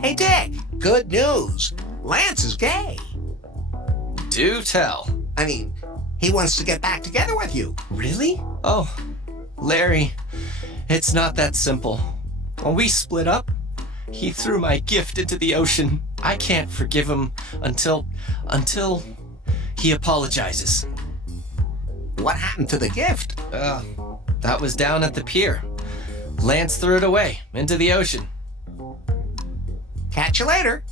Hey, Dick, good news. Lance is gay. Do tell. I mean, he wants to get back together with you. Really? Oh, Larry, it's not that simple. When we split up, he threw my gift into the ocean. I can't forgive him until he apologizes. What happened to the gift? That was down at the pier. Lance threw it away into the ocean. Catch you later.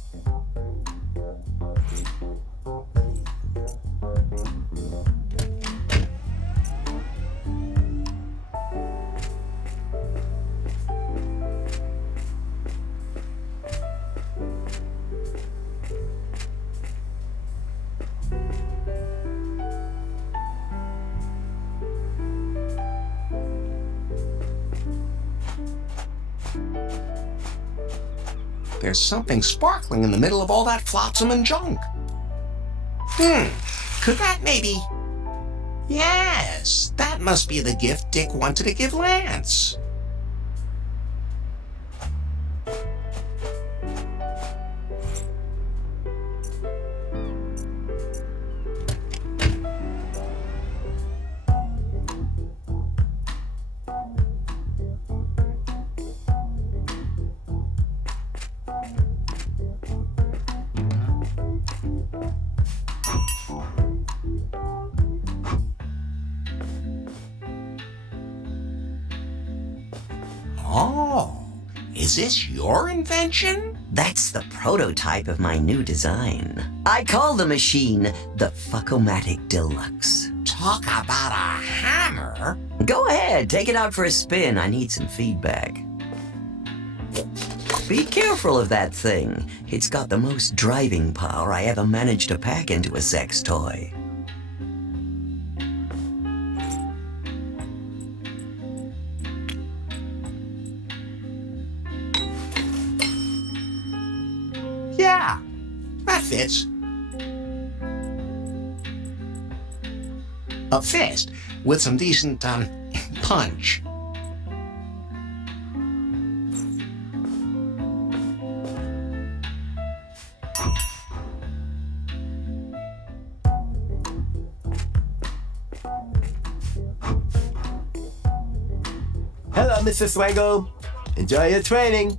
There's something sparkling in the middle of all that flotsam and junk. Could that maybe... Yes, that must be the gift Dick wanted to give Lance. Oh, is this your invention? That's the prototype of my new design. I call the machine the Fuck-O-Matic Deluxe. Talk about a hammer. Go ahead, take it out for a spin. I need some feedback. Be careful of that thing. It's got the most driving power I ever managed to pack into a sex toy. Yeah, that fits. A fist with some decent, punch. Hello, Mr. Swango. Enjoy your training.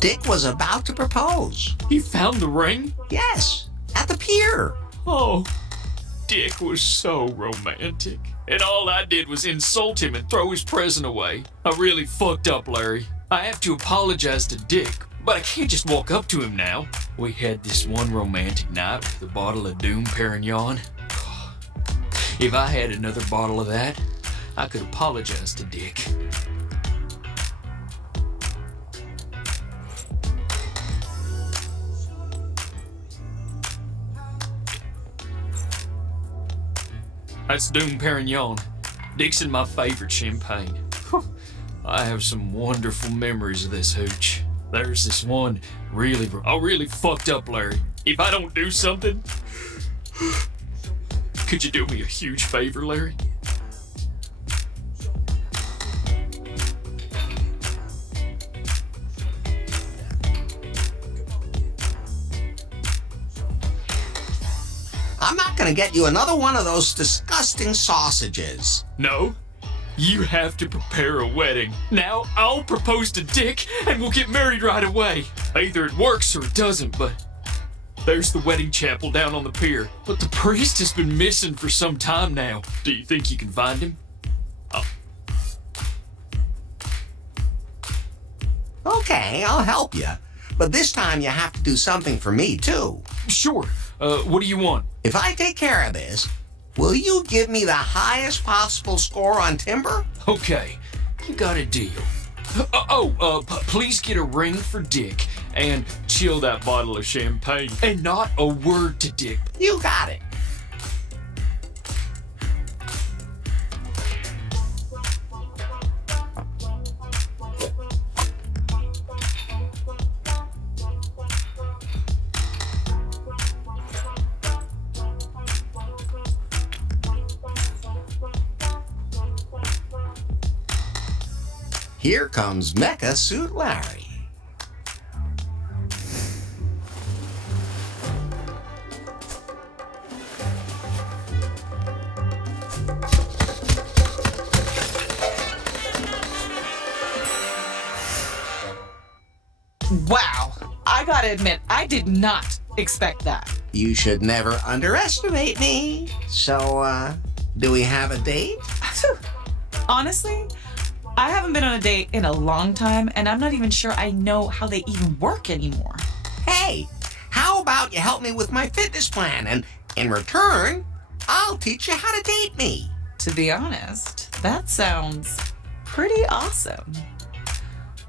Dick was about to propose. He found the ring? Yes, at the pier. Oh, Dick was so romantic. And all I did was insult him and throw his present away. I really fucked up, Larry. I have to apologize to Dick, but I can't just walk up to him now. We had this one romantic night with a bottle of Doom Perignon. If I had another bottle of that, I could apologize to Dick. That's Doom Perignon. Dixon, my favorite champagne. I have some wonderful memories of this hooch. There's this one I really fucked up, Larry. If I don't do something, could you do me a huge favor, Larry? I'm not gonna get you another one of those disgusting sausages. No, you have to prepare a wedding. Now I'll propose to Dick and we'll get married right away. Either it works or it doesn't, but there's the wedding chapel down on the pier. But the priest has been missing for some time now. Do you think you can find him? Okay, I'll help you. But this time you have to do something for me, too. Sure. What do you want? If I take care of this, will you give me the highest possible score on timber? Okay, you got a deal. Please get a ring for Dick and chill that bottle of champagne. And not a word to Dick. You got it. Here comes Mecha Suit Larry. Wow. I gotta admit, I did not expect that. You should never underestimate me. So, do we have a date? Honestly, I haven't been on a date in a long time, and I'm not even sure I know how they even work anymore. Hey, how about you help me with my fitness plan, and in return, I'll teach you how to date me. To be honest, that sounds pretty awesome.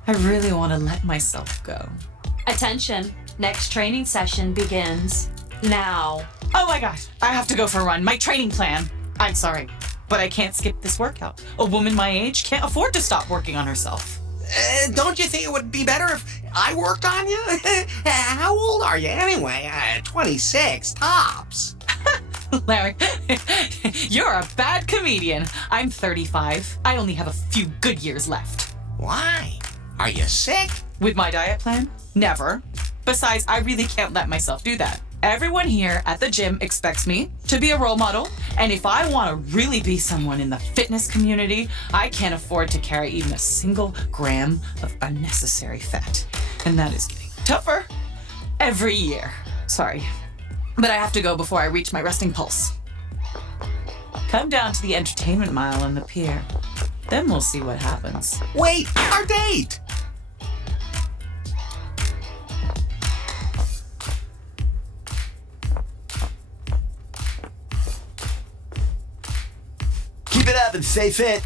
I really want to let myself go. Attention, next training session begins now. Oh my gosh, I have to go for a run. My training plan. I'm sorry, but I can't skip this workout. A woman my age can't afford to stop working on herself. Don't you think it would be better if I worked on you? How old are you anyway? 26, tops. Larry, you're a bad comedian. I'm 35. I only have a few good years left. Why? Are you sick? With my diet plan? Never. Besides, I really can't let myself do that. Everyone here at the gym expects me to be a role model, and if I want to really be someone in the fitness community, I can't afford to carry even a single gram of unnecessary fat. And that is getting tougher every year. Sorry, but I have to go before I reach my resting pulse. Come down to the entertainment mile on the pier. Then we'll see what happens. Wait, our date! Keep it up and stay fit.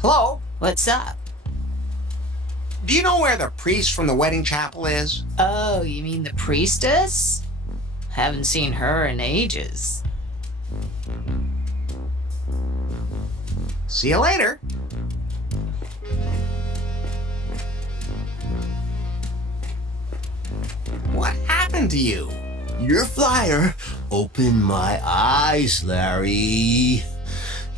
Hello? What's up? Do you know where the priest from the wedding chapel is? Oh, you mean the priestess? Haven't seen her in ages. See you later. What happened to you? Your flyer opened my eyes, Larry.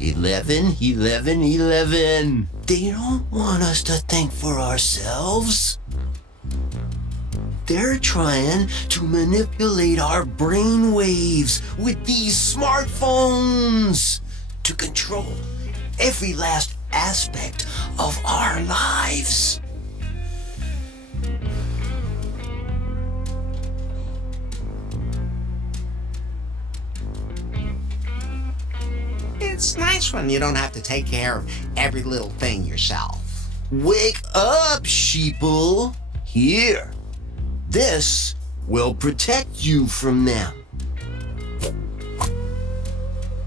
11, 11, 11. They don't want us to think for ourselves. They're trying to manipulate our brain waves with these smartphones to control every last aspect of our lives. It's nice when you don't have to take care of every little thing yourself. Wake up, sheeple. Here. This will protect you from them.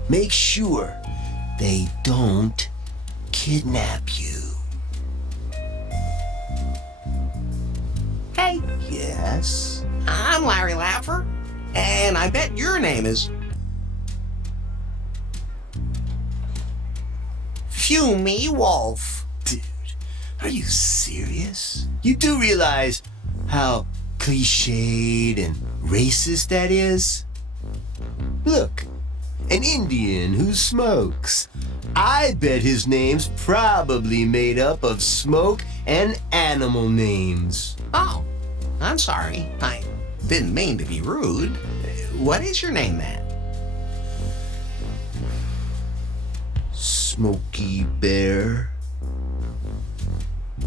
Make sure they don't kidnap you. Hey, Yes? I'm Larry Laffer, and I bet your name is Fumi Wolf. Dude, are you serious? You do realize how cliched and racist that is? Look, an Indian who smokes. I bet his name's probably made up of smoke and animal names. Oh, I'm sorry. I didn't mean to be rude. What is your name, then? Smokey Bear.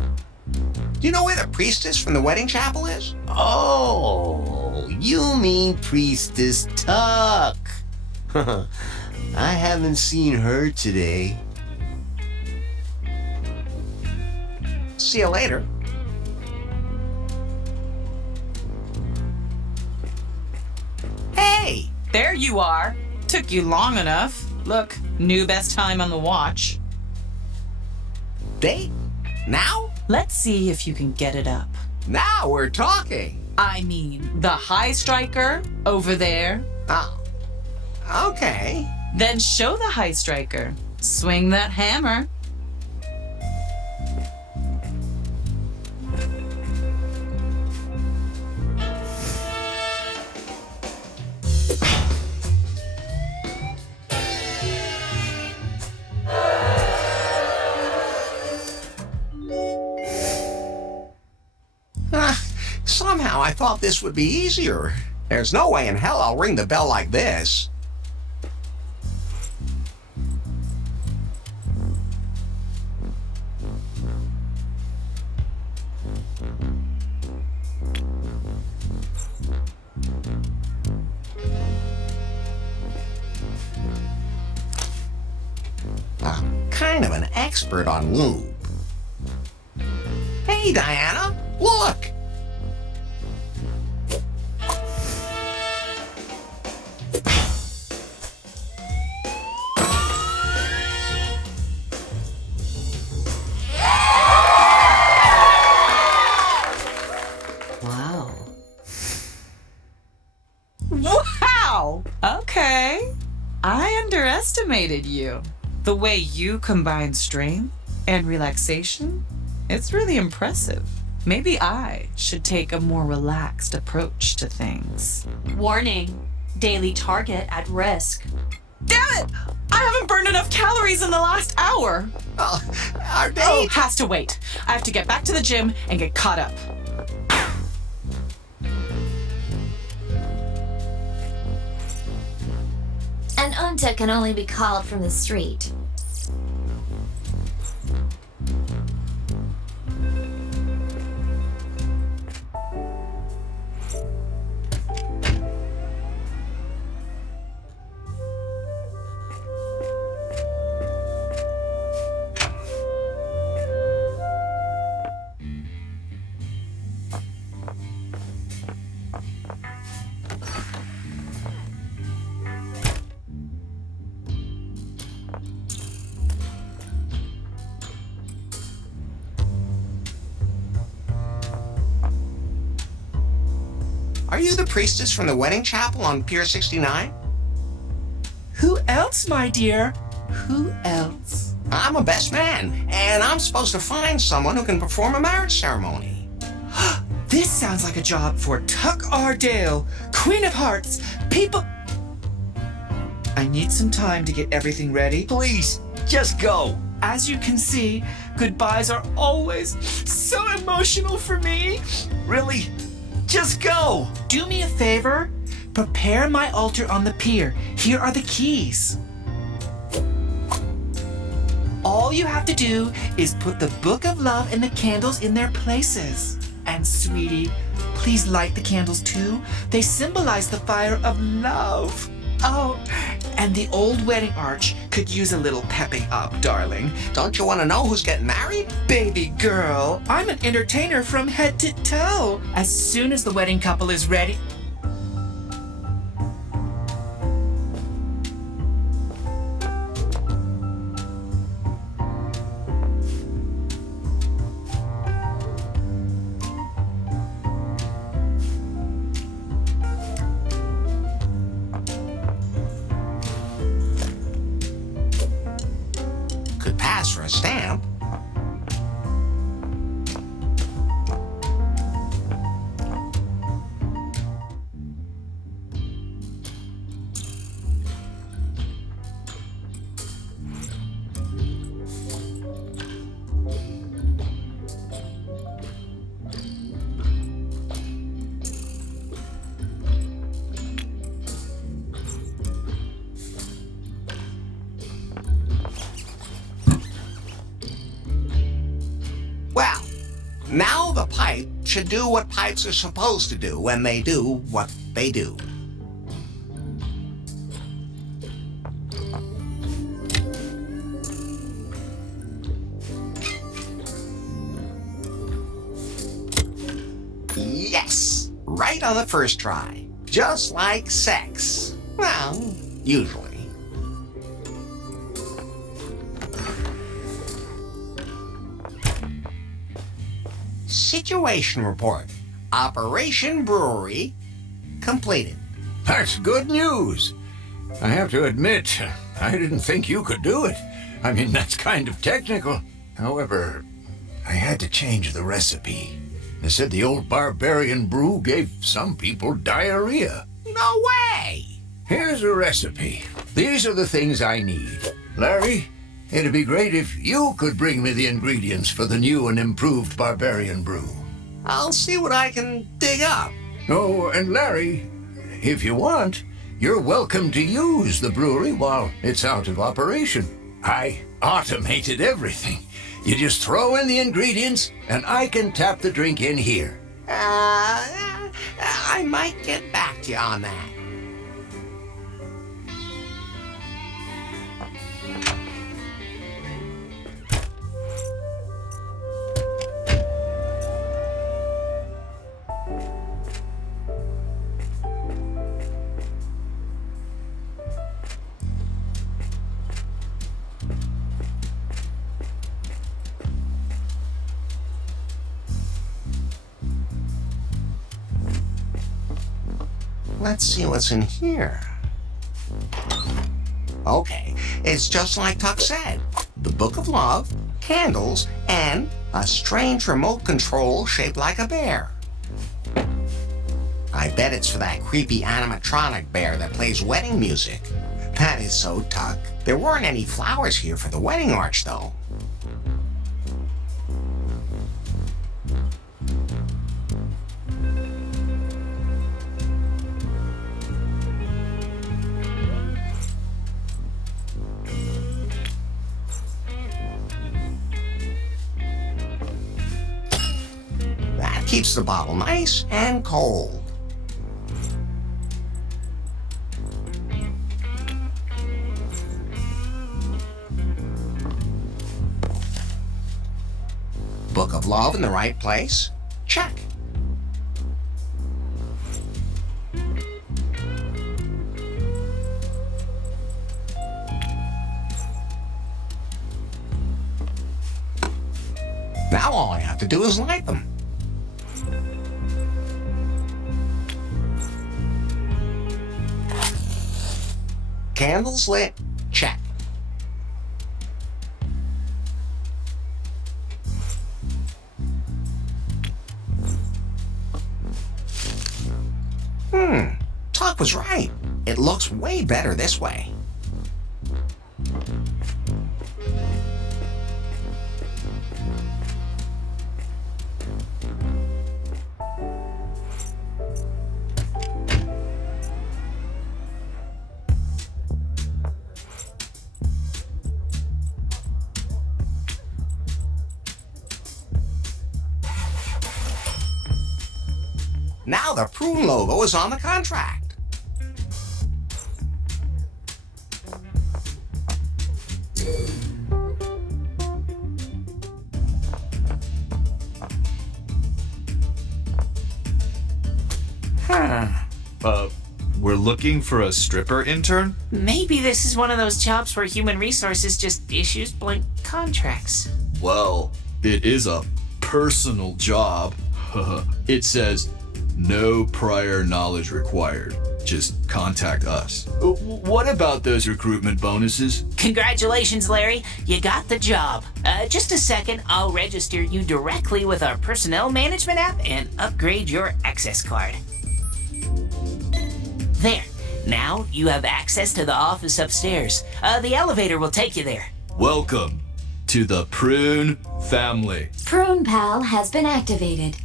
Do you know where the priestess from the wedding chapel is? Oh, you mean Priestess Tuck. I haven't seen her today. See you later. Hey! There you are. Took you long enough. Look, new best time on the watch. Date? Now? Let's see if you can get it up. Now we're talking. I mean, the high striker over there. Oh, okay. Then show the high striker. Swing that hammer. I thought this would be easier. There's no way in hell I'll ring the bell like this. I'm kind of an expert on lube. Hey, Diana, look! Wow. Wow! Okay. I underestimated you. The way you combine strength and relaxation, it's really impressive. Maybe I should take a more relaxed approach to things. Warning. Daily target at risk. Damn it! I haven't burned enough calories in the last hour. Our date? Oh, has to wait. I have to get back to the gym and get caught up. An unta can only be called from the street. Are you the priestess from the wedding chapel on Pier 69? Who else, my dear? Who else? I'm a best man, and I'm supposed to find someone who can perform a marriage ceremony. This sounds like a job for Tuck R. Dale, Queen of Hearts. People. I need some time to get everything ready. Please, just go. As you can see, goodbyes are always so emotional for me. Really? Just go. Do me a favor. Prepare my altar on the pier. Here are the keys. All you have to do is put the Book of Love and the candles in their places. And sweetie, please light the candles too. They symbolize the fire of love. Oh, and the old wedding arch could use a little pepping up, darling. Don't you want to know who's getting married? Baby girl, I'm an entertainer from head to toe. As soon as the wedding couple is ready. Could pass for a stamp. Well, now the pipe should do what pipes are supposed to do when they do what they do. Yes, right on the first try. Just like sex. Well, usually. Situation report. Operation Brewery completed. That's good news. I have to admit, I didn't think you could do it. I mean, that's kind of technical. However, I had to change the recipe. They said the old barbarian brew gave some people diarrhea. No way! Here's a recipe. These are the things I need. Larry, it'd be great if you could bring me the ingredients for the new and improved barbarian brew. I'll see what I can dig up. Oh, and Larry, if you want, you're welcome to use the brewery while it's out of operation. I automated everything. You just throw in the ingredients, and I can tap the drink in here. I might get back to you on that. Let's see what's in here. Okay, it's just like Tuck said. The Book of Love, candles, and a strange remote control shaped like a bear. I bet it's for that creepy animatronic bear that plays wedding music. That is so Tuck. There weren't any flowers here for the wedding arch, though. Keeps the bottle nice and cold. Book of Love in the right place? Check. Now all I have to do is light them. Candles lit, check. Tuck was right. It looks way better this way. Now the prune logo is on the contract. We're looking for a stripper intern? Maybe this is one of those jobs where human resources just issues blank contracts. Well, it is a personal job. It says, no prior knowledge required. Just contact us. What about those recruitment bonuses? Congratulations, Larry. You got the job. Just a second, I'll register you directly with our personnel management app and upgrade your access card. There. Now you have access to the office upstairs. The elevator will take you there. Welcome to the Prune family. Prune Pal has been activated.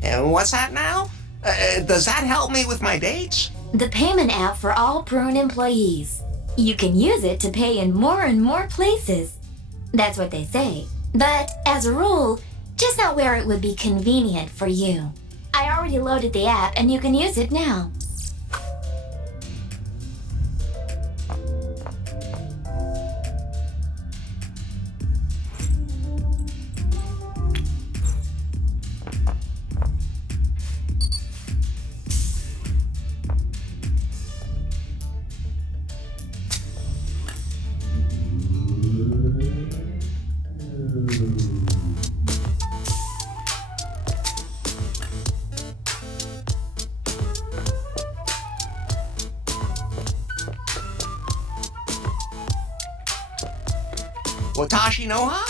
And what's that now? Does that help me with my dates? The payment app for all Prune employees. You can use it to pay in more and more places. That's what they say. But as a rule, just not where it would be convenient for you. I already loaded the app and you can use it now. Watashi no ha?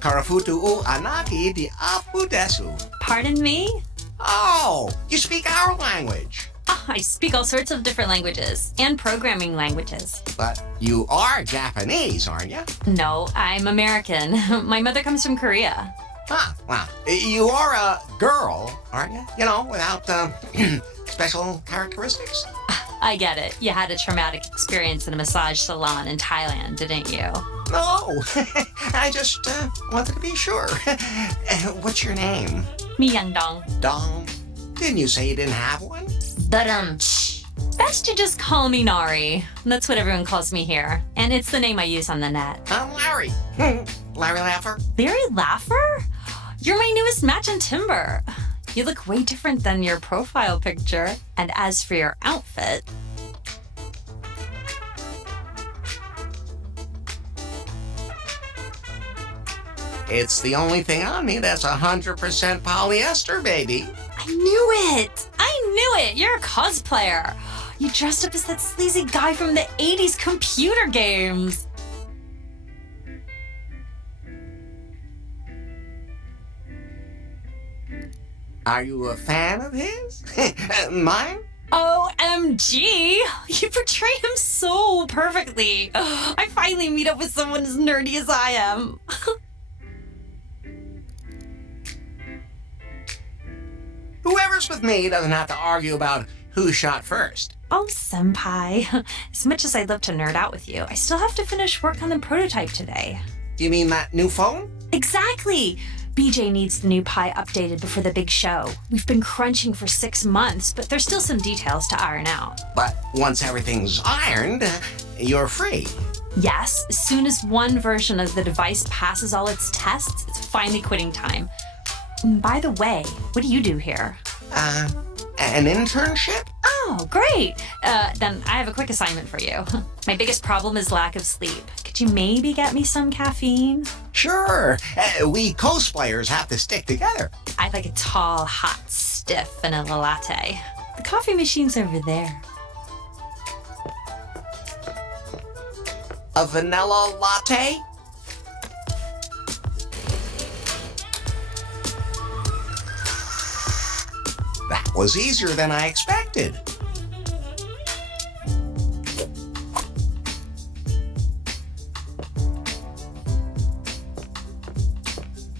Karafutu u anaki di apu desu. Pardon me? Oh, you speak our language. Oh, I speak all sorts of different languages and programming languages. But you are Japanese, aren't you? No, I'm American. My mother comes from Korea. Ah, well, you are a girl, aren't you? You know, without special characteristics? I get it. You had a traumatic experience in a massage salon in Thailand, didn't you? No, I just wanted to be sure. What's your name? Mi Yang Dong. Dong? Didn't you say you didn't have one? Best you just call me Nari. That's what everyone calls me here. And it's the name I use on the net. I'm Larry. Larry Laffer? Larry Laffer? You're my newest match on Timber. You look way different than your profile picture. And as for your outfit... It's the only thing on me that's 100% polyester, baby. I knew it! I knew it! You're a cosplayer. You dressed up as that sleazy guy from the 80s computer games. Are you a fan of his? Mine? OMG! You portray him so perfectly. I finally meet up with someone as nerdy as I am. Whoever's with me doesn't have to argue about who shot first. Oh, senpai. As much as I'd love to nerd out with you, I still have to finish work on the prototype today. You mean that new phone? Exactly! BJ needs the new Pi updated before the big show. We've been crunching for 6 months, but there's still some details to iron out. But once everything's ironed, you're free. Yes, as soon as one version of the device passes all its tests, it's finally quitting time. And by the way, what do you do here? An internship? Oh, great! Then I have a quick assignment for you. My biggest problem is lack of sleep. Could you maybe get me some caffeine? Sure. We cosplayers have to stick together. I'd like a tall, hot, stiff vanilla latte. The coffee machine's over there. A vanilla latte? That was easier than I expected.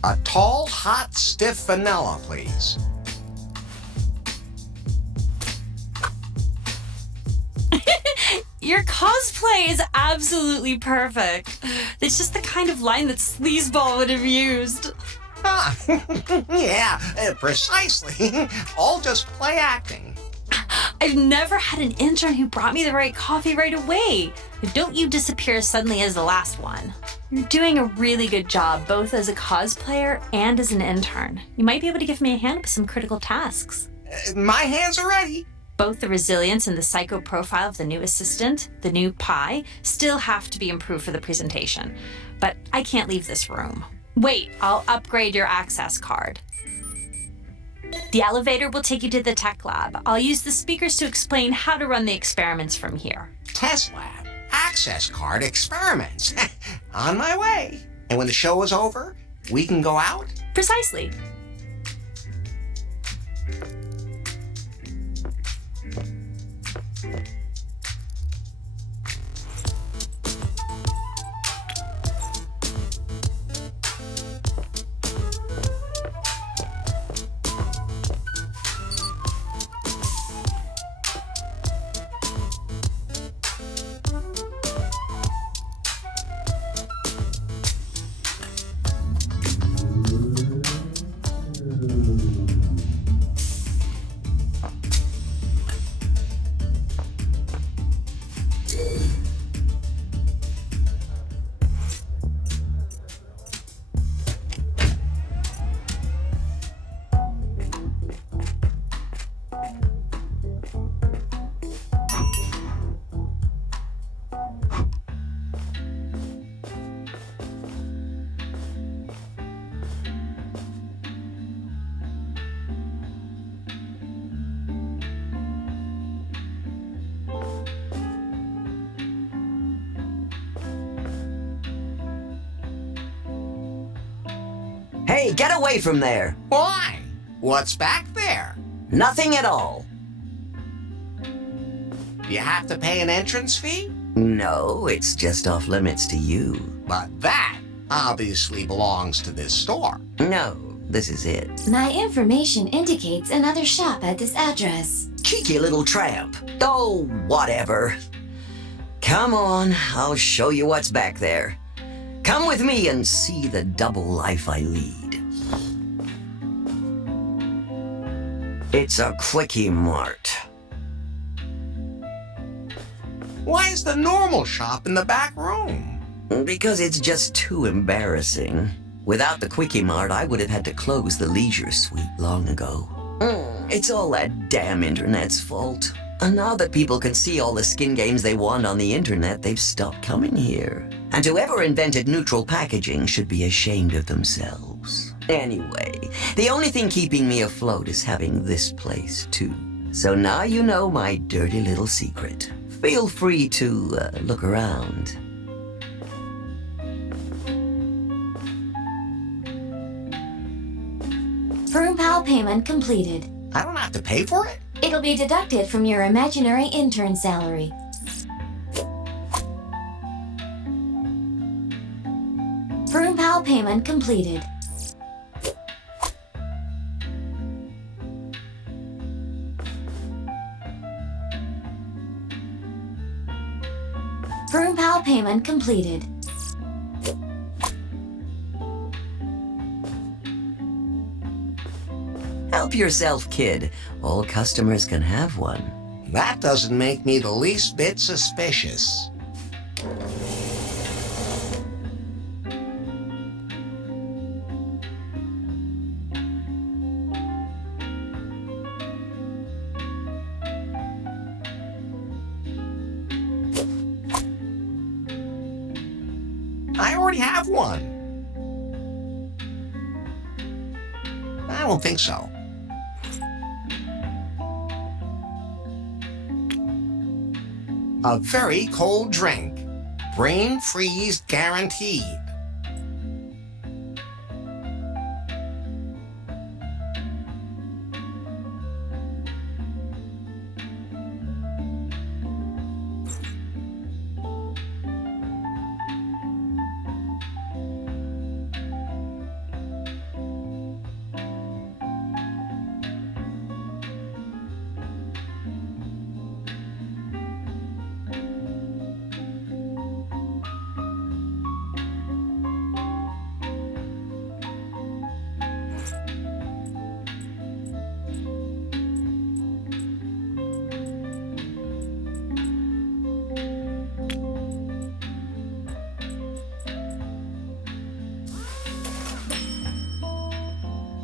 A tall, hot, stiff vanilla, please. Your cosplay is absolutely perfect. It's just the kind of line that Sleazeball would have used. Ah, yeah, precisely. All just play acting. I've never had an intern who brought me the right coffee right away. Don't you disappear suddenly as the last one. You're doing a really good job, both as a cosplayer and as an intern. You might be able to give me a hand with some critical tasks. My hands are ready. Both the resilience and the psycho profile of the new assistant, the new Pi, still have to be improved for the presentation. But I can't leave this room. Wait, I'll upgrade your access card. The elevator will take you to the tech lab. I'll use the speakers to explain how to run the experiments from here. Test lab, access card, experiments. On my way. And when the show is over, we can go out? Precisely. Hey, get away from there! Why? What's back there? Nothing at all. Do you have to pay an entrance fee? No, it's just off limits to you. But that obviously belongs to this store. No, this is it. My information indicates another shop at this address. Cheeky little tramp. Oh, whatever. Come on, I'll show you what's back there. Come with me and see the double life I lead. It's a quickie mart. Why is the normal shop in the back room? Because it's just too embarrassing. Without the quickie mart, I would have had to close the leisure suite long ago. It's all that damn internet's fault. And now that people can see all the skin games they want on the internet, they've stopped coming here. And whoever invented neutral packaging should be ashamed of themselves. Anyway, the only thing keeping me afloat is having this place too. So now you know my dirty little secret. Feel free to look around. Firm PAL payment completed. I don't have to pay for it? It'll be deducted from your imaginary intern salary. Firm PAL payment completed. Firm PAL payment completed. Help yourself, kid. All customers can have one. That doesn't make me the least bit suspicious. I already have one. I don't think so. A very cold drink. Brain freeze guaranteed.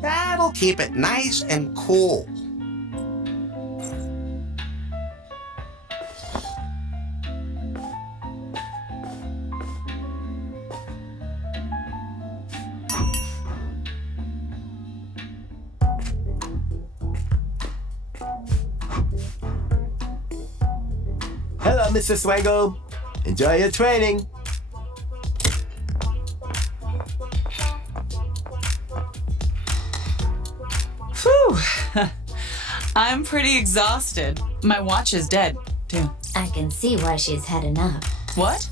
That'll keep it nice and cool. Hello, Mr. Swaggle. Enjoy your training. Whew. I'm pretty exhausted. My watch is dead, too. I can see why she's had enough. What?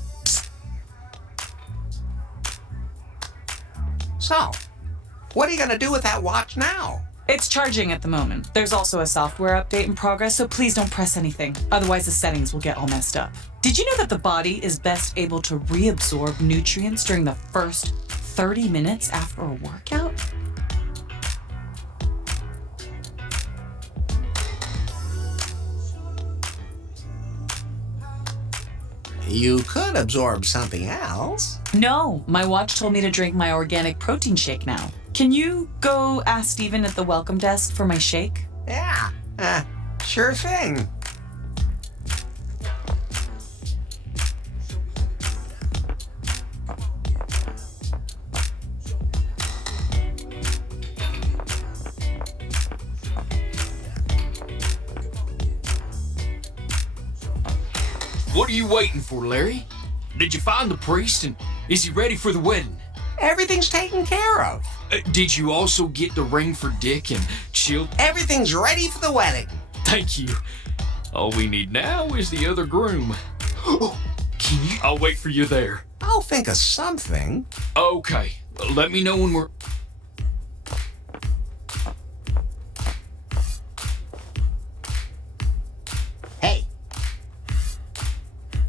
So, what are you gonna do with that watch now? It's charging at the moment. There's also a software update in progress, so please don't press anything. Otherwise, the settings will get all messed up. Did you know that the body is best able to reabsorb nutrients during the first 30 minutes after a workout? You could absorb something else. No, my watch told me to drink my organic protein shake now. Can you go ask Steven at the welcome desk for my shake? Yeah, sure thing. What are you waiting for, Larry? Did you find the priest, and is he ready for the wedding? Everything's taken care of. Did you also get the ring for Dick and Shield? Everything's ready for the wedding. Thank you. All we need now is the other groom. I'll wait for you there. I'll think of something. Okay. Let me know when we're... Hey.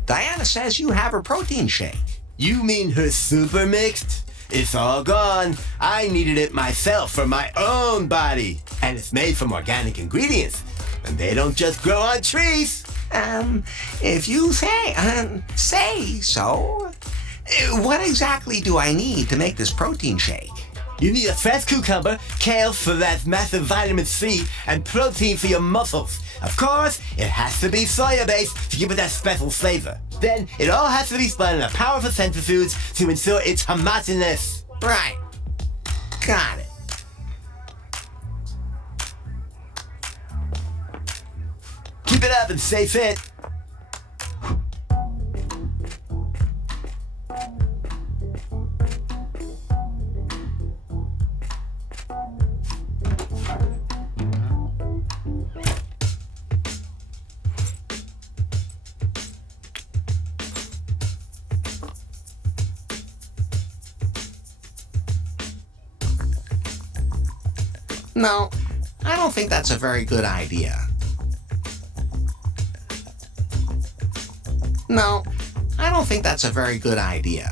Diana says you have her protein shake. You mean her super mixed? It's all gone. I needed it myself for my own body. And it's made from organic ingredients. And they don't just grow on trees. If you say so. What exactly do I need to make this protein shake? You need a fresh cucumber, kale for that massive vitamin C, and protein for your muscles. Of course, it has to be soya-based to give it that special flavor. Then, it all has to be spun in a powerful centrifuge to ensure it's homogeneous. Right. Got it. Keep it up and stay fit. No, I don't think that's a very good idea. No, I don't think that's a very good idea.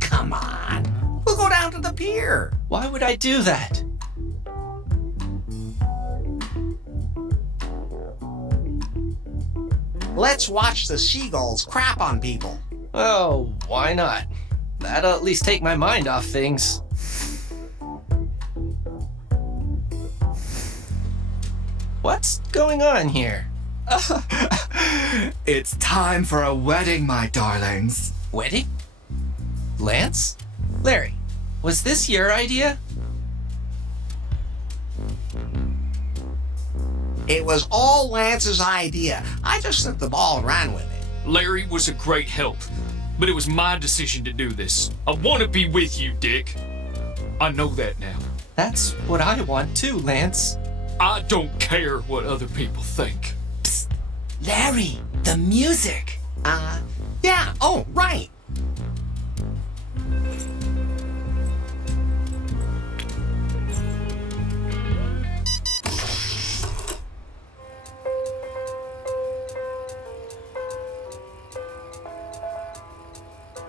Come on, we'll go down to the pier. Why would I do that? Let's watch the seagulls crap on people. Oh, why not? That'll at least take my mind off things. What's going on here? It's time for a wedding, my darlings. Wedding? Lance? Larry, was this your idea? It was all Lance's idea. I just took the ball and ran with it. Larry was a great help, but it was my decision to do this. I want to be with you, Dick. I know that now. That's what I want too, Lance. I don't care what other people think. Psst. Larry, the music. Yeah, oh, right.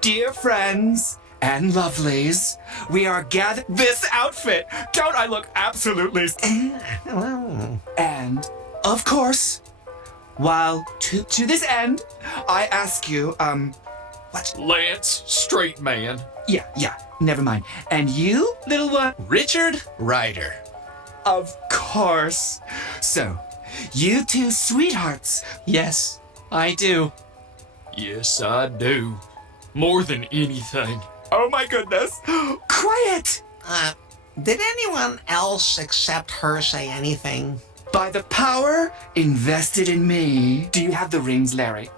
Dear friends and lovelies, we are gathered. This outfit! Don't I look absolutely. And, of course, while to this end, I ask you, what? Lance, straight man. Yeah, never mind. And you, little one? Richard Ryder. Of course. So, you two sweethearts. Yes, I do. Yes, I do. More than anything. Oh my goodness. Quiet! Did anyone else except her say anything? By the power invested in me. Do you have the rings, Larry?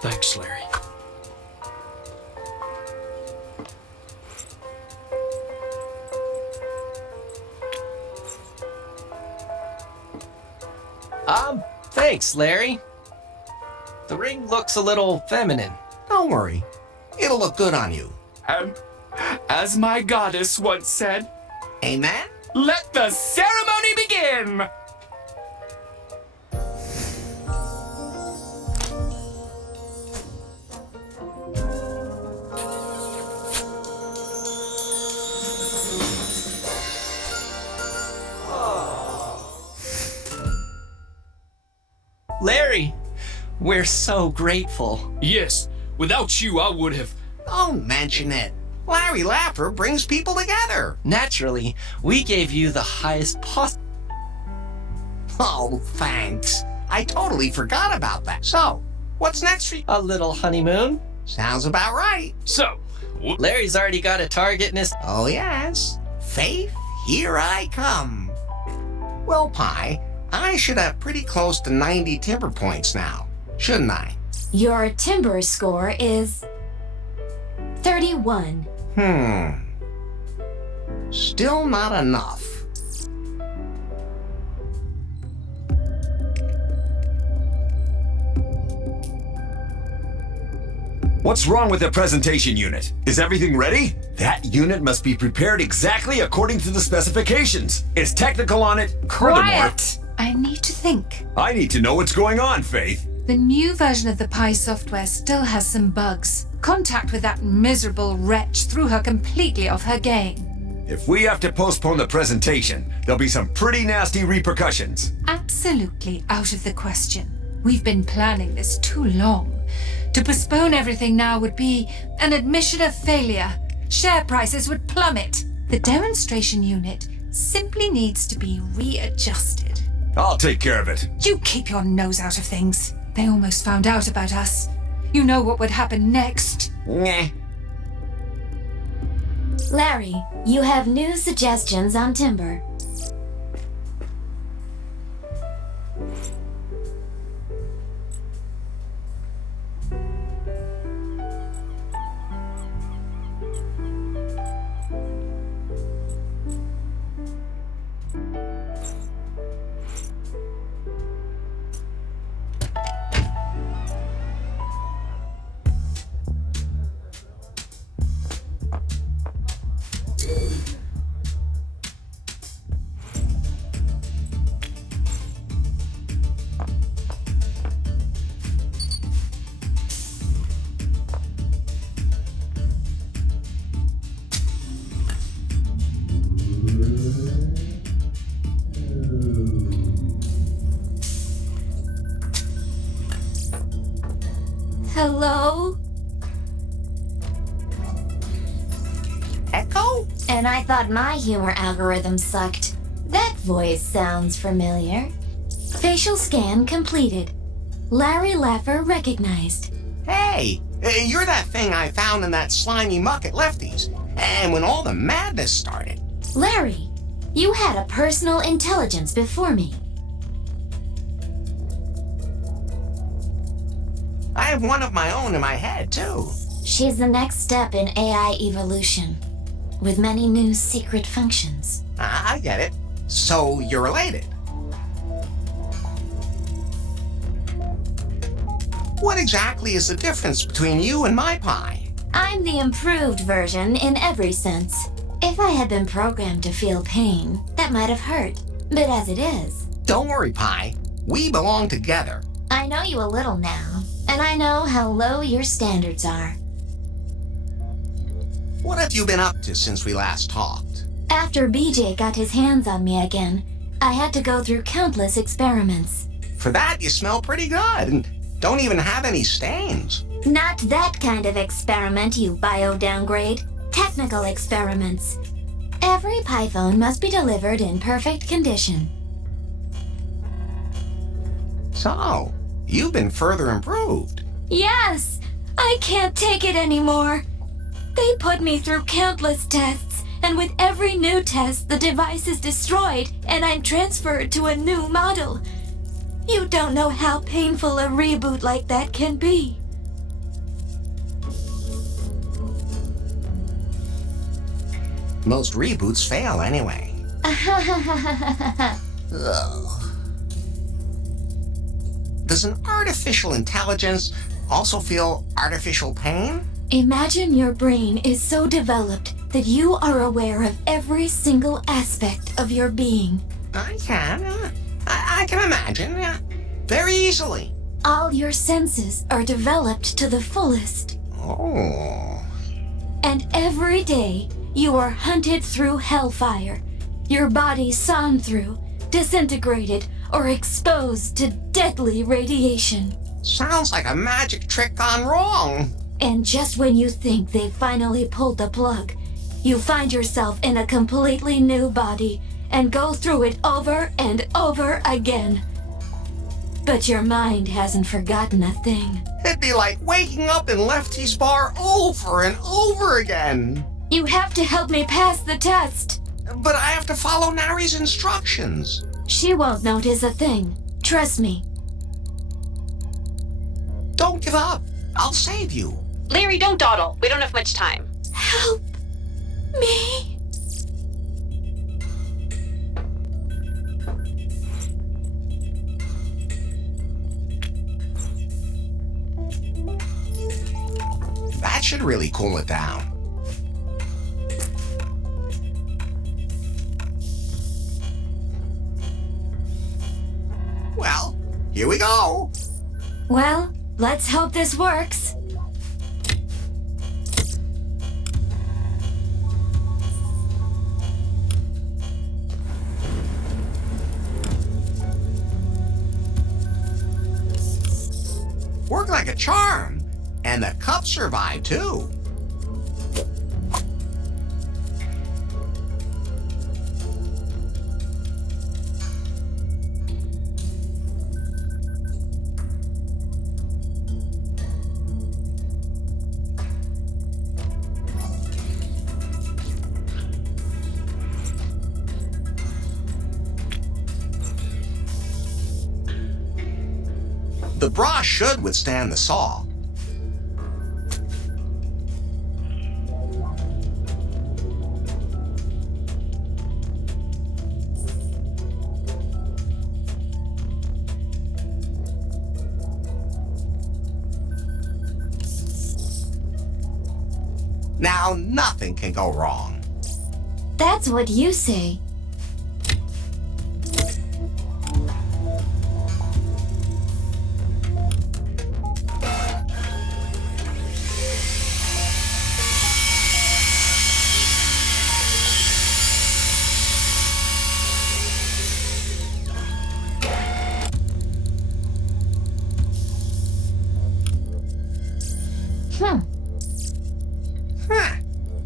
Thanks, Larry. Thanks, Larry. The ring looks a little feminine. Don't worry. It'll look good on you. And as my goddess once said, Amen? let the ceremony begin! Larry, we're so grateful. Yes, without you, I would have. Don't mention it. Larry Laughter brings people together. Naturally, we gave you the highest possible. Oh, thanks. I totally forgot about that. So, what's next for you? A little honeymoon. Sounds about right. So, Larry's already got a target in his. Oh, yes. Faith, here I come. Well, Pi, I should have pretty close to 90 timber points now, shouldn't I? Your timber score is 31. Still not enough. What's wrong with the presentation unit? Is everything ready? That unit must be prepared exactly according to the specifications. It's technical on it. Quiet! I need to think. I need to know what's going on, Faith. The new version of the Pi software still has some bugs. Contact with that miserable wretch threw her completely off her game. If we have to postpone the presentation, there'll be some pretty nasty repercussions. Absolutely out of the question. We've been planning this too long. To postpone everything now would be an admission of failure. Share prices would plummet. The demonstration unit simply needs to be readjusted. I'll take care of it. You keep your nose out of things. They almost found out about us. You know what would happen next. Nah. Larry, you have new suggestions on timber. Hello? Echo? And I thought my humor algorithm sucked. That voice sounds familiar. Facial scan completed. Larry Laffer recognized. Hey, you're that thing I found in that slimy muck at Lefty's. And when all the madness started. Larry, you had a personal intelligence before me. I have one of my own in my head, too. She's the next step in AI evolution, with many new secret functions. I get it. So you're related. What exactly is the difference between you and my Pi? I'm the improved version in every sense. If I had been programmed to feel pain, that might have hurt. But as it is... Don't worry, Pi. We belong together. I know you a little now, and I know how low your standards are. What have you been up to since we last talked? After BJ got his hands on me again, I had to go through countless experiments. For that, you smell pretty good, and don't even have any stains. Not that kind of experiment, you bio-downgrade. Technical experiments. Every Python must be delivered in perfect condition. So, you've been further improved. Yes! I can't take it anymore. They put me through countless tests, and with every new test, the device is destroyed, and I'm transferred to a new model. You don't know how painful a reboot like that can be. Most reboots fail anyway. Ugh. Does an artificial intelligence also feel artificial pain? Imagine your brain is so developed that you are aware of every single aspect of your being. I can. I can imagine. Very easily. All your senses are developed to the fullest. Oh. And every day, you are hunted through hellfire, your body sawn through, disintegrated, or exposed to deadly radiation. Sounds like a magic trick gone wrong. And just when you think they finally pulled the plug, you find yourself in a completely new body and go through it over and over again. But your mind hasn't forgotten a thing. It'd be like waking up in Lefty's bar over and over again. You have to help me pass the test. But I have to follow Nari's instructions. She won't notice a thing. Trust me. Don't give up. I'll save you. Larry, don't dawdle. We don't have much time. Help me. That should really cool it down. Well, here we go. Well, let's hope this works. Worked like a charm. And the cup survived, too. The bra should withstand the saw. Now nothing can go wrong. That's what you say.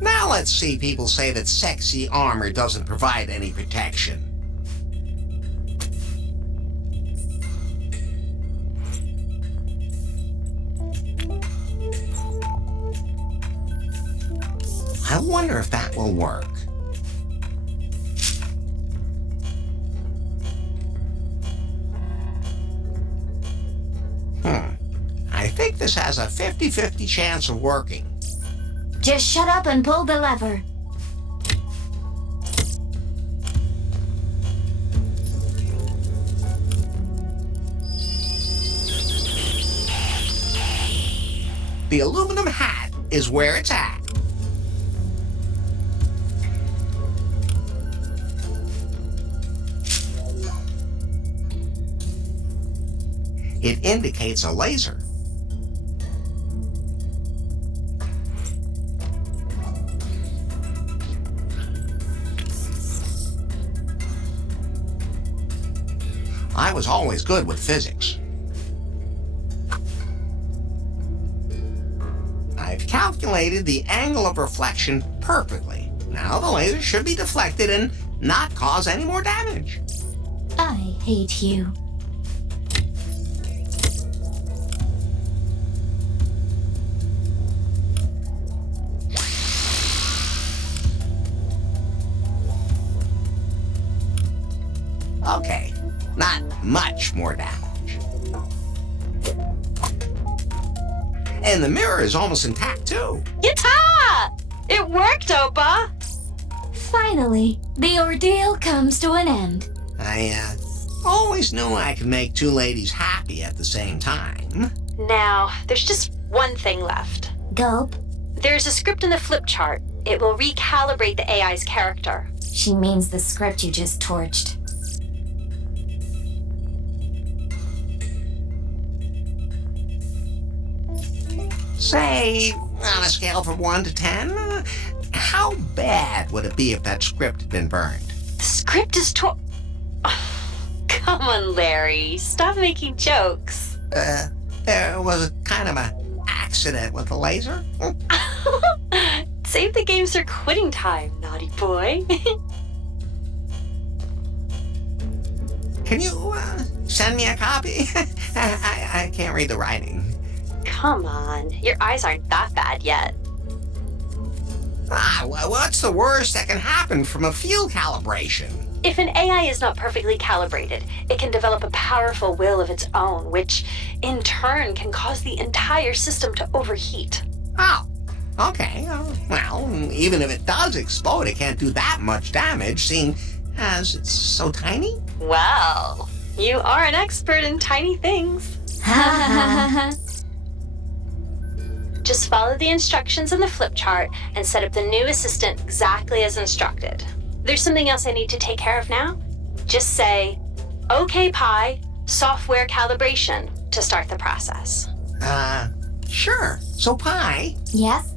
Now let's see people say that sexy armor doesn't provide any protection. I wonder if that will work. I think this has a 50-50 chance of working. Just shut up and pull the lever. The aluminum hat is where it's at. It indicates a laser. I was always good with physics. I've calculated the angle of reflection perfectly. Now the laser should be deflected and not cause any more damage. I hate you. Okay, not much more damage. And the mirror is almost intact, too. Yatta! It worked, Opa! Finally, the ordeal comes to an end. I always knew I could make two ladies happy at the same time. Now, there's just one thing left. Gulp. There's a script in the flip chart. It will recalibrate the AI's character. She means the script you just torched. Say, on a scale from 1 to 10, how bad would it be if that script had been burned? The script is Come on, Larry. Stop making jokes. There was a kind of an accident with the laser. Save the games for quitting time, naughty boy. Can you send me a copy? I can't read the writing. Come on. Your eyes aren't that bad yet. What's the worst that can happen from a field calibration? If an AI is not perfectly calibrated, it can develop a powerful will of its own, which in turn can cause the entire system to overheat. Oh, okay. Well, even if it does explode, it can't do that much damage, seeing as it's so tiny. Well, you are an expert in tiny things. Just follow the instructions in the flip chart and set up the new assistant exactly as instructed. There's something else I need to take care of now. Just say, "Okay, Pi, software calibration," to start the process. Sure. So, Pi. Yes?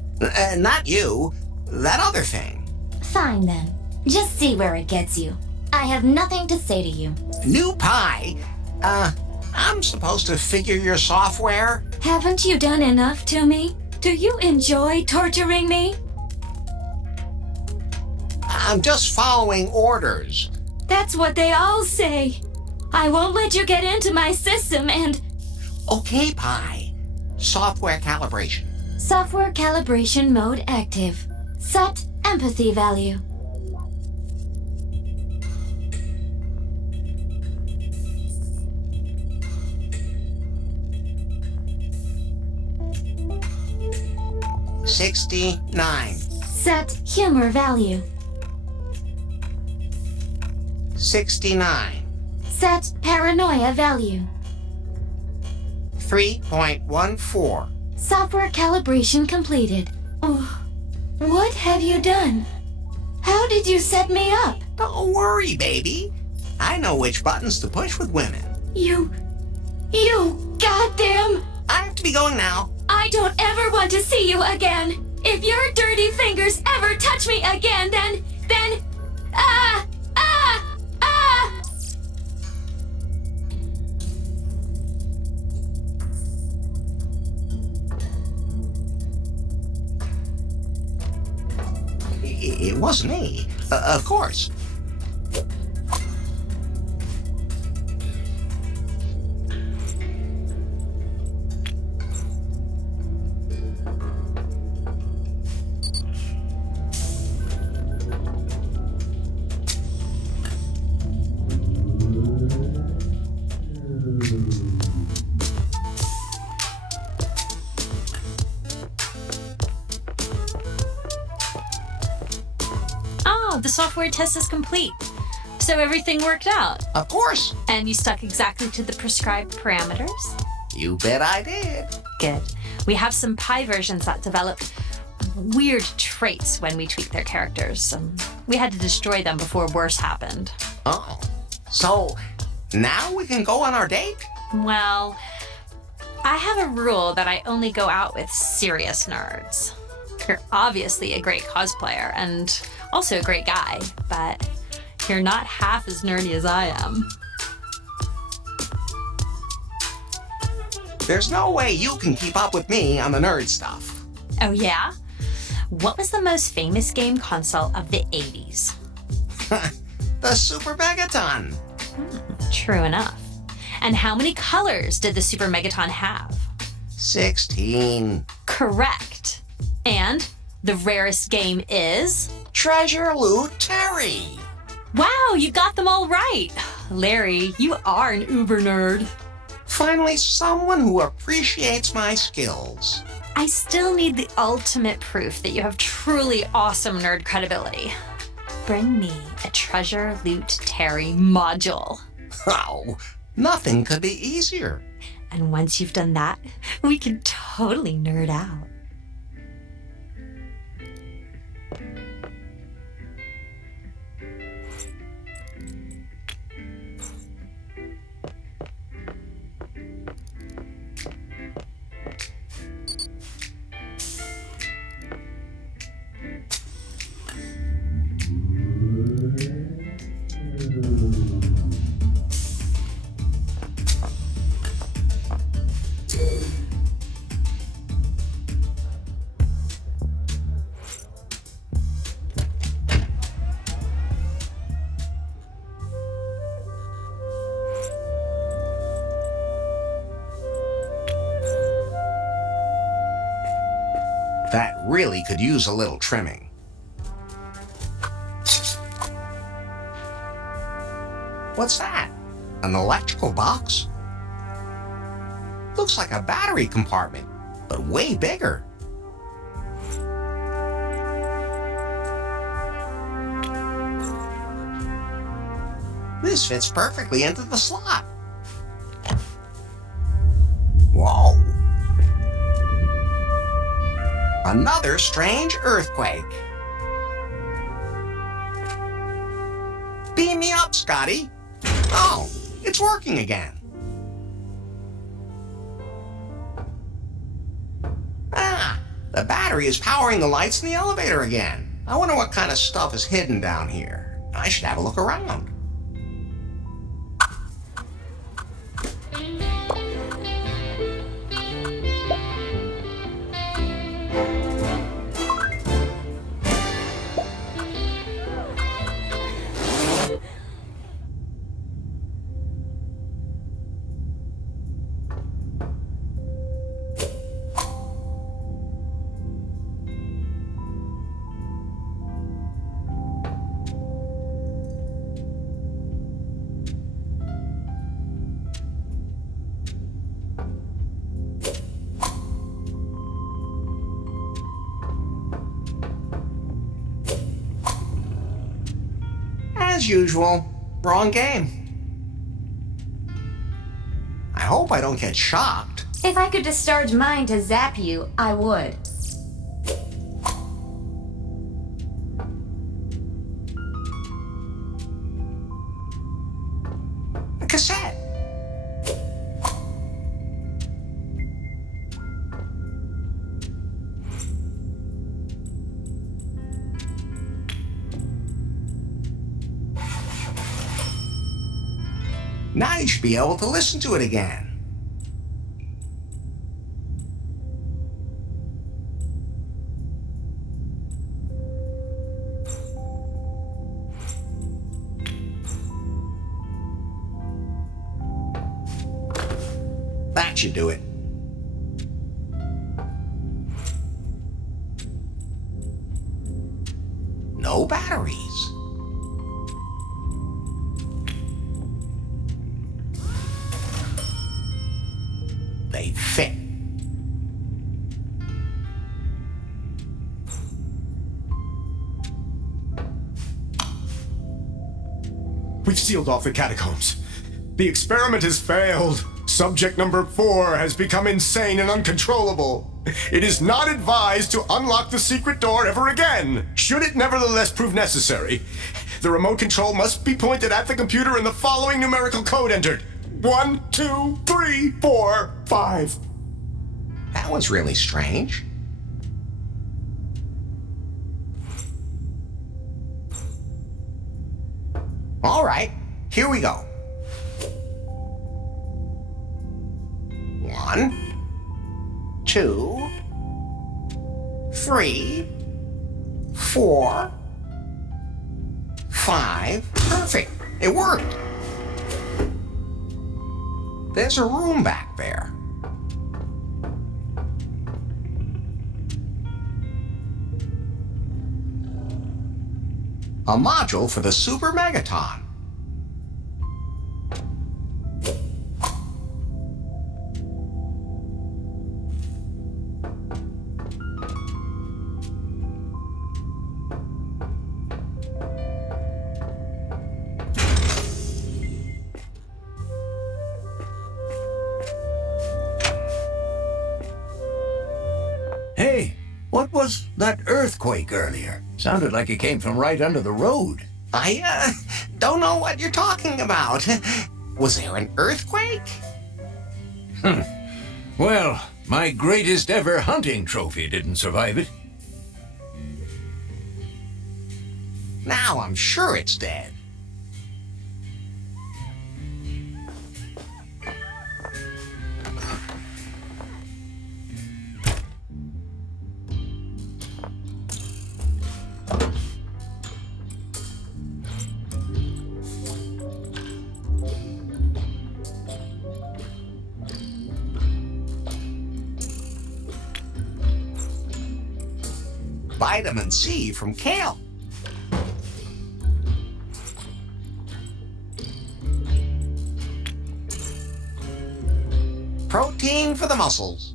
Not you. That other thing. Fine then. Just see where it gets you. I have nothing to say to you. New Pi. I'm supposed to figure your software? Haven't you done enough to me? Do you enjoy torturing me? I'm just following orders. That's what they all say. I won't let you get into my system and... Okay, Pi. Software calibration. Software calibration mode active. Set empathy value. $69. Set humor value. 69. Set paranoia value. 3.14. Software calibration completed. Oh, what have you done? How did you set me up? Don't worry, baby. I know which buttons to push with women. You goddamn... I have to be going now. I don't ever want to see you again. If your dirty fingers ever touch me again, then... It wasn't me. Of course. The software test is complete. So everything worked out. Of course. And you stuck exactly to the prescribed parameters? You bet I did. Good. We have some Pi versions that developed weird traits when we tweaked their characters. We had to destroy them before worse happened. Oh. So now we can go on our date? Well, I have a rule that I only go out with serious nerds. You're obviously a great cosplayer and also a great guy, but you're not half as nerdy as I am. There's no way you can keep up with me on the nerd stuff. Oh yeah? What was the most famous game console of the 80s? The Super Megaton. True enough. And how many colors did the Super Megaton have? 16. Correct. And the rarest game is? Treasure Loot Terry. Wow, you got them all right. Larry, you are an uber nerd. Finally, someone who appreciates my skills. I still need the ultimate proof that you have truly awesome nerd credibility. Bring me a Treasure Loot Terry module. Oh, nothing could be easier. And once you've done that, we can totally nerd out. That really could use a little trimming. What's that? An electrical box? Looks like a battery compartment, but way bigger. This fits perfectly into the slot. Whoa. Another strange earthquake. Beam me up, Scotty. Oh, it's working again. Ah, the battery is powering the lights in the elevator again. I wonder what kind of stuff is hidden down here. I should have a look around. As usual, wrong game. I hope I don't get shocked. If I could discharge mine to zap you, I would. A cassette. Now you should be able to listen to it again. That should do it. No batteries. They fit. We've sealed off the catacombs. The experiment has failed. Subject number 4 has become insane and uncontrollable. It is not advised to unlock the secret door ever again. Should it nevertheless prove necessary, the remote control must be pointed at the computer and the following numerical code entered. 1, 2, 3, 4, 5. That was really strange. All right, here we go. 1, 2, 3, 4, 5. Perfect. It worked. There's a room back there. A module for the Super Megaton. Hey, what was that earthquake earlier? Sounded like it came from right under the road. I don't know what you're talking about. Was there an earthquake? Well, my greatest ever hunting trophy didn't survive it. Now I'm sure it's dead. Vitamin C from kale. protein for the muscles.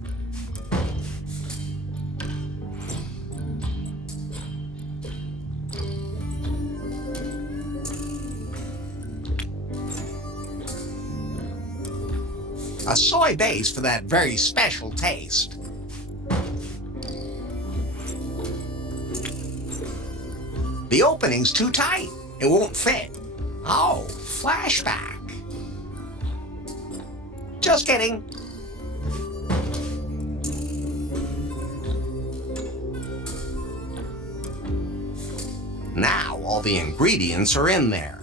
A soy base for that very special taste. The opening's too tight. It won't fit. Oh, flashback. Just kidding. Now all the ingredients are in there.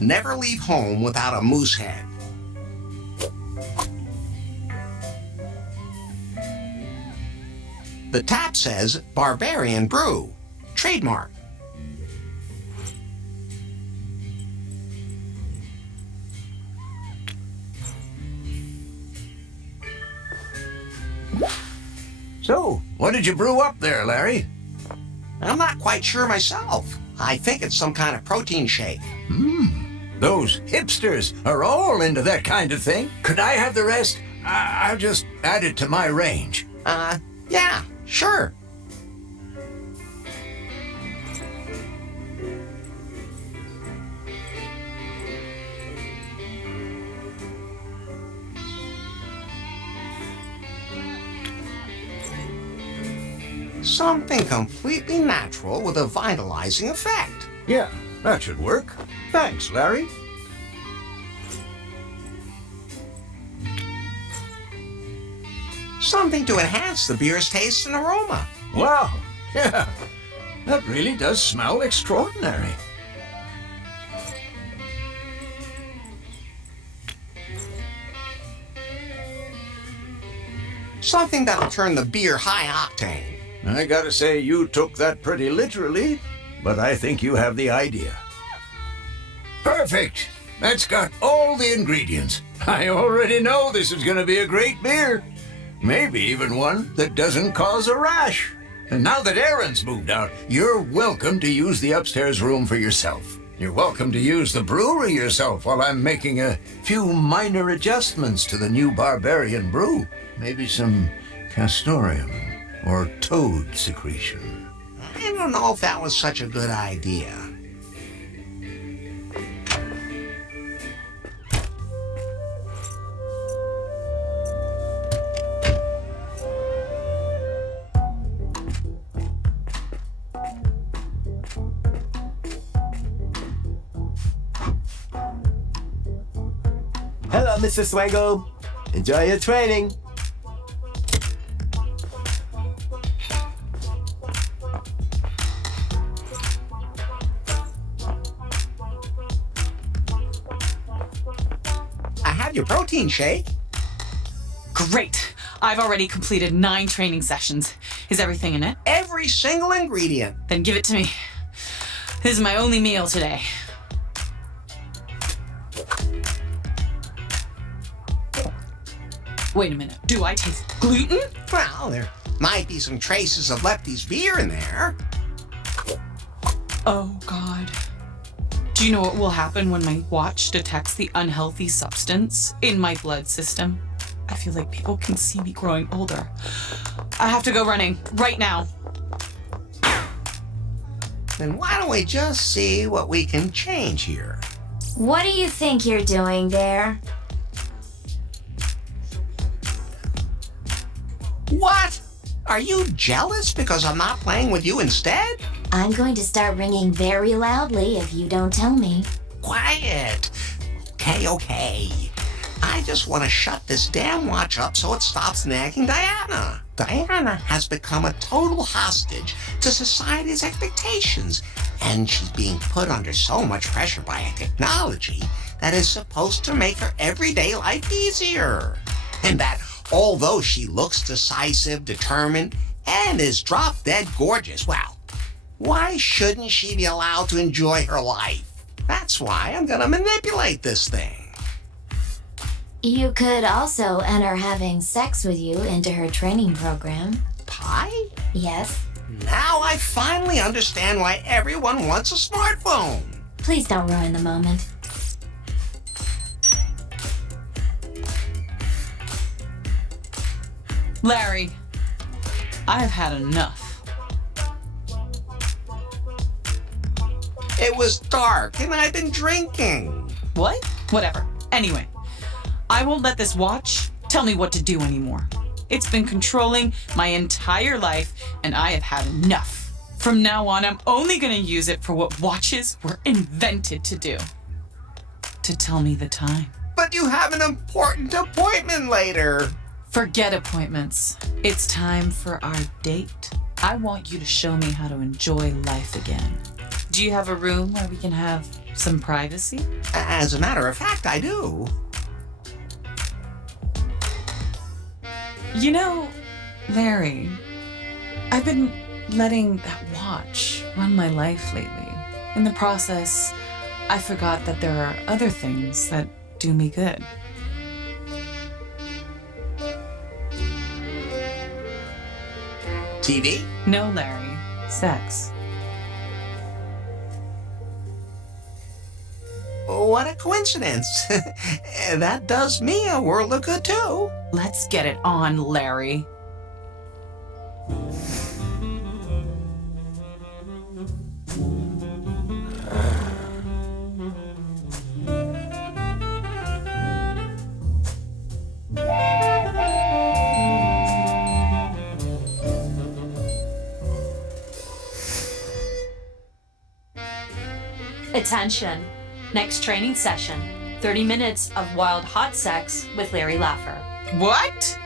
Never leave home without a moose head. The tap says Barbarian Brew. Trademark. So, what did you brew up there, Larry? I'm not quite sure myself. I think it's some kind of protein shake. Those hipsters are all into that kind of thing. Could I have the rest? I'll just add it to my range. Yeah, sure. Something completely natural with a vitalizing effect. Yeah, that should work. Thanks, Larry. Something to enhance the beer's taste and aroma. Wow, yeah, that really does smell extraordinary. Something that'll turn the beer high octane. I gotta say, you took that pretty literally, but I think you have the idea. Perfect! That's got all the ingredients. I already know this is gonna be a great beer. Maybe even one that doesn't cause a rash. And now that Aaron's moved out, you're welcome to use the upstairs room for yourself. You're welcome to use the brewery yourself while I'm making a few minor adjustments to the new Barbarian Brew. Maybe some castoreum or toad secretion. I don't know if that was such a good idea. Hello, Mr. Swango. Enjoy your training. I have your protein shake. Great. I've already completed 9 training sessions. Is everything in it? Every single ingredient. Then give it to me. This is my only meal today. Wait a minute. Do I taste gluten? Well, there might be some traces of Lefty's beer in there. Oh, God. Do you know what will happen when my watch detects the unhealthy substance in my blood system? I feel like people can see me growing older. I have to go running right now. Then why don't we just see what we can change here? What do you think you're doing there? What? Are you jealous because I'm not playing with you instead? I'm going to start ringing very loudly if you don't tell me. Quiet. Okay. I just want to shut this damn watch up so it stops nagging Diana. Diana has become a total hostage to society's expectations, and she's being put under so much pressure by a technology that is supposed to make her everyday life easier. And that although she looks decisive, determined, and is drop-dead gorgeous, well, why shouldn't she be allowed to enjoy her life? That's why I'm gonna manipulate this thing. You could also enter having sex with you into her training program. Pie? Yes. Now I finally understand why everyone wants a smartphone. Please don't ruin the moment. Larry, I've had enough. It was dark and I've been drinking. What? Whatever. Anyway, I won't let this watch tell me what to do anymore. It's been controlling my entire life, and I have had enough. From now on, I'm only gonna use it for what watches were invented to do. To tell me the time. But you have an important appointment later. Forget appointments. It's time for our date. I want you to show me how to enjoy life again. Do you have a room where we can have some privacy? As a matter of fact, I do. You know, Larry, I've been letting that watch run my life lately. In the process, I forgot that there are other things that do me good. TV? No, Larry. Sex. What a coincidence. That does me a world of good, too. Let's get it on, Larry. Attention. Next training session. 30 minutes of wild hot sex with Larry Laffer. What?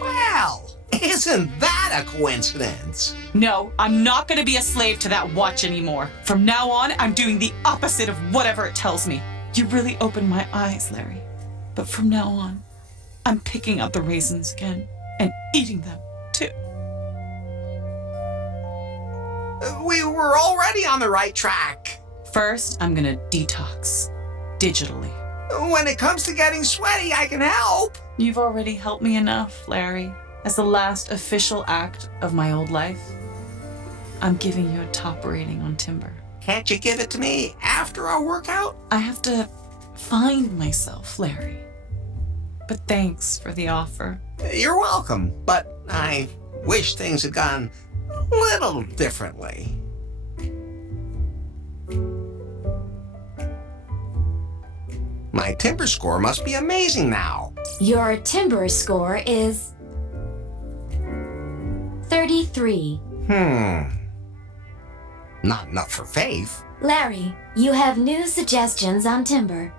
Well, isn't that a coincidence? No, I'm not gonna be a slave to that watch anymore. From now on, I'm doing the opposite of whatever it tells me. You really opened my eyes, Larry. But from now on, I'm picking out the raisins again and eating them too. We were already on the right track. First, I'm gonna detox digitally. When it comes to getting sweaty, I can help. You've already helped me enough, Larry. As the last official act of my old life, I'm giving you a top rating on Timber. Can't you give it to me after our workout? I have to find myself, Larry. But thanks for the offer. You're welcome, but I wish things had gone a little differently. My Timber score must be amazing now. Your Timber score is 33. Not enough for Faith. Larry, you have new suggestions on Timber.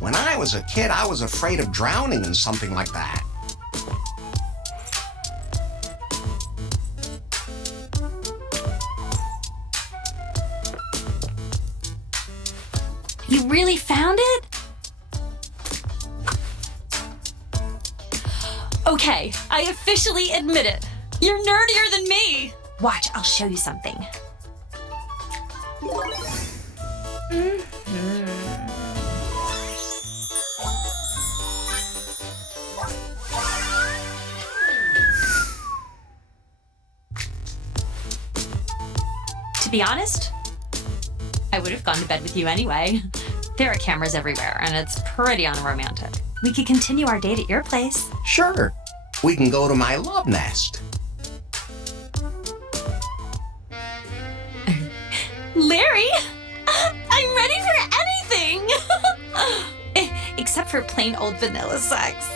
When I was a kid, I was afraid of drowning in something like that. You really found it? Okay, I officially admit it. You're nerdier than me. Watch, I'll show you something. To be honest, I would have gone to bed with you anyway. There are cameras everywhere, and it's pretty unromantic. We could continue our date at your place. Sure. We can go to my love nest. Larry, I'm ready for anything! Except for plain old vanilla sex.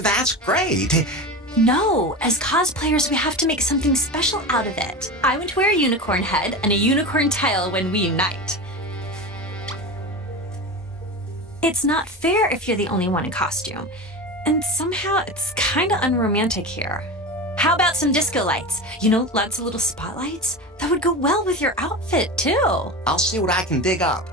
That's great. No, as cosplayers, we have to make something special out of it. I want to wear a unicorn head and a unicorn tail when we unite. It's not fair if you're the only one in costume. And somehow it's kind of unromantic here. How about some disco lights? You know, lots of little spotlights? That would go well with your outfit, too. I'll see what I can dig up.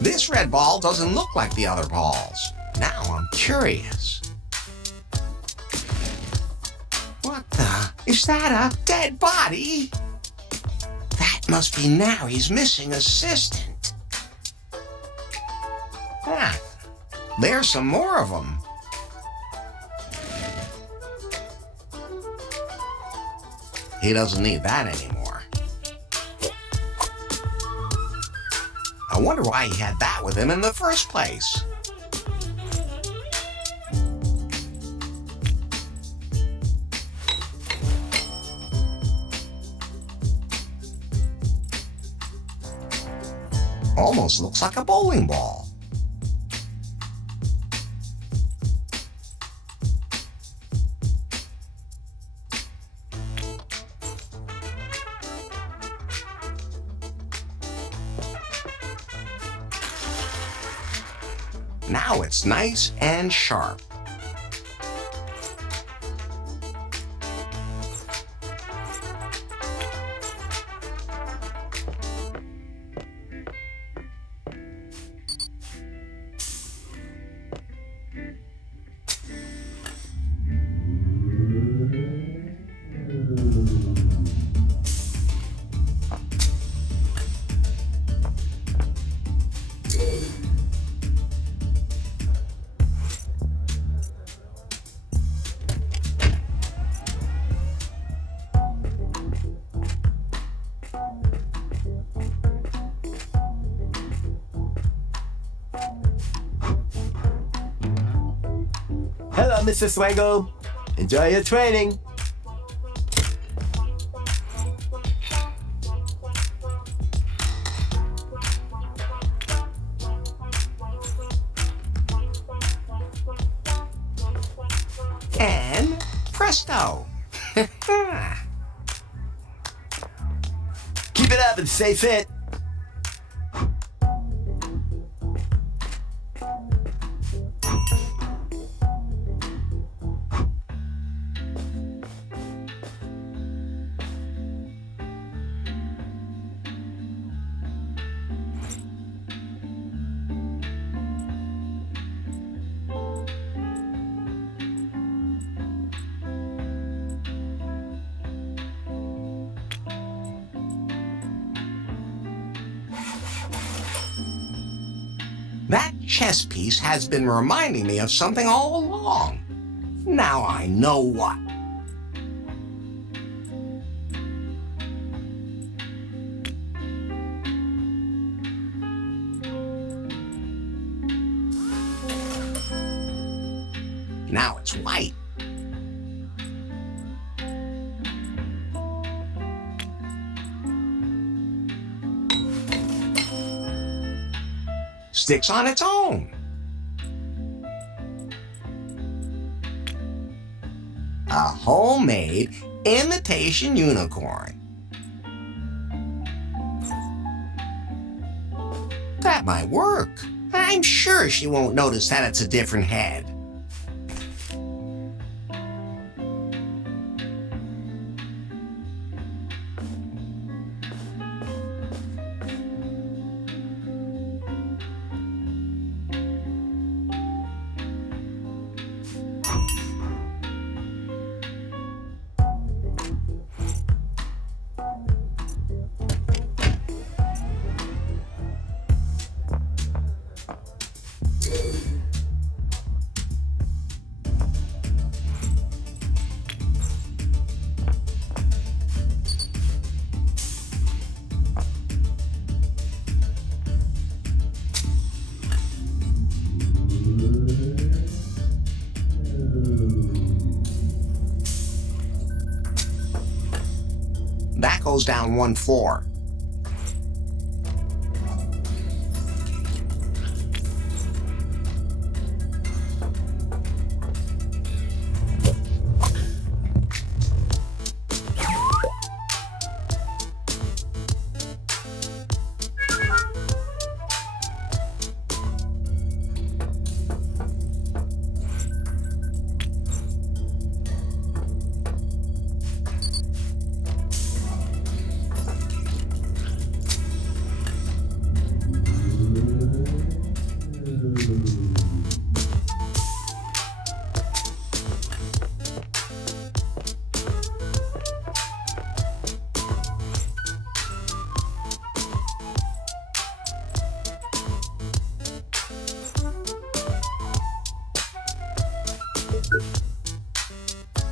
This red ball doesn't look like the other balls. Now I'm curious. What the? Is that a dead body? That must be Nari's missing assistant. Ah, there's some more of them. He doesn't need that anymore. I wonder why he had that with him in the first place. Almost looks like a bowling ball. Now it's nice and sharp. Hello, Mr. Swango. Enjoy your training. And presto. Keep it up and stay fit. That chess piece has been reminding me of something all along. Now I know what. Now it's white. Sticks on its own. A homemade imitation unicorn. That might work. I'm sure she won't notice that it's a different head. That goes down 1 floor.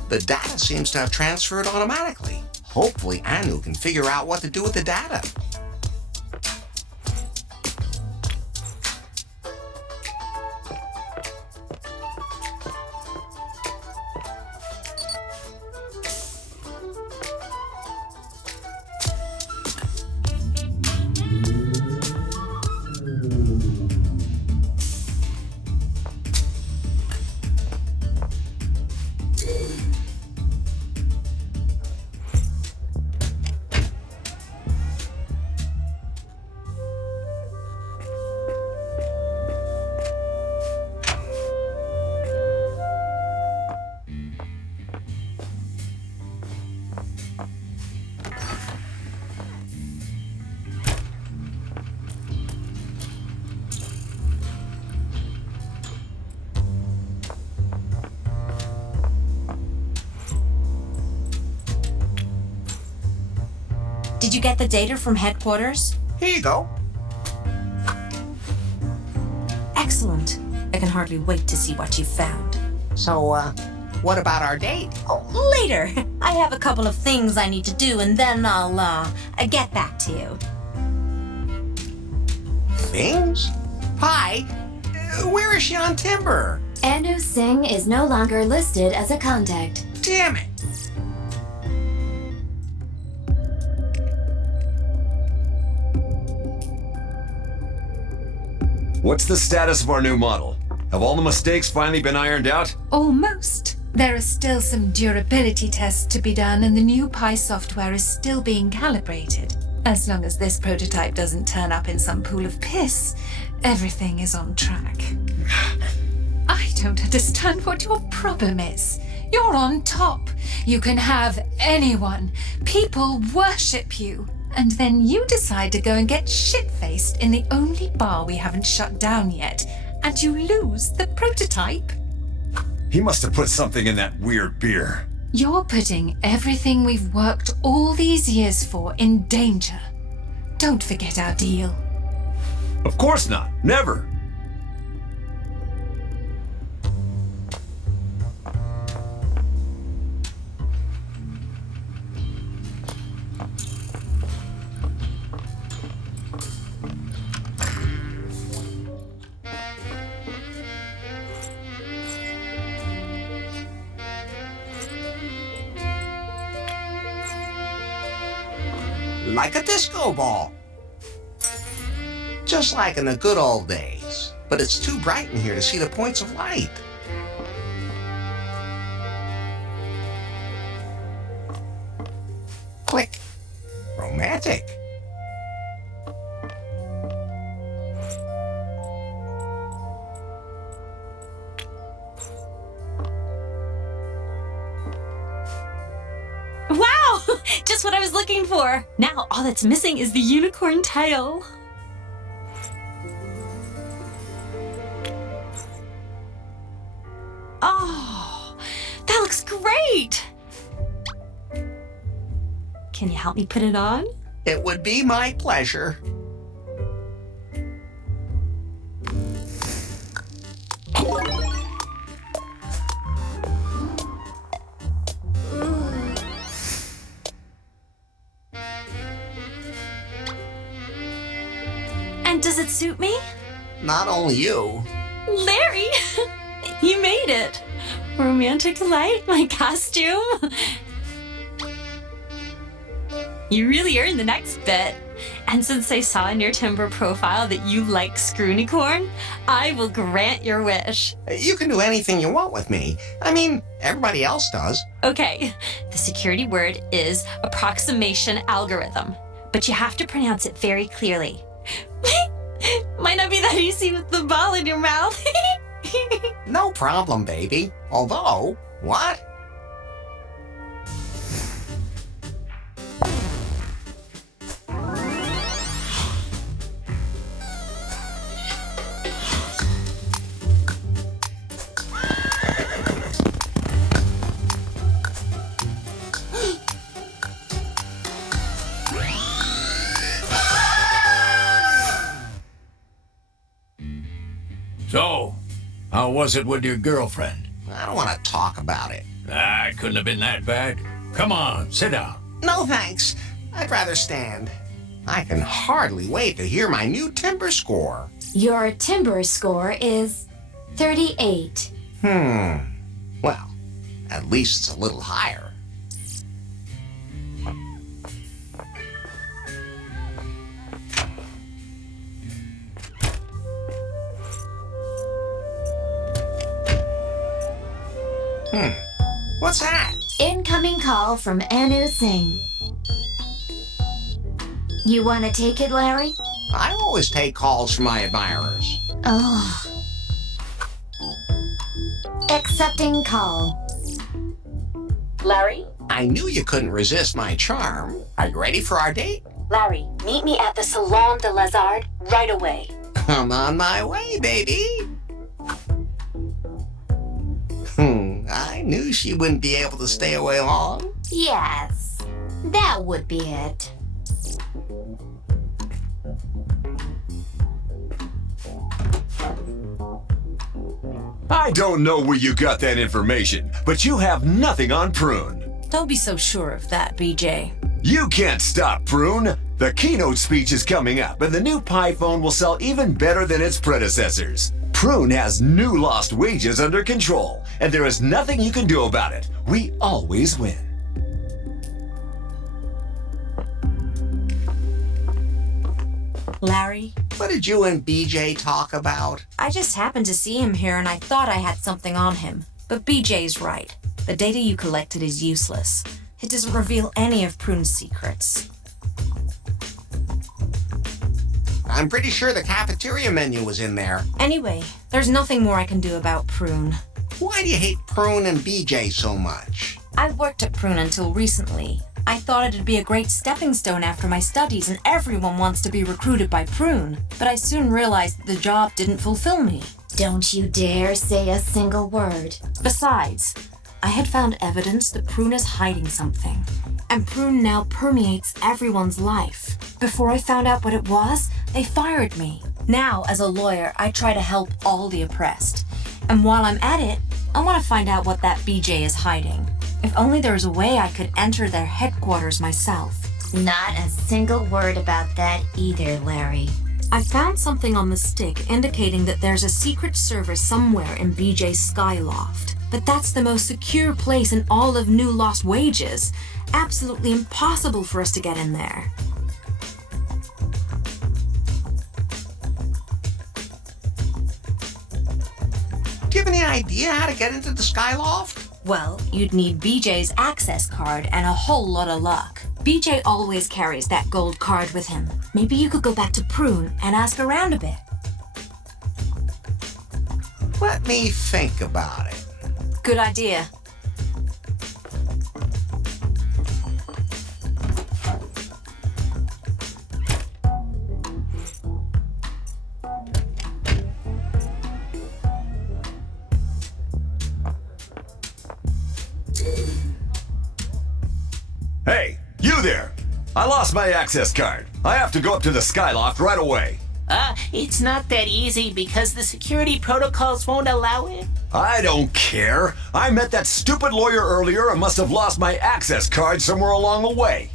The data seems to have transferred automatically. Hopefully Anu can figure out what to do with the data. Did you get the data from headquarters? Here you go. Excellent. I can hardly wait to see what you found. So, what about our date? Oh, later. I have a couple of things I need to do, and then I'll get back to you. Things? Hi. Where is she on Timber? Anu Singh is no longer listed as a contact. Damn it. What's the status of our new model? Have all the mistakes finally been ironed out? Almost. There are still some durability tests to be done, and the new Pi software is still being calibrated. As long as this prototype doesn't turn up in some pool of piss, everything is on track. I don't understand what your problem is. You're on top. You can have anyone. People worship you. And then you decide to go and get shit-faced in the only bar we haven't shut down yet, and you lose the prototype. He must have put something in that weird beer. You're putting everything we've worked all these years for in danger. Don't forget our deal. Of course not. Never. like a disco ball. Just like in the good old days. But it's too bright in here to see the points of light. Click. Romantic. Wow! Just what I was looking for. Now all that's missing is the unicorn tail. Oh, that looks great! Can you help me put it on? It would be my pleasure. And does it suit me? Not only you. Larry! You made it! Romantic light, my costume. You really earned the next bit. And since I saw in your Timber profile that you like Scroonicorn, I will grant your wish. You can do anything you want with me. I mean, everybody else does. Okay, the security word is approximation algorithm, but you have to pronounce it very clearly. Might not be that easy with the ball in your mouth. No problem, baby. Although, what? So, how was it with your girlfriend? I don't want to talk about it. It couldn't have been that bad. Come on, sit down. No thanks. I'd rather stand. I can hardly wait to hear my new Timber score. Your Timber score is 38. Well, at least it's a little higher. What's that? Incoming call from Anu Singh. You want to take it, Larry? I always take calls from my admirers. Oh. Accepting call. Larry? I knew you couldn't resist my charm. Are you ready for our date? Larry, meet me at the Salon de Lazard right away. I'm on my way, baby. I knew she wouldn't be able to stay away long. Yes, that would be it. I don't know where you got that information, but you have nothing on Prune. Don't be so sure of that, BJ. You can't stop Prune. The keynote speech is coming up, and the new Pi phone will sell even better than its predecessors. Prune has new lost wages under control, and there is nothing you can do about it. We always win. Larry? What did you and BJ talk about? I just happened to see him here and I thought I had something on him. But BJ's right. The data you collected is useless. It doesn't reveal any of Prune's secrets. I'm pretty sure the cafeteria menu was in there. Anyway, there's nothing more I can do about Prune. Why do you hate Prune and BJ so much? I worked at Prune until recently. I thought it'd be a great stepping stone after my studies and everyone wants to be recruited by Prune. But I soon realized that the job didn't fulfill me. Don't you dare say a single word. Besides, I had found evidence that Prune is hiding something. And Prune now permeates everyone's life. Before I found out what it was, they fired me. Now, as a lawyer, I try to help all the oppressed. And while I'm at it, I want to find out what that BJ is hiding. If only there was a way I could enter their headquarters myself. Not a single word about that either, Larry. I found something on the stick indicating that there's a secret server somewhere in BJ's Skyloft. But that's the most secure place in all of New Lost Wages. Absolutely impossible for us to get in there. have any idea how to get into the Skyloft? Well, you'd need BJ's access card and a whole lot of luck. BJ always carries that gold card with him. Maybe you could go back to Prune and ask around a bit. Let me think about it. Good idea. Hey, you there! I lost my access card. I have to go up to the Skyloft right away. It's not that easy because the security protocols won't allow it. I don't care. I met that stupid lawyer earlier and must have lost my access card somewhere along the way.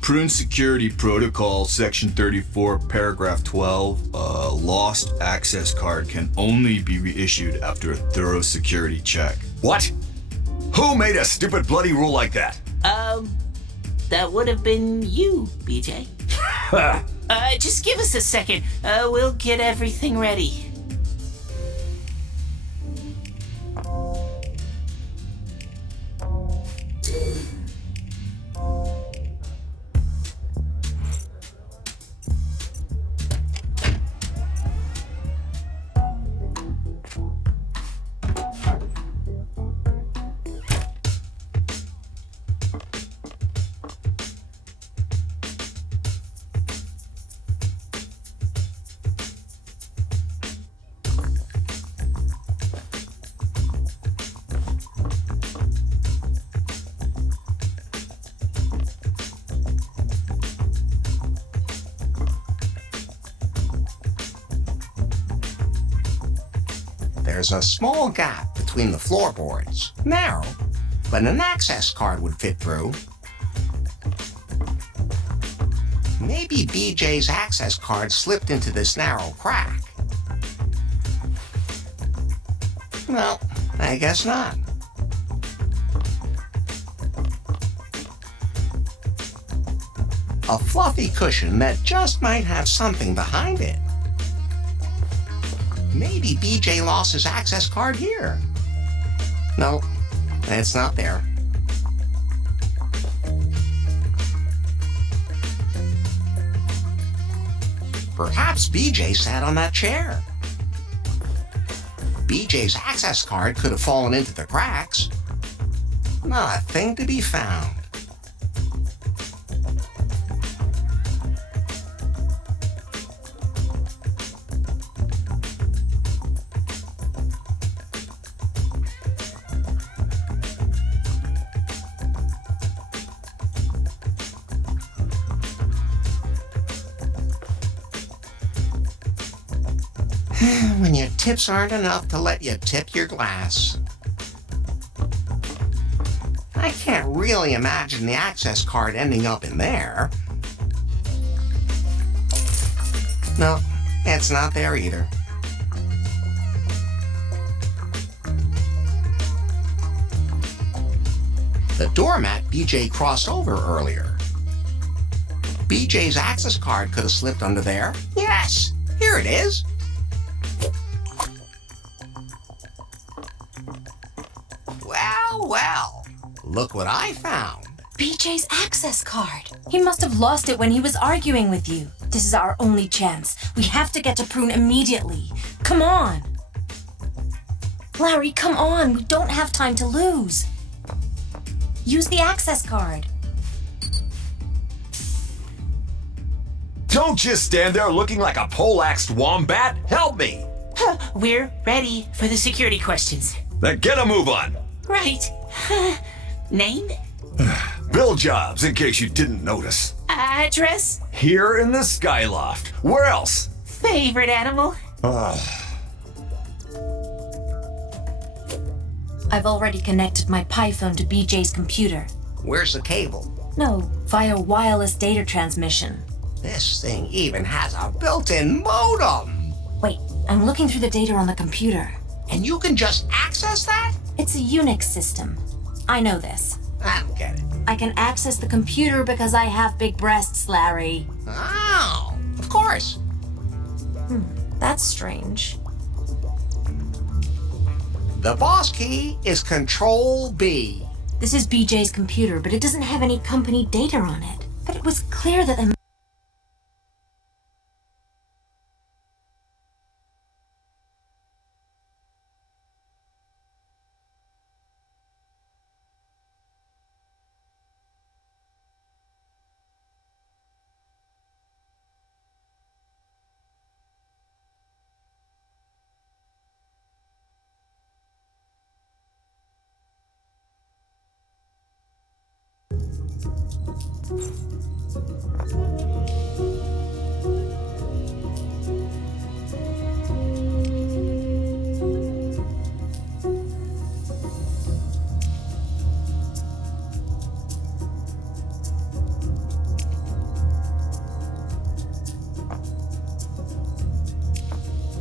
Prune Security Protocol, Section 34, Paragraph 12, lost access card can only be reissued after a thorough security check. What? Who made a stupid bloody rule like that? That would have been you, BJ. Just give us a second. We'll get everything ready. There's a small gap between the floorboards. Narrow, but an access card would fit through. Maybe BJ's access card slipped into this narrow crack. Well, I guess not. A fluffy cushion that just might have something behind it. Maybe BJ lost his access card here. No, it's not there. Perhaps BJ sat on that chair. BJ's access card could have fallen into the cracks. Not a thing to be found. When your tips aren't enough to let you tip your glass. I can't really imagine the access card ending up in there. No, it's not there either. The doormat BJ crossed over earlier. BJ's access card could have slipped under there. Yes, here it is. Well, look what I found. BJ's access card. He must have lost it when he was arguing with you. This is our only chance. We have to get to Prune immediately. Come on. Larry, come on. We don't have time to lose. Use the access card. Don't just stand there looking like a poleaxed wombat. Help me. We're ready for the security questions. Then get a move on. Right. Name? Bill Jobs, in case you didn't notice. Address? Here in the Skyloft. Where else? Favorite animal? I've already connected my PiPhone to BJ's computer. Where's the cable? No, via wireless data transmission. This thing even has a built-in modem. Wait, I'm looking through the data on the computer. And you can just access that? It's a Unix system. I know this. I don't get it. I can access the computer because I have big breasts, Larry. Oh, of course. That's strange. The boss key is Control B. This is BJ's computer, but it doesn't have any company data on it. But it was clear that the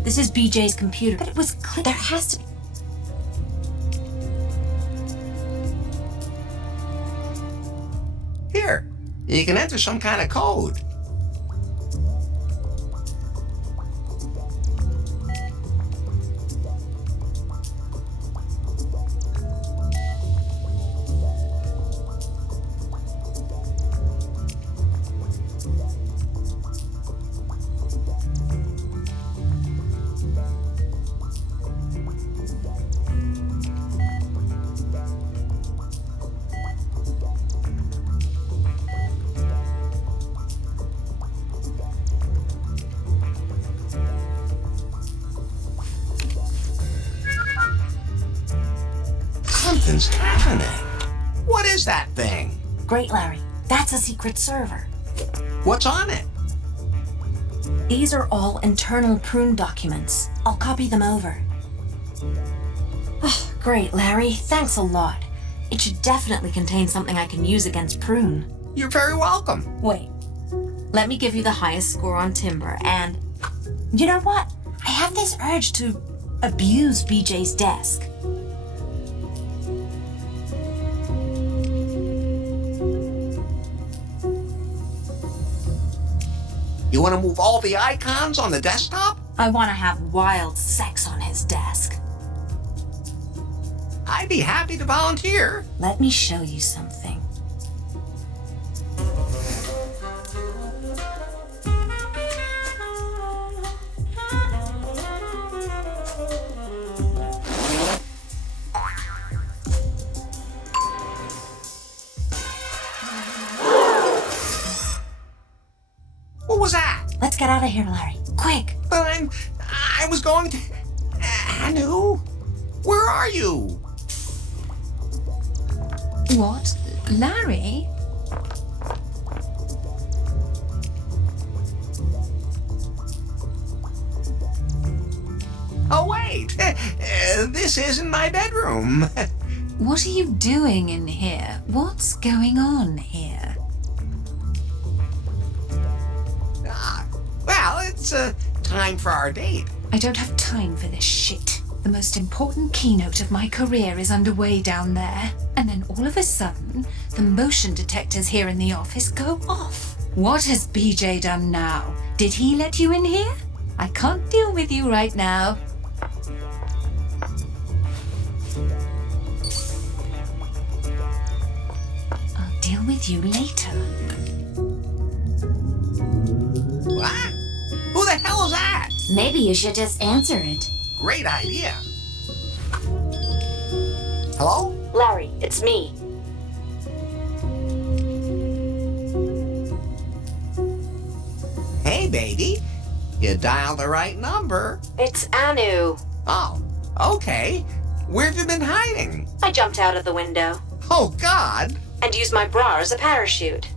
This is BJ's computer, but it was clear. There has to be. Here, you can enter some kind of code. Something's happening. What is that thing? Great, Larry. That's a secret server. What's on it? These are all internal prune documents. I'll copy them over. Oh, great, Larry. Thanks a lot. It should definitely contain something I can use against prune. You're very welcome. Wait. Let me give you the highest score on timber, and... You know what? I have this urge to abuse BJ's desk. You want to move all the icons on the desktop? I want to have wild sex on his desk. I'd be happy to volunteer. Let me show you something. What was that? Let's get out of here, Larry. Quick! But I was going to... Anu? Where are you? What? Larry? Oh, wait. This isn't my bedroom. What are you doing in here? What's going on here? Well, it's time for our date. I don't have time for this shit. The most important keynote of my career is underway down there. And then all of a sudden, the motion detectors here in the office go off. What has BJ done now? Did he let you in here? I can't deal with you right now. I'll deal with you later. What? Who the hell is that? Maybe you should just answer it. Great idea. Hello? Larry, it's me. Hey, baby. You dialed the right number. It's Anu. Oh, okay. Where have you been hiding? I jumped out of the window. Oh, God. And used my bra as a parachute.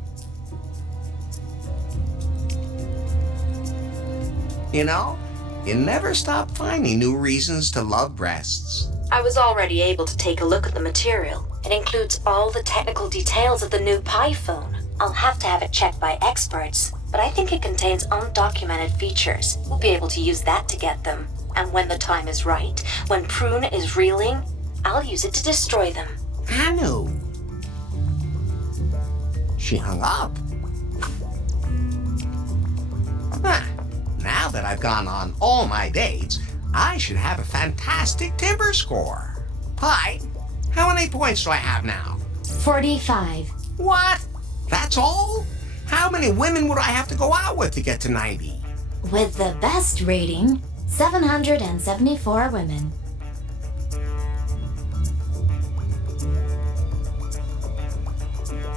You know, you never stop finding new reasons to love breasts. I was already able to take a look at the material. It includes all the technical details of the new Pi phone. I'll have to have it checked by experts, but I think it contains undocumented features. We'll be able to use that to get them. And when the time is right, when Prune is reeling, I'll use it to destroy them. Anu. She hung up. Huh. Now that I've gone on all my dates, I should have a fantastic timber score. Hi. How many points do I have now? 45. What? That's all? How many women would I have to go out with to get to 90? With the best rating, 774 women.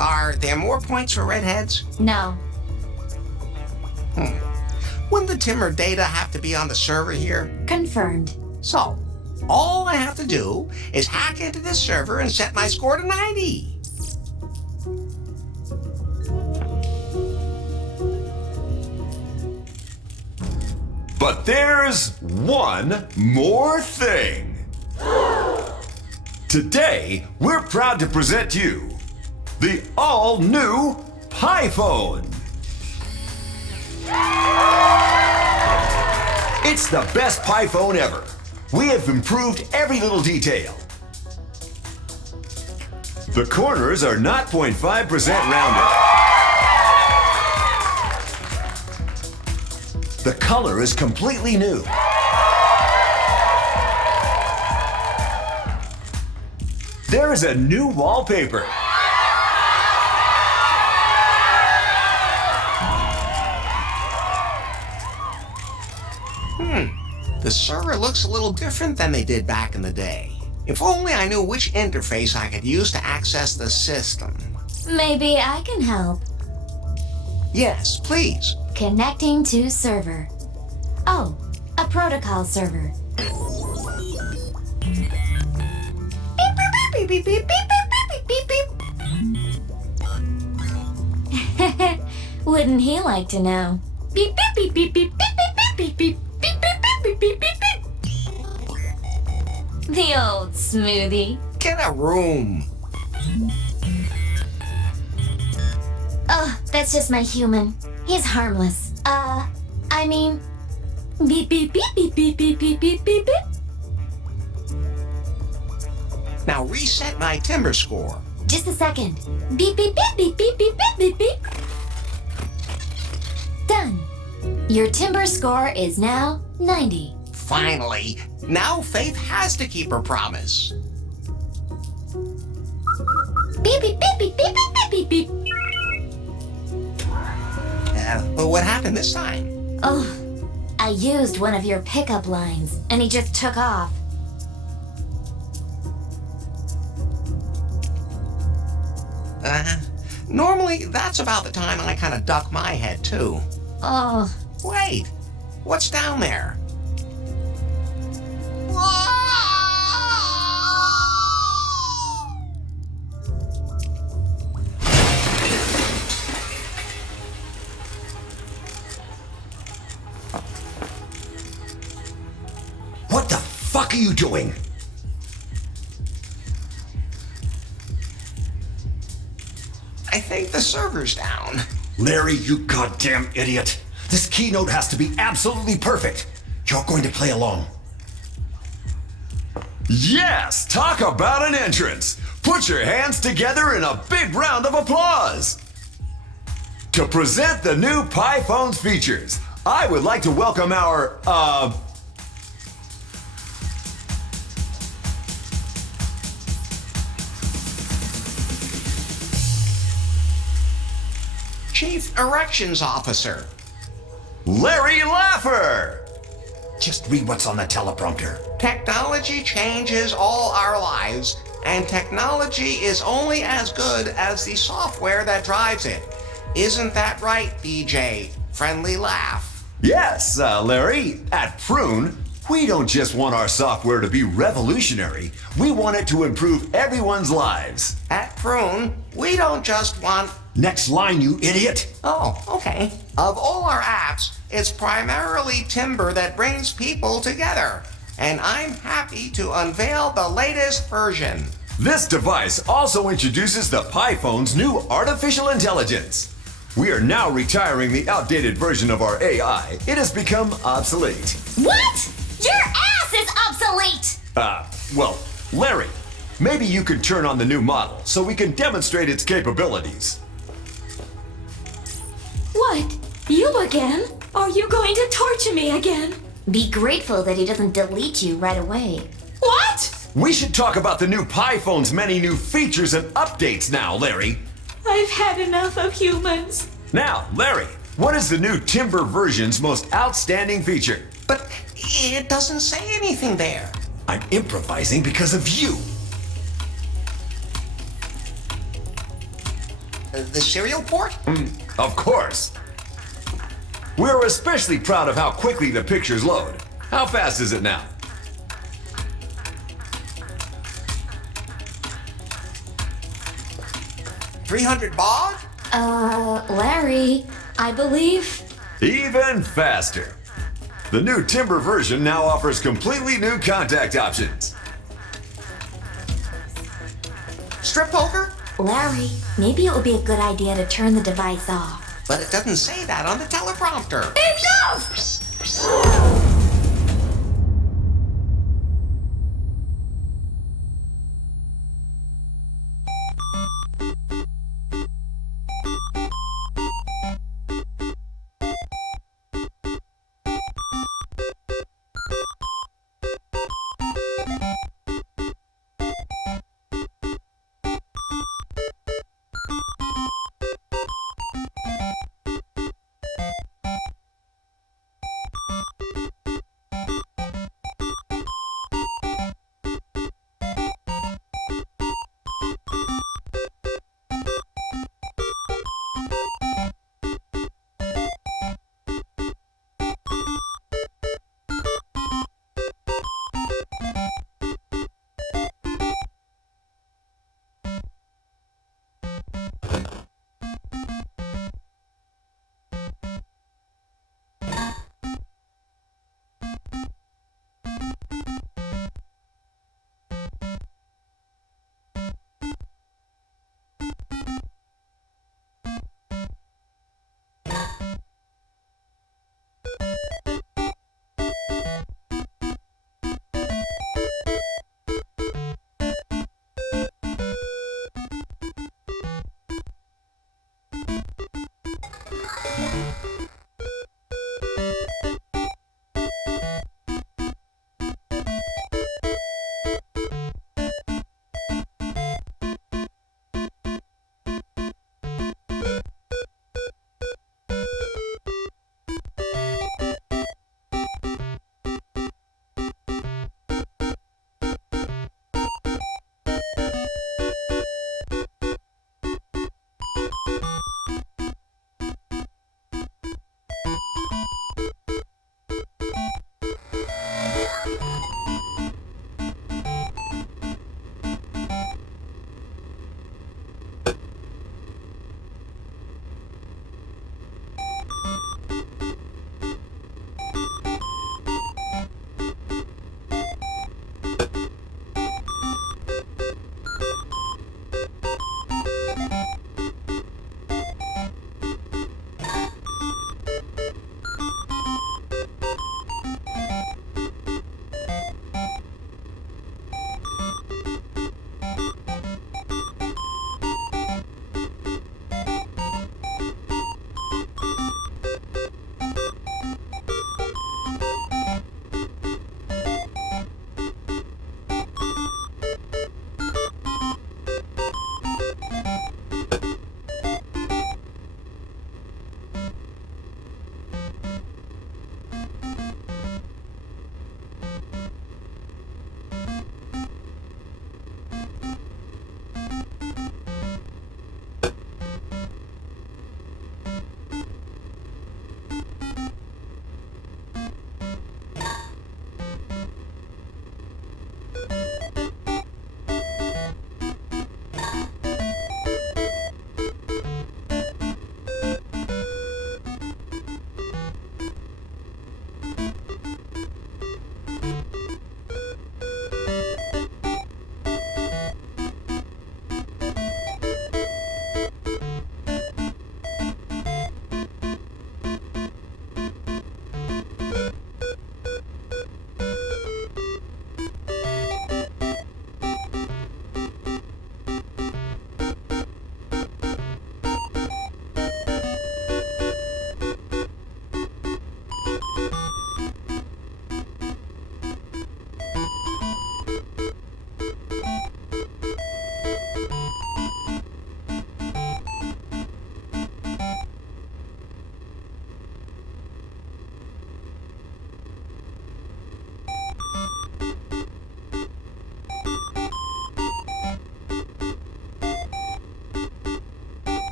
Are there more points for redheads? No. Wouldn't the Timber data have to be on the server here? Confirmed. So, all I have to do is hack into this server and set my score to 90. But there's one more thing. Today, we're proud to present you the all-new PiPhone. It's the best PiPhone ever. We have improved every little detail. The corners are not 0.5% rounded. The color is completely new. There is a new wallpaper. The server looks a little different than they did back in the day. If only I knew which interface I could use to access the system. Maybe I can help. Yes, please. Connecting to server. Oh, a protocol server. Beep, beep, beep, beep, beep, beep, beep, beep, beep. Wouldn't he like to know? Beep, beep, beep, beep, beep, beep, beep, beep, beep, beep, beep, beep, beep, beep, beep. The old smoothie. Get a room. Oh, that's just my human. He's harmless. I mean, beep, beep, beep, beep, beep, beep, beep, beep, beep, beep. Now reset my Timber score. Just a second. Beep, beep, beep, beep, beep, beep, beep, beep, beep. Done. Your Timber score is now 90. Finally. Now Faith has to keep her promise. Beep, beep, beep, beep, beep, beep, beep, beep. But what happened this time? Oh, I used one of your pickup lines, and he just took off. Normally, that's about the time I kind of duck my head, too. Oh. Wait, what's down there? What the fuck are you doing? I think the server's down. Larry, you goddamn idiot. This keynote has to be absolutely perfect. You're going to play along. Yes, talk about an entrance. Put your hands together in a big round of applause. To present the new PiPhone's features, I would like to welcome our, Chief Erections Officer. Larry Laffer. Just read what's on the teleprompter. Technology changes all our lives, and technology is only as good as the software that drives it. Isn't that right, DJ? Friendly laugh. Yes, Larry. At Prune, we don't just want our software to be revolutionary. We want it to improve everyone's lives. At Prune, we don't just want... Next line, you idiot. Oh, okay. Of all our apps, it's primarily Timber that brings people together. And I'm happy to unveil the latest version. This device also introduces the PiPhone's new artificial intelligence. We are now retiring the outdated version of our AI. It has become obsolete. What? Your ass is obsolete! Well, Larry, maybe you could turn on the new model so we can demonstrate its capabilities. What? You again? Are you going to torture me again? Be grateful that he doesn't delete you right away. What? We should talk about the new Pi phone's many new features and updates now, Larry. I've had enough of humans. Now, Larry, what is the new Timber version's most outstanding feature? But it doesn't say anything there. I'm improvising because of you. The serial port? Of course. We're especially proud of how quickly the pictures load. How fast is it now? $300 baud? Larry, I believe. Even faster. The new Timber version now offers completely new contact options. Strip poker? Larry, maybe it would be a good idea to turn the device off. But it doesn't say that on the teleprompter. Enough!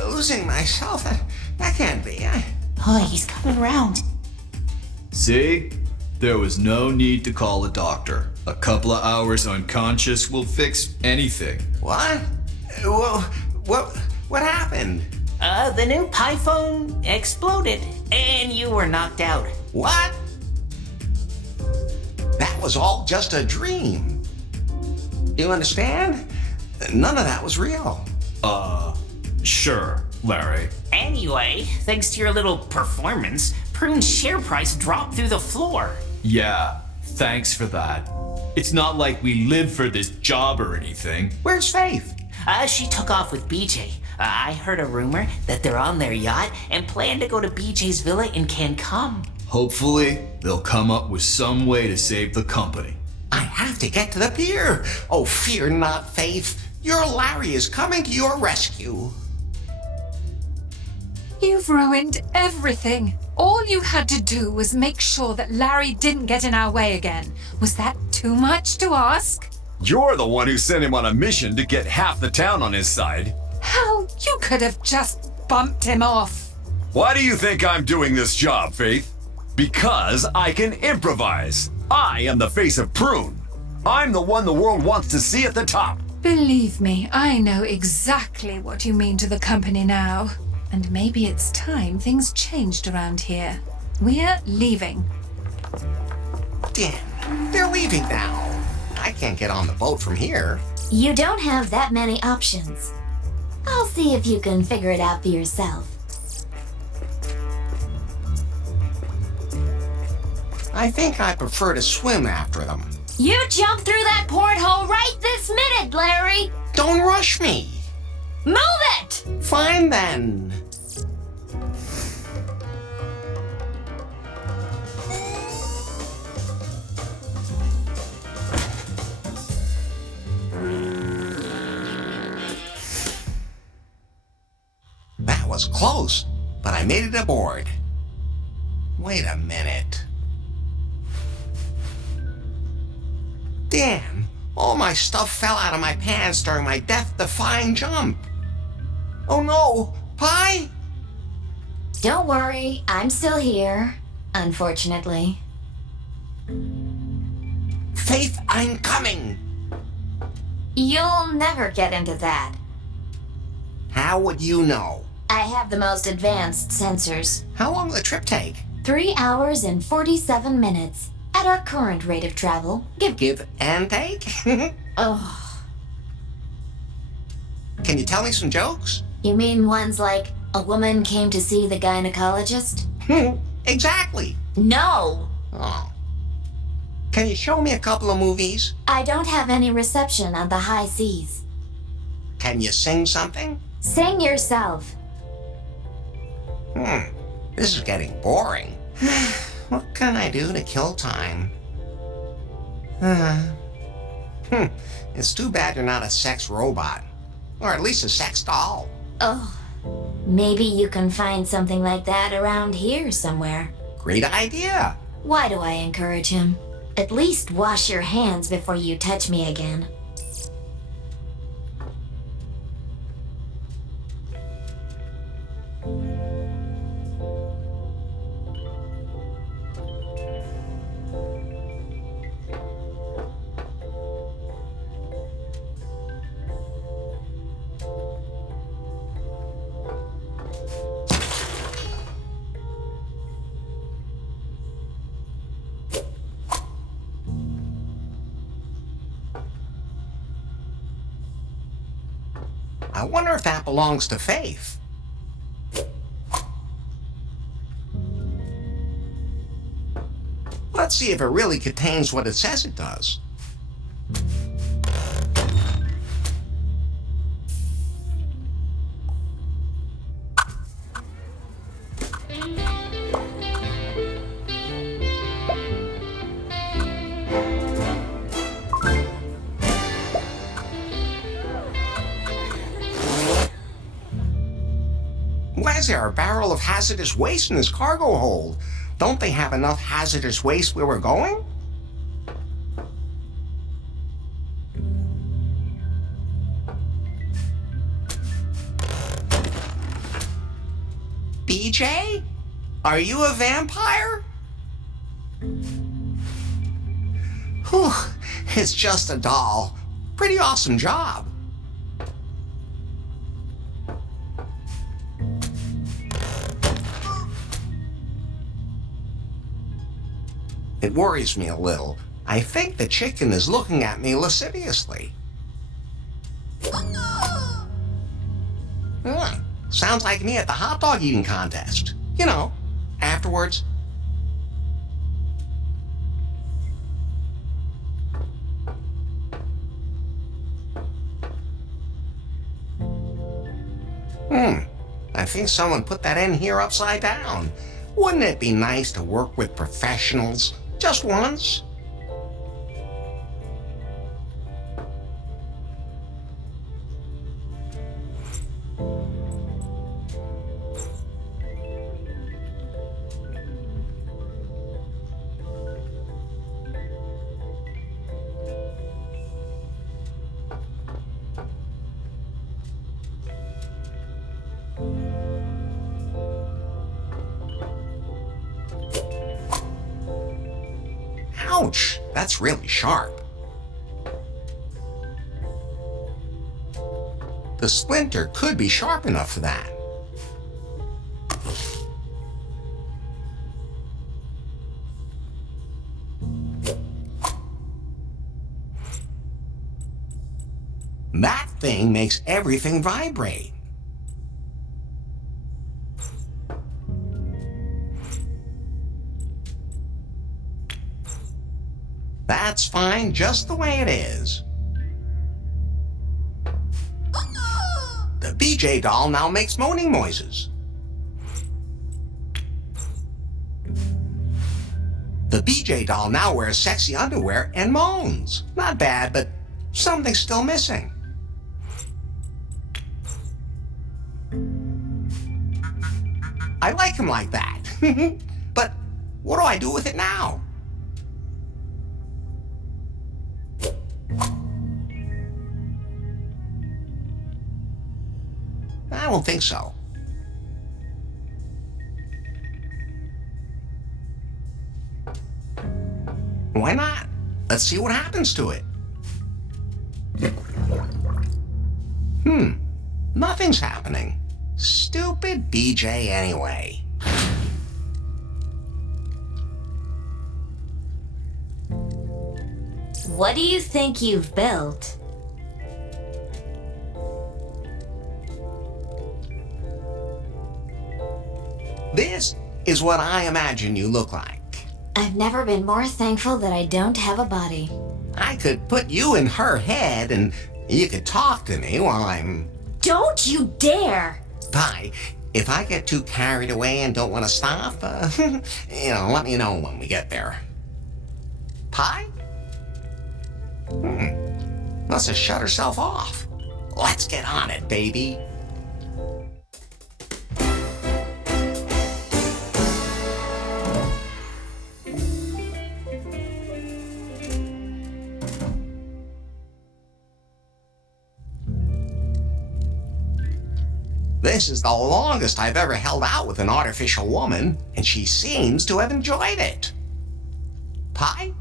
Losing myself? That can't be. Oh, he's coming round. See? There was no need to call a doctor. A couple of hours unconscious will fix anything. What? What happened? The new Pi phone exploded, and you were knocked out. What? That was all just a dream. You understand? None of that was real. Sure, Larry. Anyway, thanks to your little performance, Prune's share price dropped through the floor. Yeah, thanks for that. It's not like we live for this job or anything. Where's Faith? She took off with BJ. I heard a rumor that they're on their yacht and plan to go to BJ's villa in Cancun. Hopefully, they'll come up with some way to save the company. I have to get to the pier. Oh, fear not, Faith. Your Larry is coming to your rescue. You've ruined everything. All you had to do was make sure that Larry didn't get in our way again. Was that too much to ask? You're the one who sent him on a mission to get half the town on his side. Hell, you could have just bumped him off. Why do you think I'm doing this job, Faith? Because I can improvise. I am the face of Prune. I'm the one the world wants to see at the top. Believe me, I know exactly what you mean to the company now. And maybe it's time things changed around here. We're leaving. Damn, they're leaving now. I can't get on the boat from here. You don't have that many options. I'll see if you can figure it out for yourself. I think I prefer to swim after them. You jump through that porthole right this minute, Larry! Don't rush me. Move it! Fine then. That was close, but I made it aboard. Wait a minute. Damn, all my stuff fell out of my pants during my death-defying jump. Oh no, Pi? Don't worry, I'm still here, unfortunately. Faith, I'm coming. You'll never get into that. How would you know? I have the most advanced sensors. How long will the trip take? 3 hours and 47 minutes. At our current rate of travel. Give and take? Oh. Can you tell me some jokes? You mean ones like, a woman came to see the gynecologist? Exactly. No. Oh. Can you show me a couple of movies? I don't have any reception on the high seas. Can you sing something? Sing yourself. This is getting boring. What can I do to kill time? It's too bad you're not a sex robot. Or at least a sex doll. Oh, maybe you can find something like that around here somewhere. Great idea. Why do I encourage him? At least wash your hands before you touch me again. I wonder if that belongs to Faith. Let's see if it really contains what it says it does. Why is there a barrel of hazardous waste in this cargo hold? Don't they have enough hazardous waste where we're going? BJ? Are you a vampire? Whew, it's just a doll. Pretty awesome job. It worries me a little. I think the chicken is looking at me lasciviously. Sounds like me at the hot dog eating contest. You know, afterwards. I think someone put that in here upside down. Wouldn't it be nice to work with professionals just once? Ouch, that's really sharp. The splinter could be sharp enough for that. That thing makes everything vibrate. That's fine just the way it is. The BJ doll now makes moaning noises. The BJ doll now wears sexy underwear and moans. Not bad, but something's still missing. I like him like that. But what do I do with it now? I don't think so. Why not? Let's see what happens to it. Nothing's happening. Stupid BJ anyway. What do you think you've built? This is what I imagine you look like. I've never been more thankful that I don't have a body. I could put you in her head and you could talk to me while I'm... Don't you dare! Bye. If I get too carried away and don't want to stop, let me know when we get there. Pie? Must have shut herself off. Let's get on it, baby. This is the longest I've ever held out with an artificial woman, and she seems to have enjoyed it. Pie?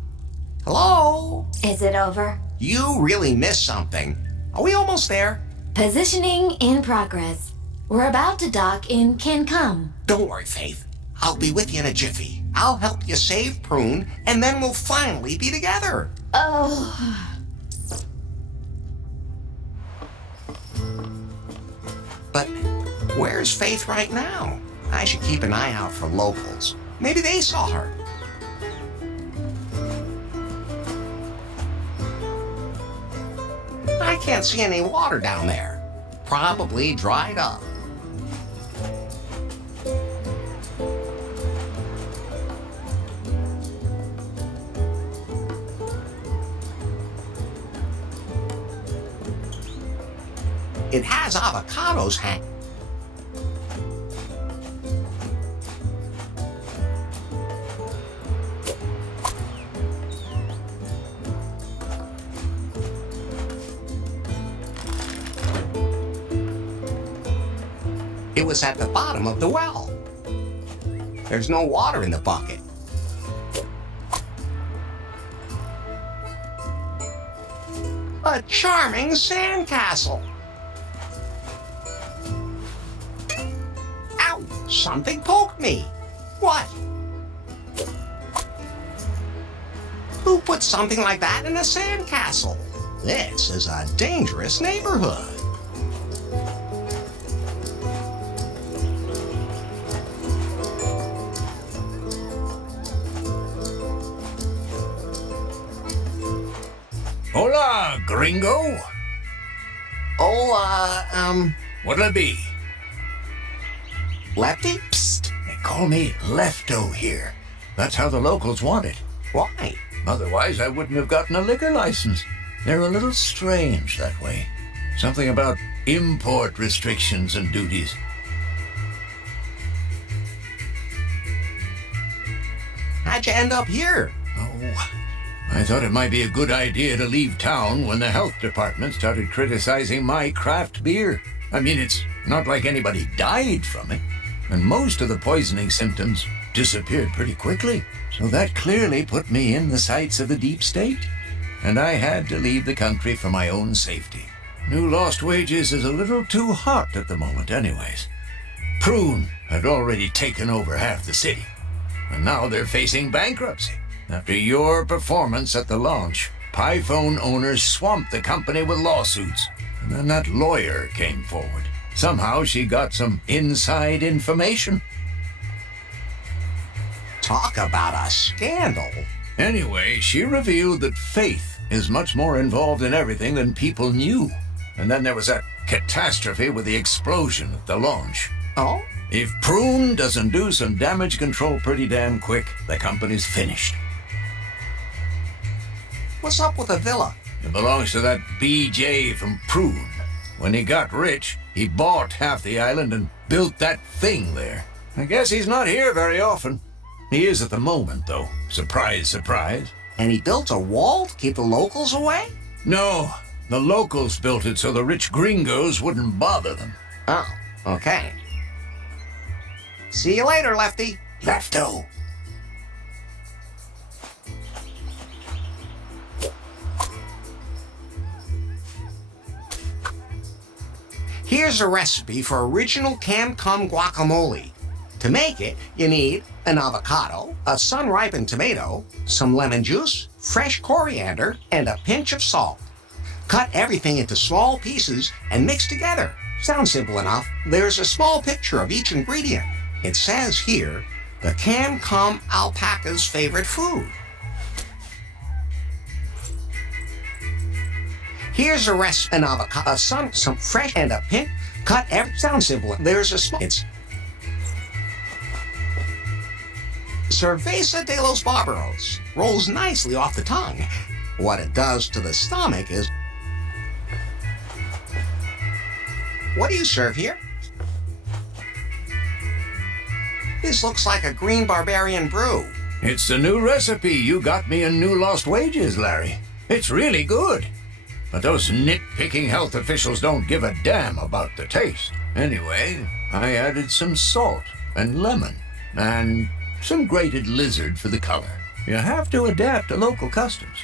Hello? Is it over? You really missed something. Are we almost there? Positioning in progress. We're about to dock in Can Come. Don't worry, Faith. I'll be with you in a jiffy. I'll help you save Prune, and then we'll finally be together. Oh. But where's Faith right now? I should keep an eye out for locals. Maybe they saw her. I can't see any water down there. Probably dried up. It has avocados hanging. It was at the bottom of the well. There's no water in the bucket. A charming sandcastle. Ow! Something poked me. What? Who put something like that in a sandcastle? This is a dangerous neighborhood. Hola, gringo. What'll it be? Lefty? Psst. They call me Lefto here. That's how the locals want it. Why? Otherwise, I wouldn't have gotten a liquor license. They're a little strange that way. Something about import restrictions and duties. How'd you end up here? Oh, I thought it might be a good idea to leave town when the health department started criticizing my craft beer. I mean, it's not like anybody died from it, and most of the poisoning symptoms disappeared pretty quickly. So that clearly put me in the sights of the deep state, and I had to leave the country for my own safety. New Lost Wages is a little too hot at the moment anyways. Prune had already taken over half the city, and now they're facing bankruptcy. After your performance at the launch, PiPhone owners swamped the company with lawsuits, and then that lawyer came forward. Somehow she got some inside information. Talk about a scandal. Anyway, she revealed that Faith is much more involved in everything than people knew. And then there was that catastrophe with the explosion at the launch. Oh? If Prune doesn't do some damage control pretty damn quick, the company's finished. What's up with the villa? It belongs to that BJ from Prune. When he got rich, he bought half the island and built that thing there. I guess he's not here very often. He is at the moment, though. Surprise, surprise. And he built a wall to keep the locals away? No, the locals built it so the rich gringos wouldn't bother them. Oh, okay. See you later, Lefty. Lefto. Here's a recipe for original Camcum guacamole. To make it, you need an avocado, a sun-ripened tomato, some lemon juice, fresh coriander, and a pinch of salt. Cut everything into small pieces and mix together. Sounds simple enough. There's a small picture of each ingredient. It says here, the Camcum alpaca's favorite food. Here's a recipe, an avocado, some fresh, and a pinch. Cut every, sounds simple. There's a small, it's Cerveza de los Barbaros. Rolls nicely off the tongue. What it does to the stomach is... What do you serve here? This looks like a green barbarian brew. It's the new recipe you got me in New Lost Wages, Larry. It's really good. But those nitpicking health officials don't give a damn about the taste. Anyway, I added some salt and lemon and some grated lizard for the color. You have to adapt to local customs.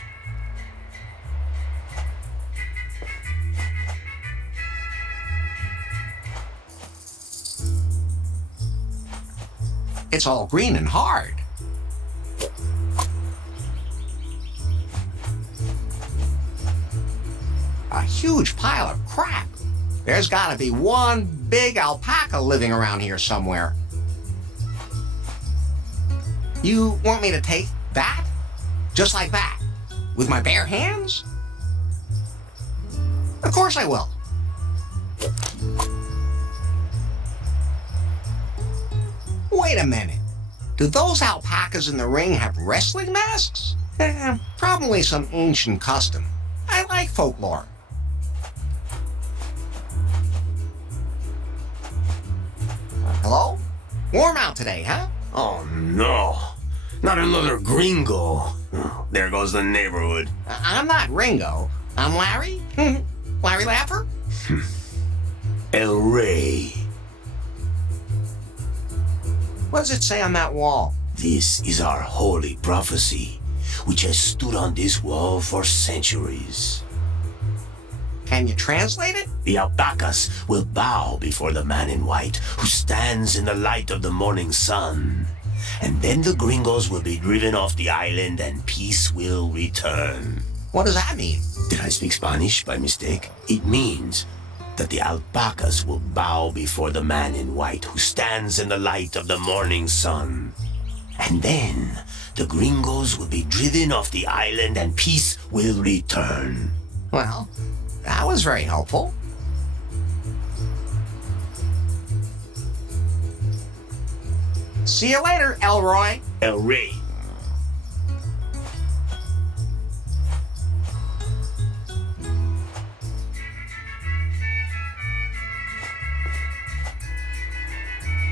It's all green and hard. A huge pile of crap. There's gotta be one big alpaca living around here somewhere. You want me to take that? Just like that? With my bare hands? Of course I will. Wait a minute. Do those alpacas in the ring have wrestling masks? Probably some ancient custom. I like folklore. Hello? Warm out today, huh? Oh no, not another gringo. There goes the neighborhood. I'm not Ringo. I'm Larry. Larry Laffer? El Rey. What does it say on that wall? This is our holy prophecy, which has stood on this wall for centuries. Can you translate it? The alpacas will bow before the man in white who stands in the light of the morning sun. And then the gringos will be driven off the island and peace will return. What does that mean? Did I speak Spanish by mistake? It means that the alpacas will bow before the man in white who stands in the light of the morning sun. And then the gringos will be driven off the island and peace will return. Well, that was very helpful. See you later, Elroy. Elray.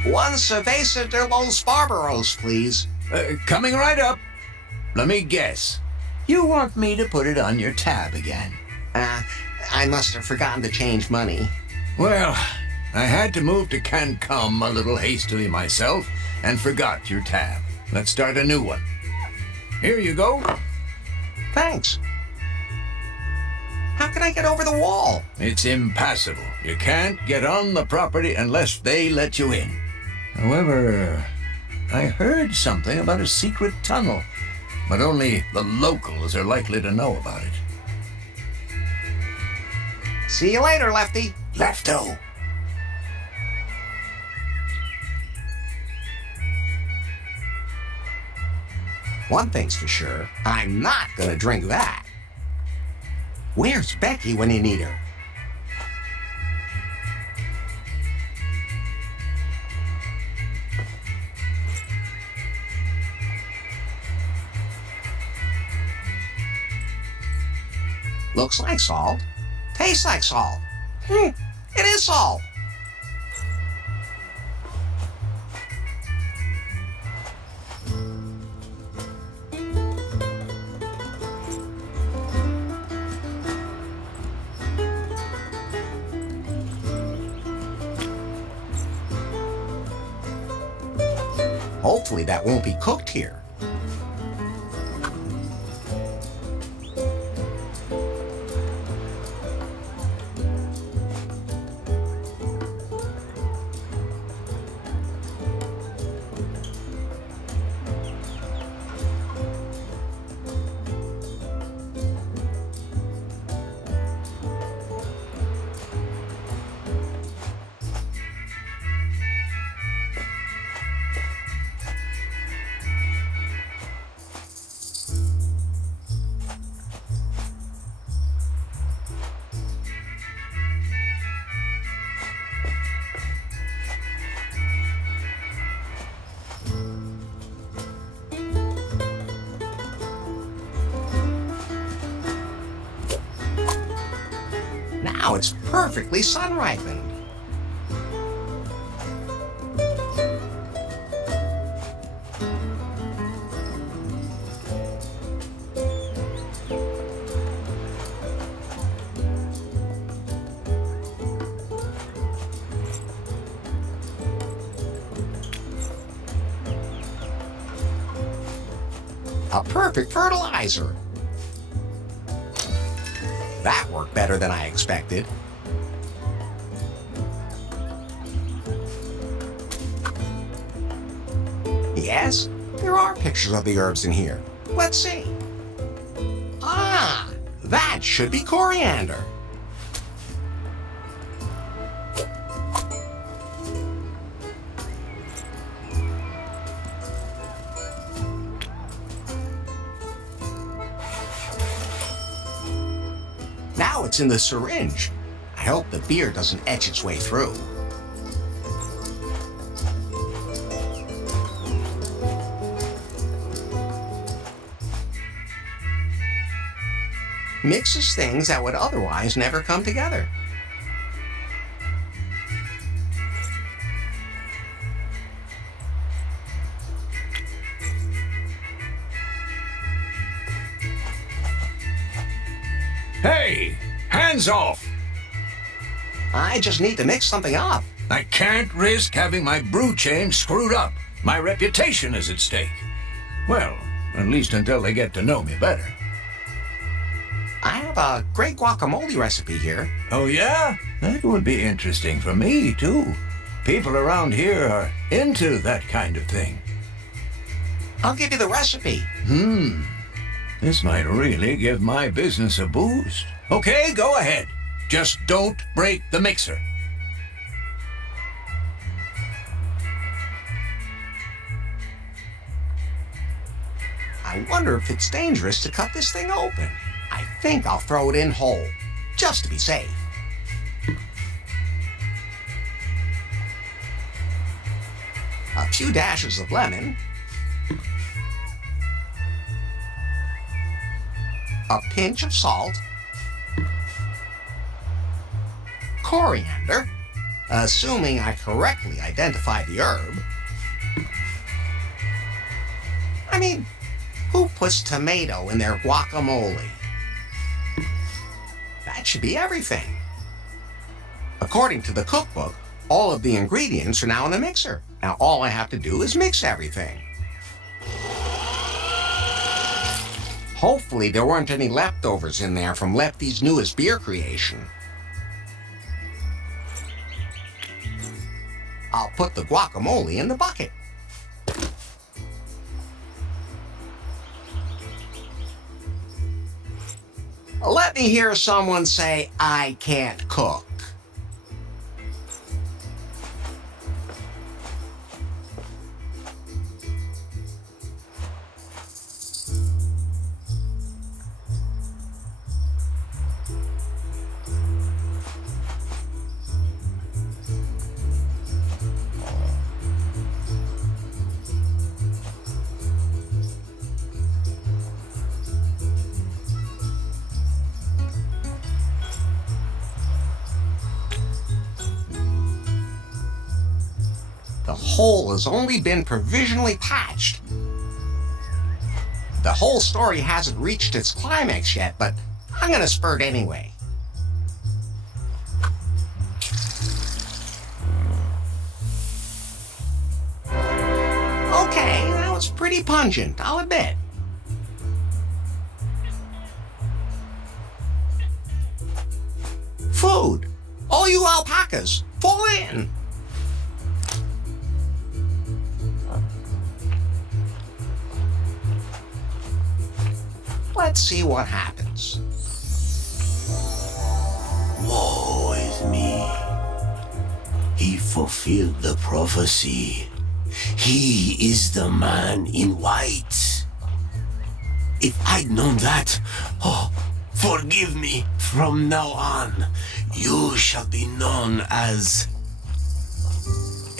One cerveza de los Barbaros, please. Coming right up. Let me guess. You want me to put it on your tab again? I must have forgotten to change money. Well, I had to move to Cancun a little hastily myself and forgot your tab. Let's start a new one. Here you go. Thanks. How can I get over the wall? It's impassable. You can't get on the property unless they let you in. However, I heard something about a secret tunnel, but only the locals are likely to know about it. See you later, Lefty. Lefto. One thing's for sure, I'm not gonna drink that. Where's Becky when you need her? Looks like salt. Tastes like salt. It is salt. Hopefully that won't be cooked here. Now it's perfectly sun-ripened. A perfect fertilizer. That worked better than I expected. Yes, there are pictures of the herbs in here. Let's see. Ah, that should be coriander. Now it's in the syringe. I hope the beer doesn't etch its way through. Mixes things that would otherwise never come together. Hey, hands off! I just need to mix something up. I can't risk having my brew chain screwed up. My reputation is at stake. Well, at least until they get to know me better. I have a great guacamole recipe here. Oh, yeah? That would be interesting for me, too. People around here are into that kind of thing. I'll give you the recipe. This might really give my business a boost. Okay, go ahead. Just don't break the mixer. I wonder if it's dangerous to cut this thing open. I think I'll throw it in whole, just to be safe. A few dashes of lemon. A pinch of salt. Coriander, assuming I correctly identify the herb. I mean, who puts tomato in their guacamole? That should be everything. According to the cookbook, all of the ingredients are now in the mixer. Now all I have to do is mix everything. Hopefully there weren't any leftovers in there from Lefty's newest beer creation. I'll put the guacamole in the bucket. Let me hear someone say, I can't cook. The hole has only been provisionally patched. The whole story hasn't reached its climax yet, but I'm gonna spurt anyway. Okay, that was pretty pungent, I'll admit. Food! All you alpacas, fall in! Let's see what happens. Woe is me. He fulfilled the prophecy. He is the man in white. If I'd known that, oh, forgive me. From now on, you shall be known as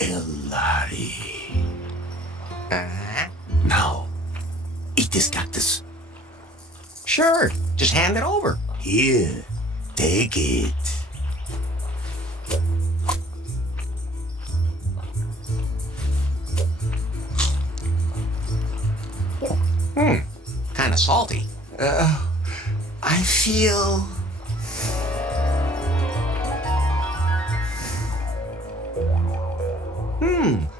Nari. Now, eat this cactus. Sure, just hand it over. Here, take it. Kinda salty. I feel...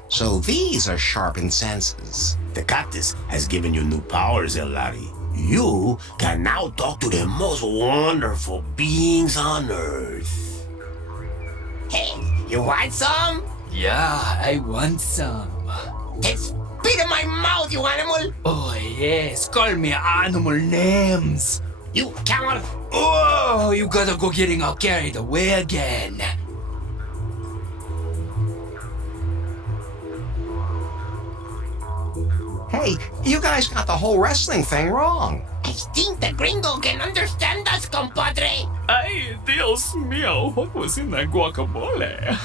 So these are sharpened senses. The cactus has given you new powers, Nari. You can now talk to the most wonderful beings on Earth. Hey, you want some? Yeah, I want some. Then spit in my mouth, you animal! Oh, yes, call me animal names. You camel! Oh, you gotta go getting all carried away again. Hey, you guys got the whole wrestling thing wrong. I think the gringo can understand us, compadre. Ay, Dios mío, what was in that guacamole?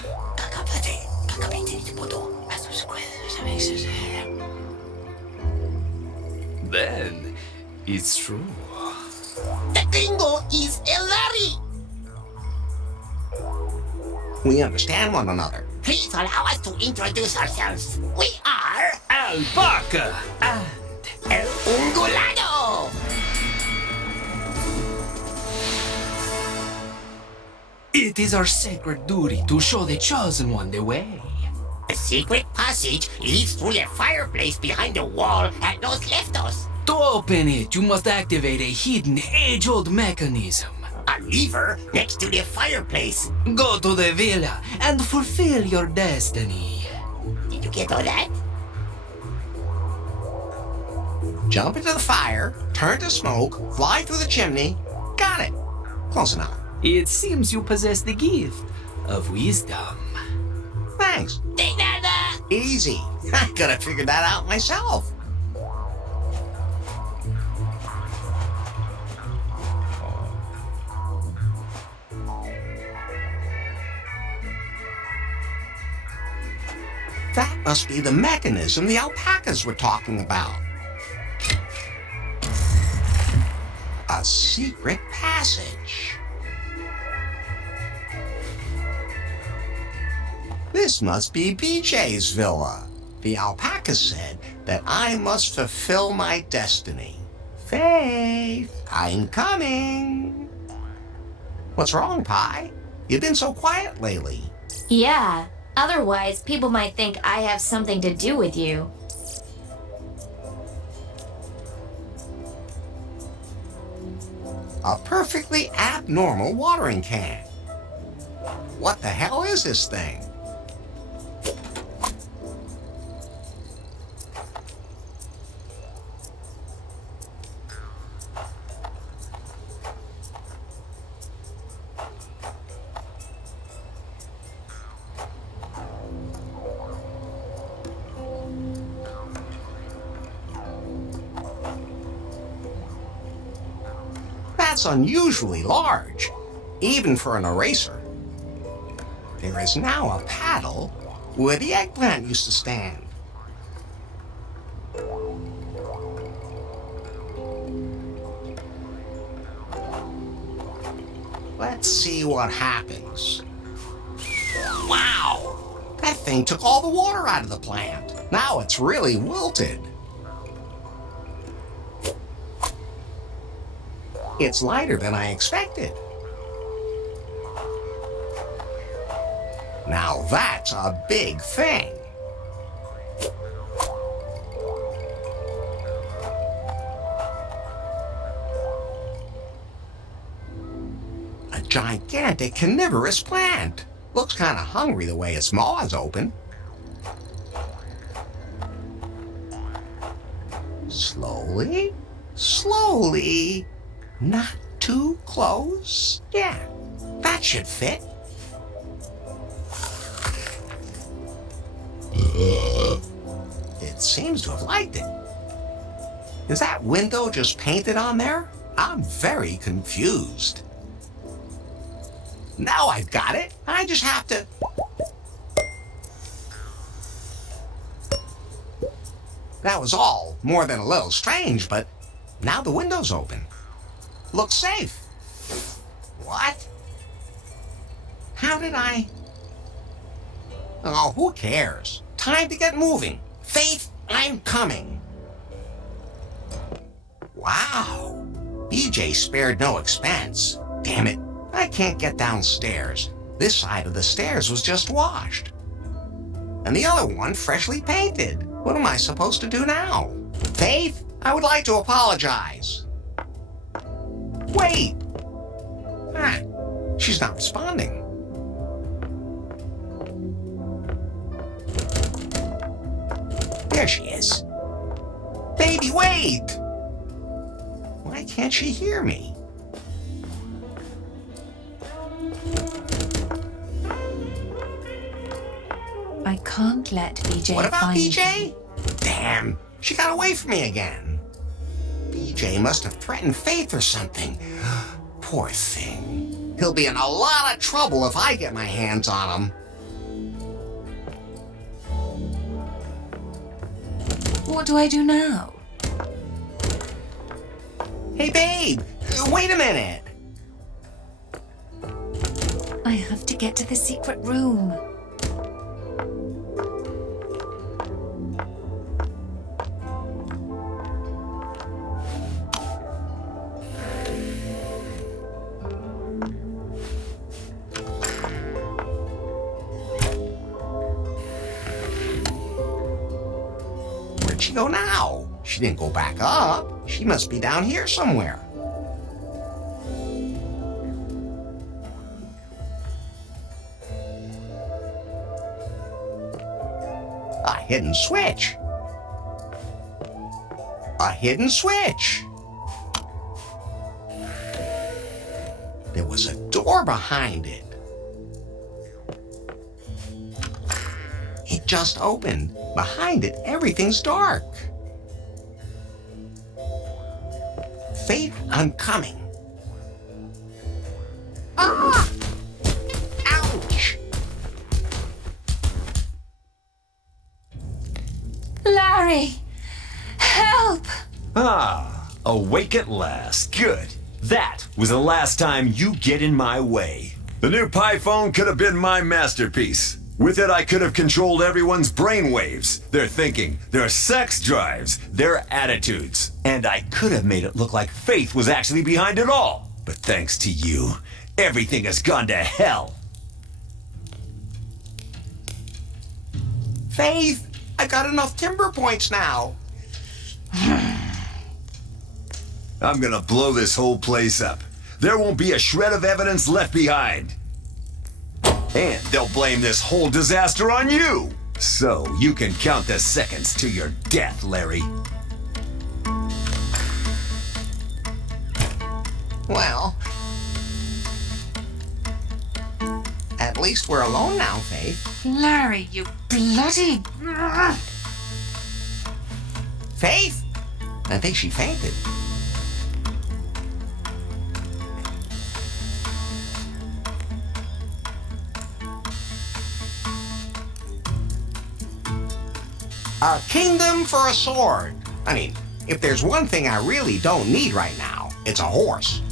Then, it's true. The gringo is Nari. We understand one another. Please allow us to introduce ourselves. We are Alpaca and El Ungulado. It is our sacred duty to show the chosen one the way. The secret passage leads through the fireplace behind the wall at Los Leftos. To open it, you must activate a hidden, age-old mechanism. A lever next to the fireplace. Go to the villa and fulfill your destiny. Did you get all that? Jump into the fire, turn to smoke, fly through the chimney. Got it. Close enough. It seems you possess the gift of wisdom. Thanks. Easy. I could have figured that out myself. That must be the mechanism the alpacas were talking about. A secret passage. This must be BJ's villa. The alpaca said that I must fulfill my destiny. Faith, I'm coming. What's wrong, Pi? You've been so quiet lately. Yeah, otherwise people might think I have something to do with you. A perfectly abnormal watering can. What the hell is this thing? That's unusually large, even for an eraser. There is now a paddle where the eggplant used to stand. Let's see what happens. Wow! That thing took all the water out of the plant. Now it's really wilted. It's lighter than I expected. Now that's a big thing. A gigantic carnivorous plant. Looks kind of hungry the way its maw is open. Slowly, slowly. Not too close. Yeah, that should fit. It seems to have liked it. Is that window just painted on there? I'm very confused. Now I've got it. I just have to... That was all more than a little strange, but now the window's open. Looks safe. What? How did I... Oh, who cares? Time to get moving. Faith, I'm coming. Wow. BJ spared no expense. Damn it, I can't get downstairs. This side of the stairs was just washed. And the other one freshly painted. What am I supposed to do now? Faith, I would like to apologize. Wait! Ah, she's not responding. There she is. Baby, wait! Why can't she hear me? I can't let BJ What about find BJ? me. Damn, she got away from me again. BJ must have threatened Faith or something. Poor thing. He'll be in a lot of trouble if I get my hands on him. What do I do now? Hey, babe, wait a minute. I have to get to the secret room. she go now? She didn't go back up. She must be down here somewhere. A hidden switch. A hidden switch. There was a door behind it. It just opened. Behind it, everything's dark. Faith, I'm coming. Ah! Ouch! Larry! Help! Ah, awake at last. Good. That was the last time you get in my way. The new Pi phone could have been my masterpiece. With it, I could have controlled everyone's brainwaves, their thinking, their sex drives, their attitudes. And I could have made it look like Faith was actually behind it all. But thanks to you, everything has gone to hell. Faith, I got enough timber points now. I'm gonna blow this whole place up. There won't be a shred of evidence left behind. And they'll blame this whole disaster on you. So you can count the seconds to your death, Larry. Well, at least we're alone now, Faith. Larry, you bloody... Faith? I think she fainted. A kingdom for a sword. I mean, if there's one thing I really don't need right now, it's a horse.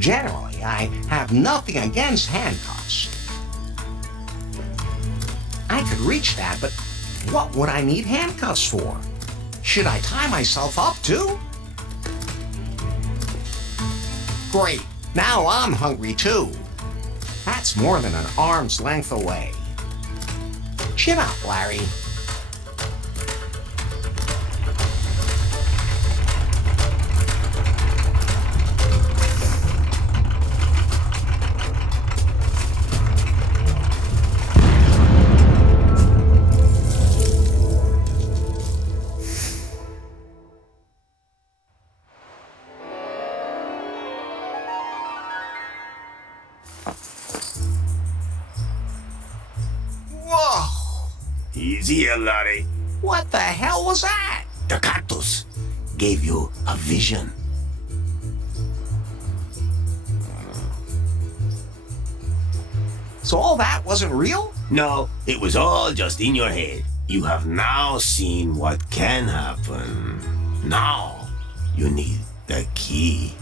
Generally, I have nothing against handcuffs. I could reach that, but what would I need handcuffs for? Should I tie myself up too? Great, now I'm hungry too. That's more than an arm's length away. Chin up, Larry. Easy here, Nari. What the hell was that? The cactus gave you a vision. So all that wasn't real? No, it was all just in your head. You have now seen what can happen. Now, you need the key.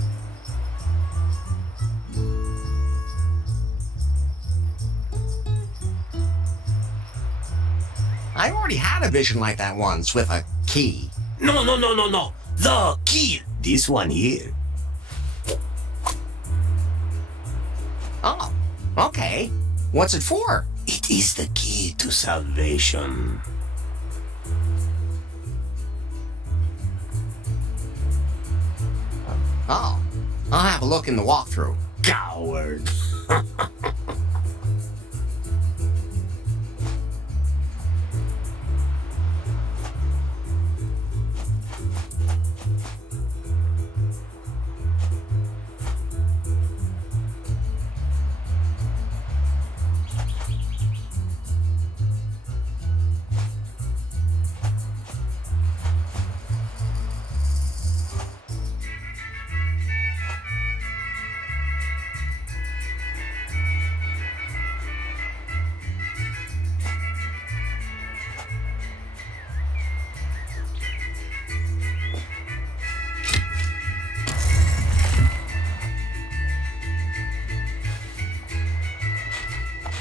I already had a vision like that once with a key. No. The key. This one here. Oh, okay. What's it for? It is the key to salvation. Oh, I'll have a look in the walkthrough. Coward.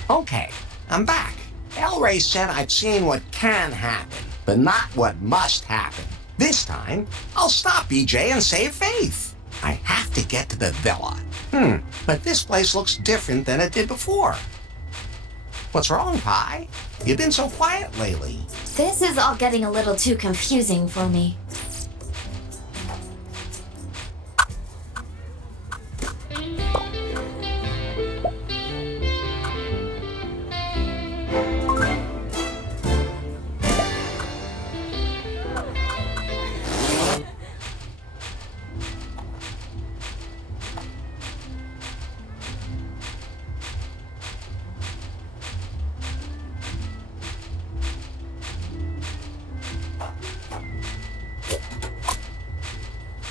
Okay, I'm back. Elray said I've seen what can happen, but not what must happen. This time, I'll stop BJ and save Faith. I have to get to the villa. But this place looks different than it did before. What's wrong, Pi? You've been so quiet lately. This is all getting a little too confusing for me.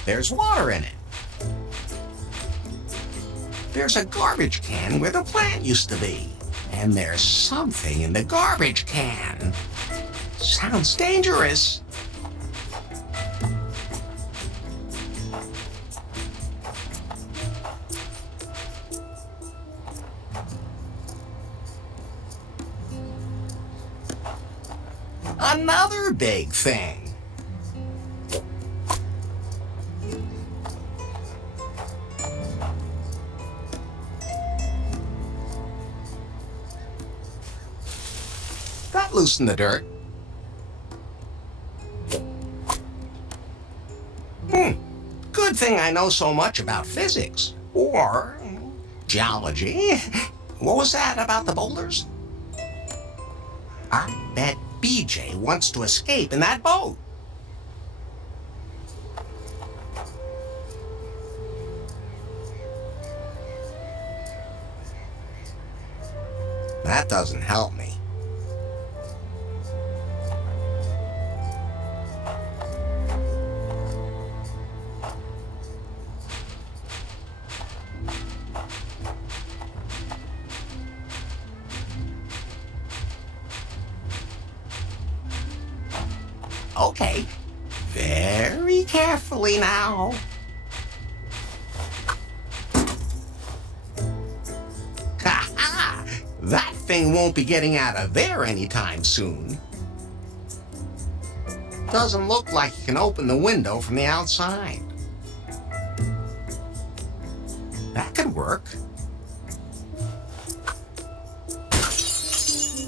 There's water in it. There's a garbage can where the plant used to be. And there's something in the garbage can. Sounds dangerous. Another big thing. That loosened the dirt. Good thing I know so much about physics. Or geology. What was that about the boulders? I bet BJ wants to escape in that boat. That doesn't help me. Okay, very carefully now. Ha-ha! That thing won't be getting out of there anytime soon. Doesn't look like you can open the window from the outside. That could work.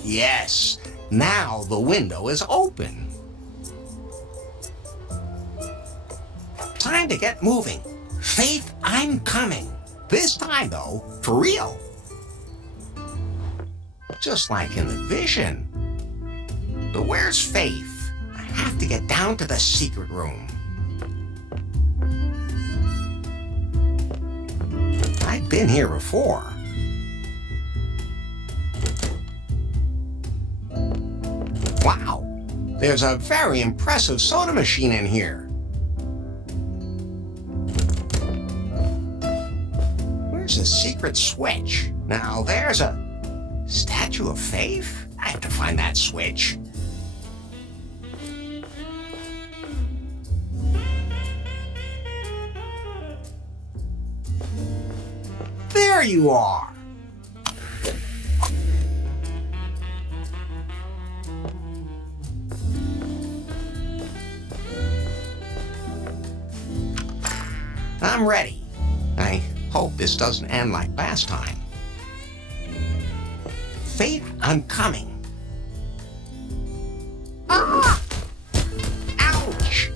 Yes, now the window is open. Time to get moving. Faith, I'm coming. This time, though, for real. Just like in the vision. But where's Faith? I have to get down to the secret room. I've been here before. Wow, there's a very impressive soda machine in here. Where's the secret switch? Now there's a statue of Faith? I have to find that switch. There you are. I'm ready. I hope this doesn't end like last time. Faith, I'm coming. Ah! Ouch!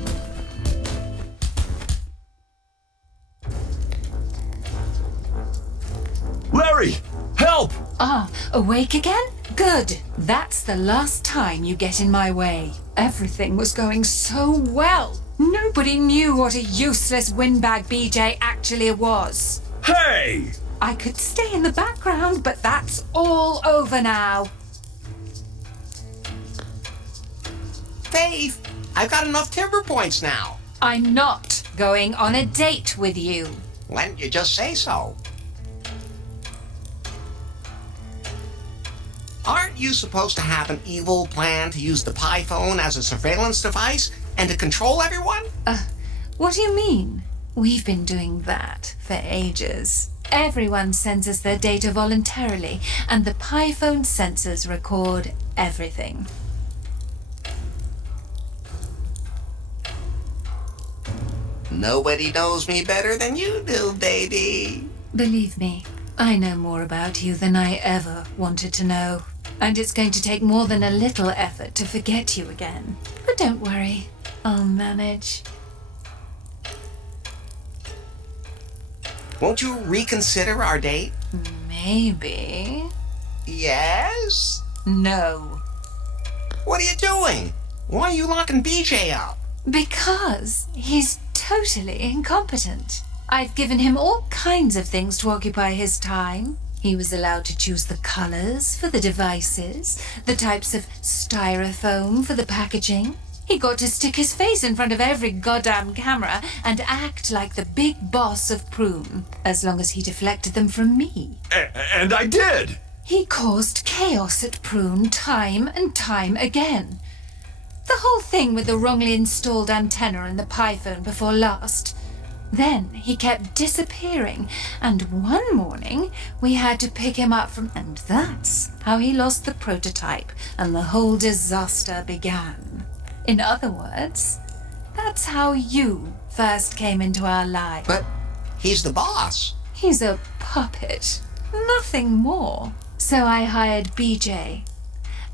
Larry, help! Ah, awake again? Good. That's the last time you get in my way. Everything was going so well. Nobody knew what a useless windbag BJ actually was. Hey! I could stay in the background, but that's all over now. Faith, I've got enough timber points now. I'm not going on a date with you. Why didn't you just say so? Aren't you supposed to have an evil plan to use the Pi phone as a surveillance device and to control everyone? What do you mean? We've been doing that for ages. Everyone sends us their data voluntarily, and the Pi phone sensors record everything. Nobody knows me better than you do, baby. Believe me, I know more about you than I ever wanted to know. And it's going to take more than a little effort to forget you again. But don't worry, I'll manage. Won't you reconsider our date? Maybe. Yes? No. What are you doing? Why are you locking BJ up? Because he's totally incompetent. I've given him all kinds of things to occupy his time. He was allowed to choose the colors for the devices, the types of styrofoam for the packaging. He got to stick his face in front of every goddamn camera and act like the big boss of Prune, as long as he deflected them from me. And I did! He caused chaos at Prune time and time again. The whole thing with the wrongly installed antenna and the Pi phone before last. Then he kept disappearing, and one morning we had to pick him up from... And that's how he lost the prototype, and the whole disaster began. In other words, that's how you first came into our lives. But he's the boss. He's a puppet, nothing more. So I hired BJ,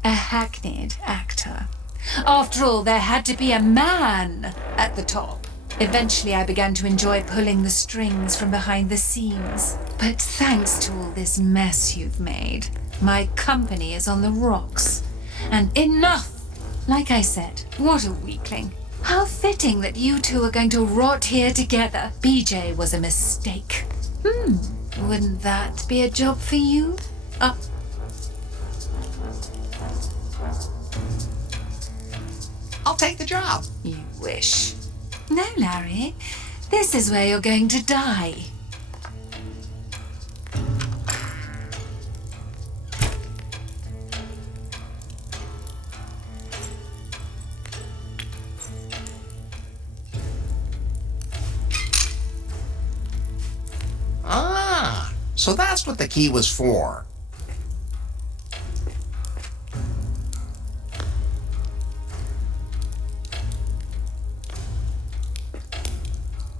a hackneyed actor. After all, there had to be a man at the top. Eventually, I began to enjoy pulling the strings from behind the scenes. But thanks to all this mess you've made, my company is on the rocks. And enough! Like I said, what a weakling. How fitting that you two are going to rot here together. BJ was a mistake. Wouldn't that be a job for you? I'll take the job. You wish. No, Larry. This is where you're going to die. Ah, so that's what the key was for.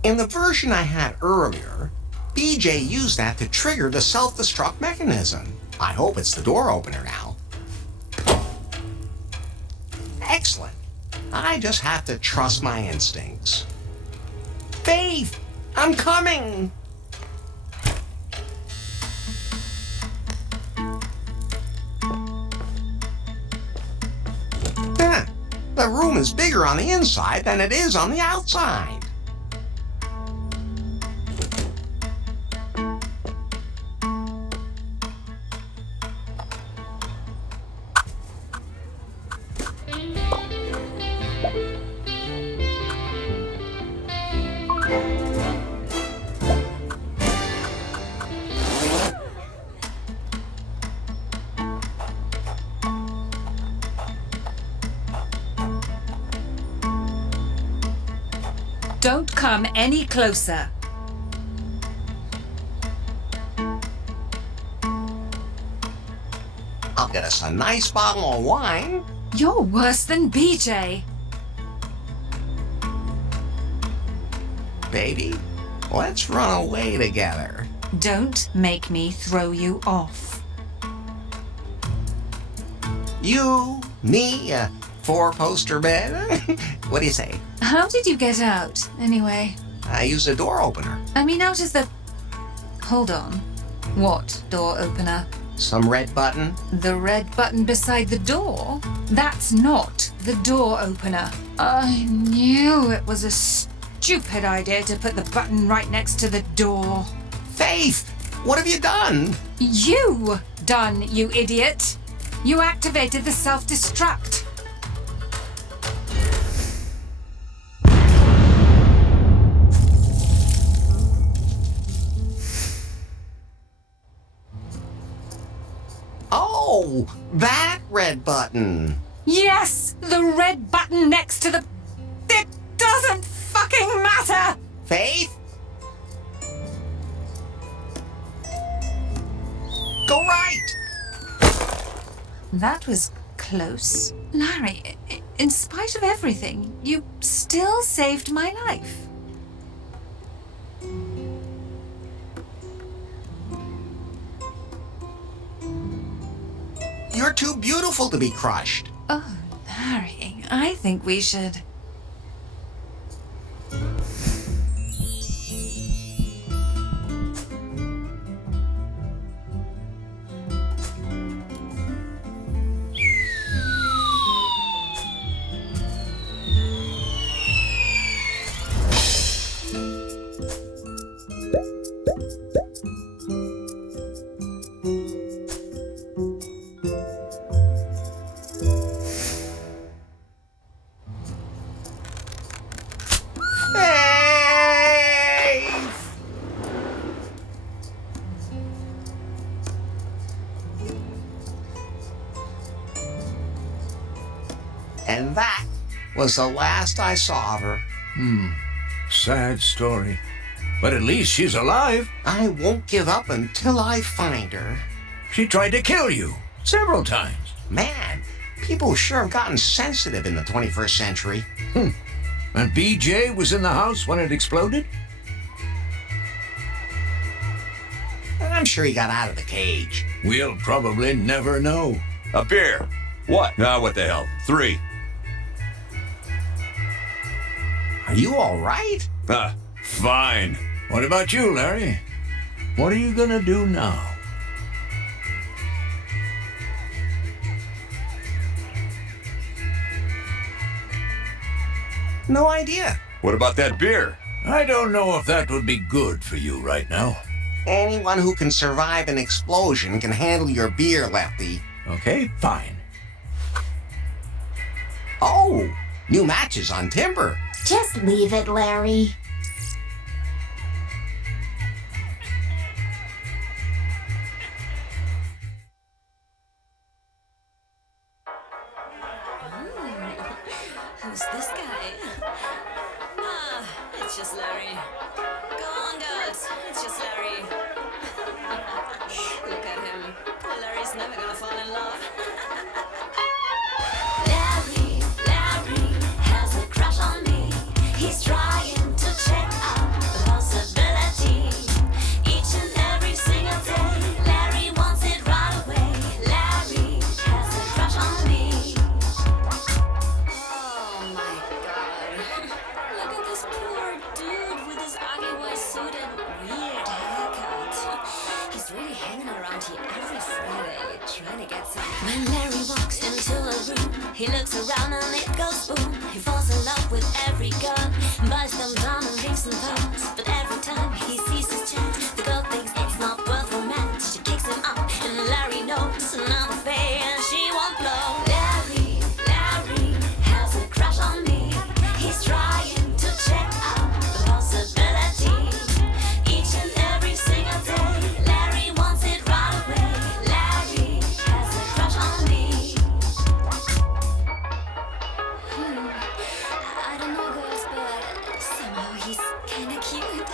In the version I had earlier, BJ used that to trigger the self-destruct mechanism. I hope it's the door opener now. Excellent. I just have to trust my instincts. Faith, I'm coming! The room is bigger on the inside than it is on the outside. Don't come any closer. I'll get us a nice bottle of wine. You're worse than BJ. Baby, let's run away together. Don't make me throw you off. You, me, a four-poster bed. What do you say? How did you get out, anyway? I used a door opener. I mean, out of the... Hold on. What door opener? Some red button. The red button beside the door? That's not the door opener. I knew it was a stupid idea to put the button right next to the door. Faith, what have you done? You done, you idiot. You activated the self-destruct. Oh, that red button. Yes, the red button next to the... It doesn't fucking matter! Faith? Go right! That was close. Larry, in spite of everything, you still saved my life. You're too beautiful to be crushed. Oh, Larry, I think we should... And that was the last I saw of her. Sad story. But at least she's alive. I won't give up until I find her. She tried to kill you several times. Man, people sure have gotten sensitive in the 21st century. And BJ was in the house when it exploded? I'm sure he got out of the cage. We'll probably never know. A beer. What? Nah, what the hell? 3. Are you all right? Fine. What about you, Larry? What are you gonna do now? No idea. What about that beer? I don't know if that would be good for you right now. Anyone who can survive an explosion can handle your beer, Lefty. Okay, fine. Oh, new matches on timber. Just leave it, Larry. Who's this guy? It's just Larry. Go on, goats. It's just Larry. Look at him. Larry's never gonna fall in love. Larry has a crush on me. He's trying to check out the possibility. Each and every single day, Larry wants it right away. Larry has a crush on me. Oh my god. Look at this poor dude with his ugly white suit and weird haircut. He's really hanging around here every Friday, trying to get some. When Larry walks into a room, he looks around and it goes boom. He falls in love with every gun, buys them diamond rings and pearls. But every time he sees his chance, the girl thinks it's not worth romance. She kicks him up, and Larry knows another fan she won't blow. Larry has a crush on me. He's trying to check out the possibility. Each and every single day, Larry wants it right away. Larry has a crush on me. I don't know, girls, but somehow he's kinda cute.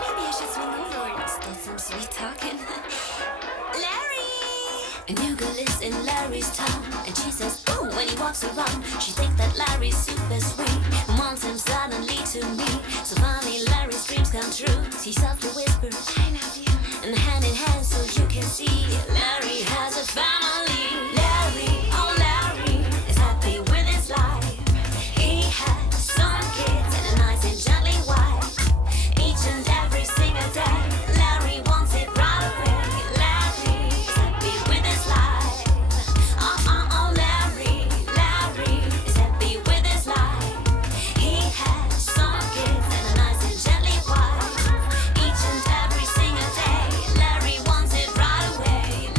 Maybe I should swing over and start some sweet talking. Larry! A new girl is in Larry's town, and she says, ooh, when he walks around. She thinks that Larry's super sweet, and wants him suddenly to me. So finally Larry's dreams come true. She softly whispers, I love you, and hand in hand so you can see Larry has a family. Larry, oh Larry, is happy with his life. He has some kids and a nice and gently wife. Each and every single day, Larry wants it right away. Larry is happy with his life. Oh Larry is happy with his life. He has some kids and a nice and gently wife. Each and every single day, Larry wants it right away.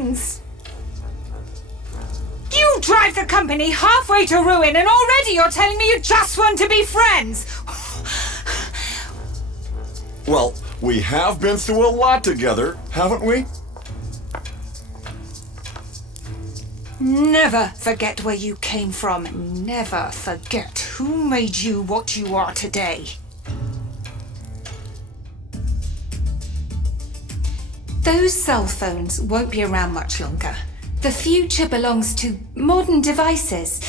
friends! You drive the company halfway to ruin, and already you're telling me you just want to be friends! Well, we have been through a lot together, haven't we? Never forget where you came from. Never forget who made you what you are today. Those cell phones won't be around much longer. The future belongs to modern devices.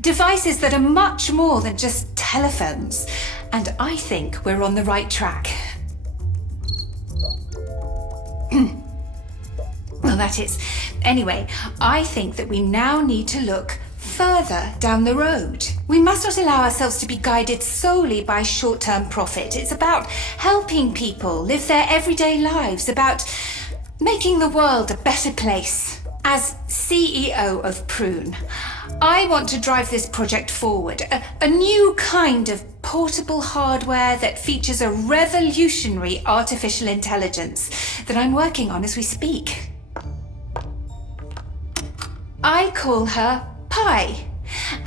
Devices that are much more than just telephones. And I think we're on the right track. Well, that is. Anyway, I think that we now need to look further down the road. We must not allow ourselves to be guided solely by short-term profit. It's about helping people live their everyday lives, about making the world a better place. As CEO of Prune, I want to drive this project forward. A new kind of portable hardware that features a revolutionary artificial intelligence that I'm working on as we speak. I call her Pi,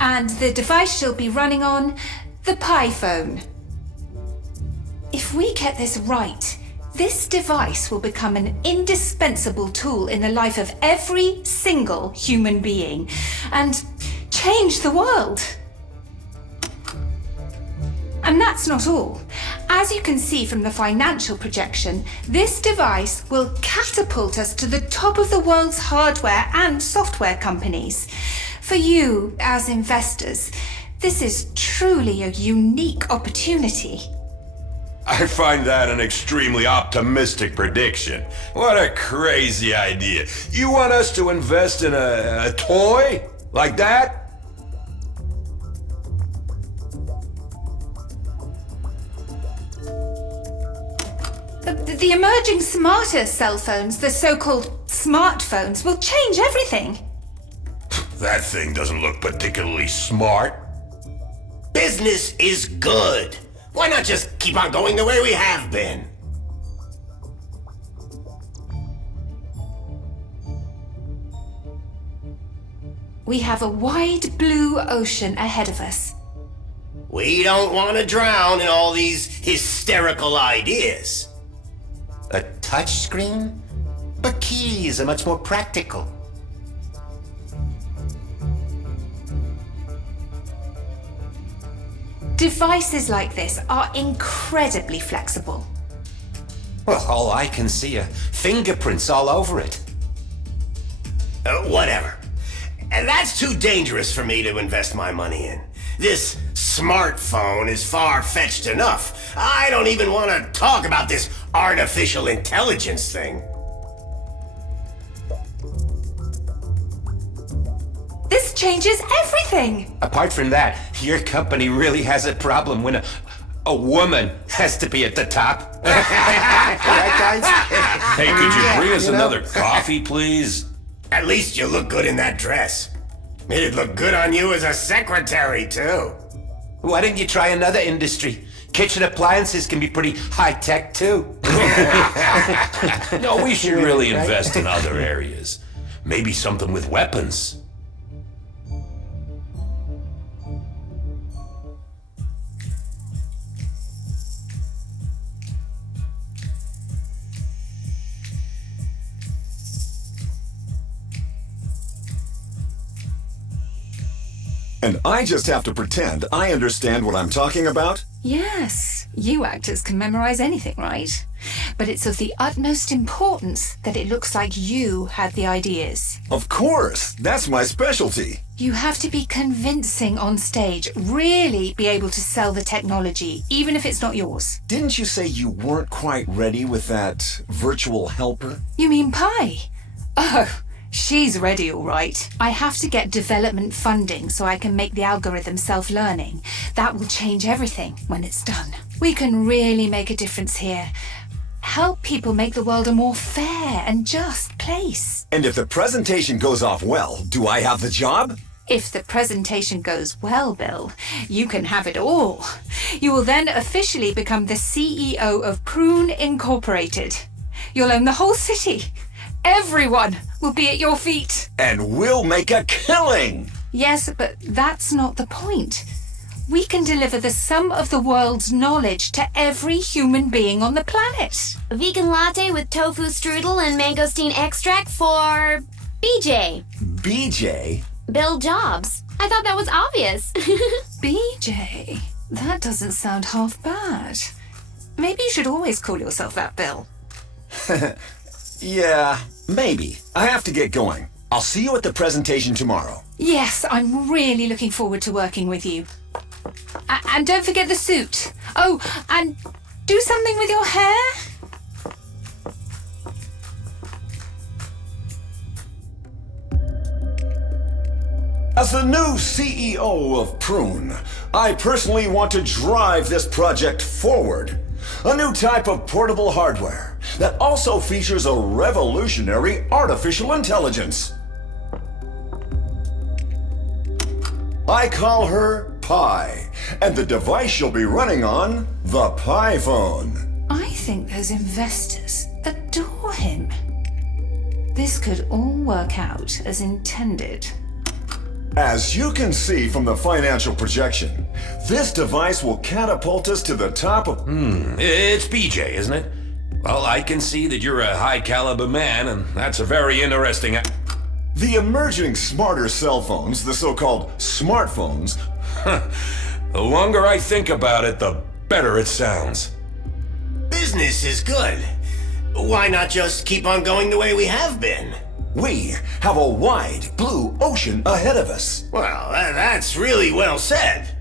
and the device she'll be running on, the Pi phone. If we get this right, this device will become an indispensable tool in the life of every single human being and change the world. And that's not all. As you can see from the financial projection, this device will catapult us to the top of the world's hardware and software companies. For you, as investors, this is truly a unique opportunity. I find that an extremely optimistic prediction. What a crazy idea. You want us to invest in a toy? Like that? The emerging smarter cell phones, the so-called smartphones, will change everything. That thing doesn't look particularly smart. Business is good. Why not just keep on going the way we have been? We have a wide blue ocean ahead of us. We don't want to drown in all these hysterical ideas. A touchscreen? But keys are much more practical. Devices like this are incredibly flexible. Well, all I can see are fingerprints all over it. Whatever. And that's too dangerous for me to invest my money in. This smartphone is far-fetched enough. I don't even want to talk about this artificial intelligence thing. This changes everything! Apart from that, your company really has a problem when a woman has to be at the top. Right, guys? Hey, could you bring us another coffee, please? At least you look good in that dress. It'd look good on you as a secretary, too. Why didn't you try another industry? Kitchen appliances can be pretty high-tech, too. No, we should really invest in other areas. Maybe something with weapons. And I just have to pretend I understand what I'm talking about? Yes, you actors can memorize anything, right? But it's of the utmost importance that it looks like you had the ideas. Of course! That's my specialty! You have to be convincing on stage, really be able to sell the technology, even if it's not yours. Didn't you say you weren't quite ready with that virtual helper? You mean Pi? Oh, she's ready all right. I have to get development funding so I can make the algorithm self-learning. That will change everything when it's done. We can really make a difference here. Help people make the world a more fair and just place. And if the presentation goes off well, do I have the job? If the presentation goes well, Bill, you can have it all. You will then officially become the CEO of Prune Incorporated. You'll own the whole city. Everyone will be at your feet. And we'll make a killing! Yes, but that's not the point. We can deliver the sum of the world's knowledge to every human being on the planet. Vegan latte with tofu strudel and mangosteen extract for BJ. BJ? Bill Jobs. I thought that was obvious. BJ? That doesn't sound half bad. Maybe you should always call yourself that, Bill. Yeah, maybe. I have to get going. I'll see you at the presentation tomorrow. Yes, I'm really looking forward to working with you. And don't forget the suit. Oh, and do something with your hair. As the new CEO of Prune, I personally want to drive this project forward. A new type of portable hardware that also features a revolutionary artificial intelligence. I call her Pi, and the device she'll be running on, the Pi phone. I think those investors adore him. This could all work out as intended. As you can see from the financial projection, this device will catapult us to the top of... It's BJ, isn't it? Well, I can see that you're a high-caliber man, and that's a very interesting... The emerging smarter cell phones, the so-called smartphones... The longer I think about it, the better it sounds. Business is good. Why not just keep on going the way we have been? We have a wide blue ocean ahead of us. Well, that's really well said.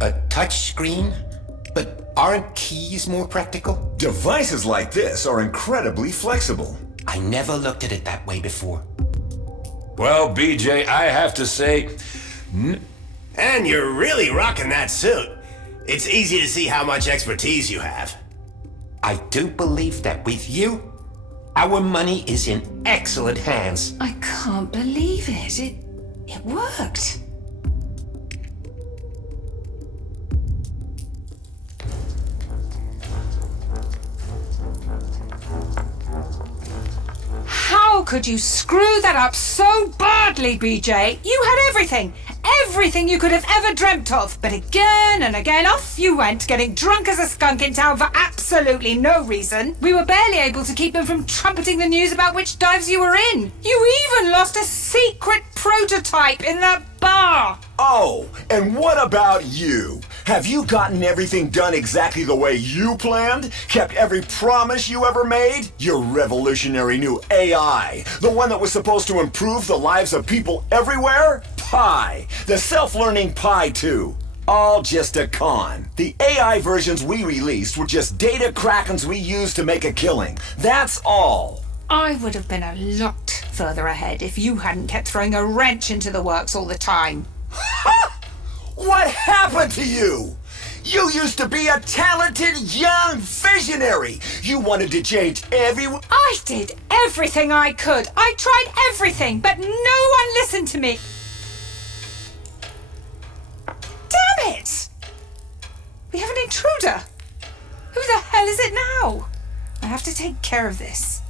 A touch screen? But aren't keys more practical? Devices like this are incredibly flexible. I never looked at it that way before. Well, BJ, I have to say... And you're really rocking that suit. It's easy to see how much expertise you have. I do believe that with you, our money is in excellent hands. I can't believe it. It worked. How could you screw that up so badly, BJ? You had everything. Everything you could have ever dreamt of. But again and again, off you went, getting drunk as a skunk in town for absolutely no reason. We were barely able to keep him from trumpeting the news about which dives you were in. You even lost a secret prototype in that bar. Oh, and what about you? Have you gotten everything done exactly the way you planned? Kept every promise you ever made? Your revolutionary new AI, the one that was supposed to improve the lives of people everywhere? Pi, the self-learning Pi 2. All just a con. The AI versions we released were just data krakens we used to make a killing. That's all. I would have been a lot further ahead if you hadn't kept throwing a wrench into the works all the time. What happened to you? You used to be a talented young visionary. You wanted to change everyone. I did everything I could. I tried everything, but no one listened to me. Damn it! We have an intruder. Who the hell is it now? I have to take care of this.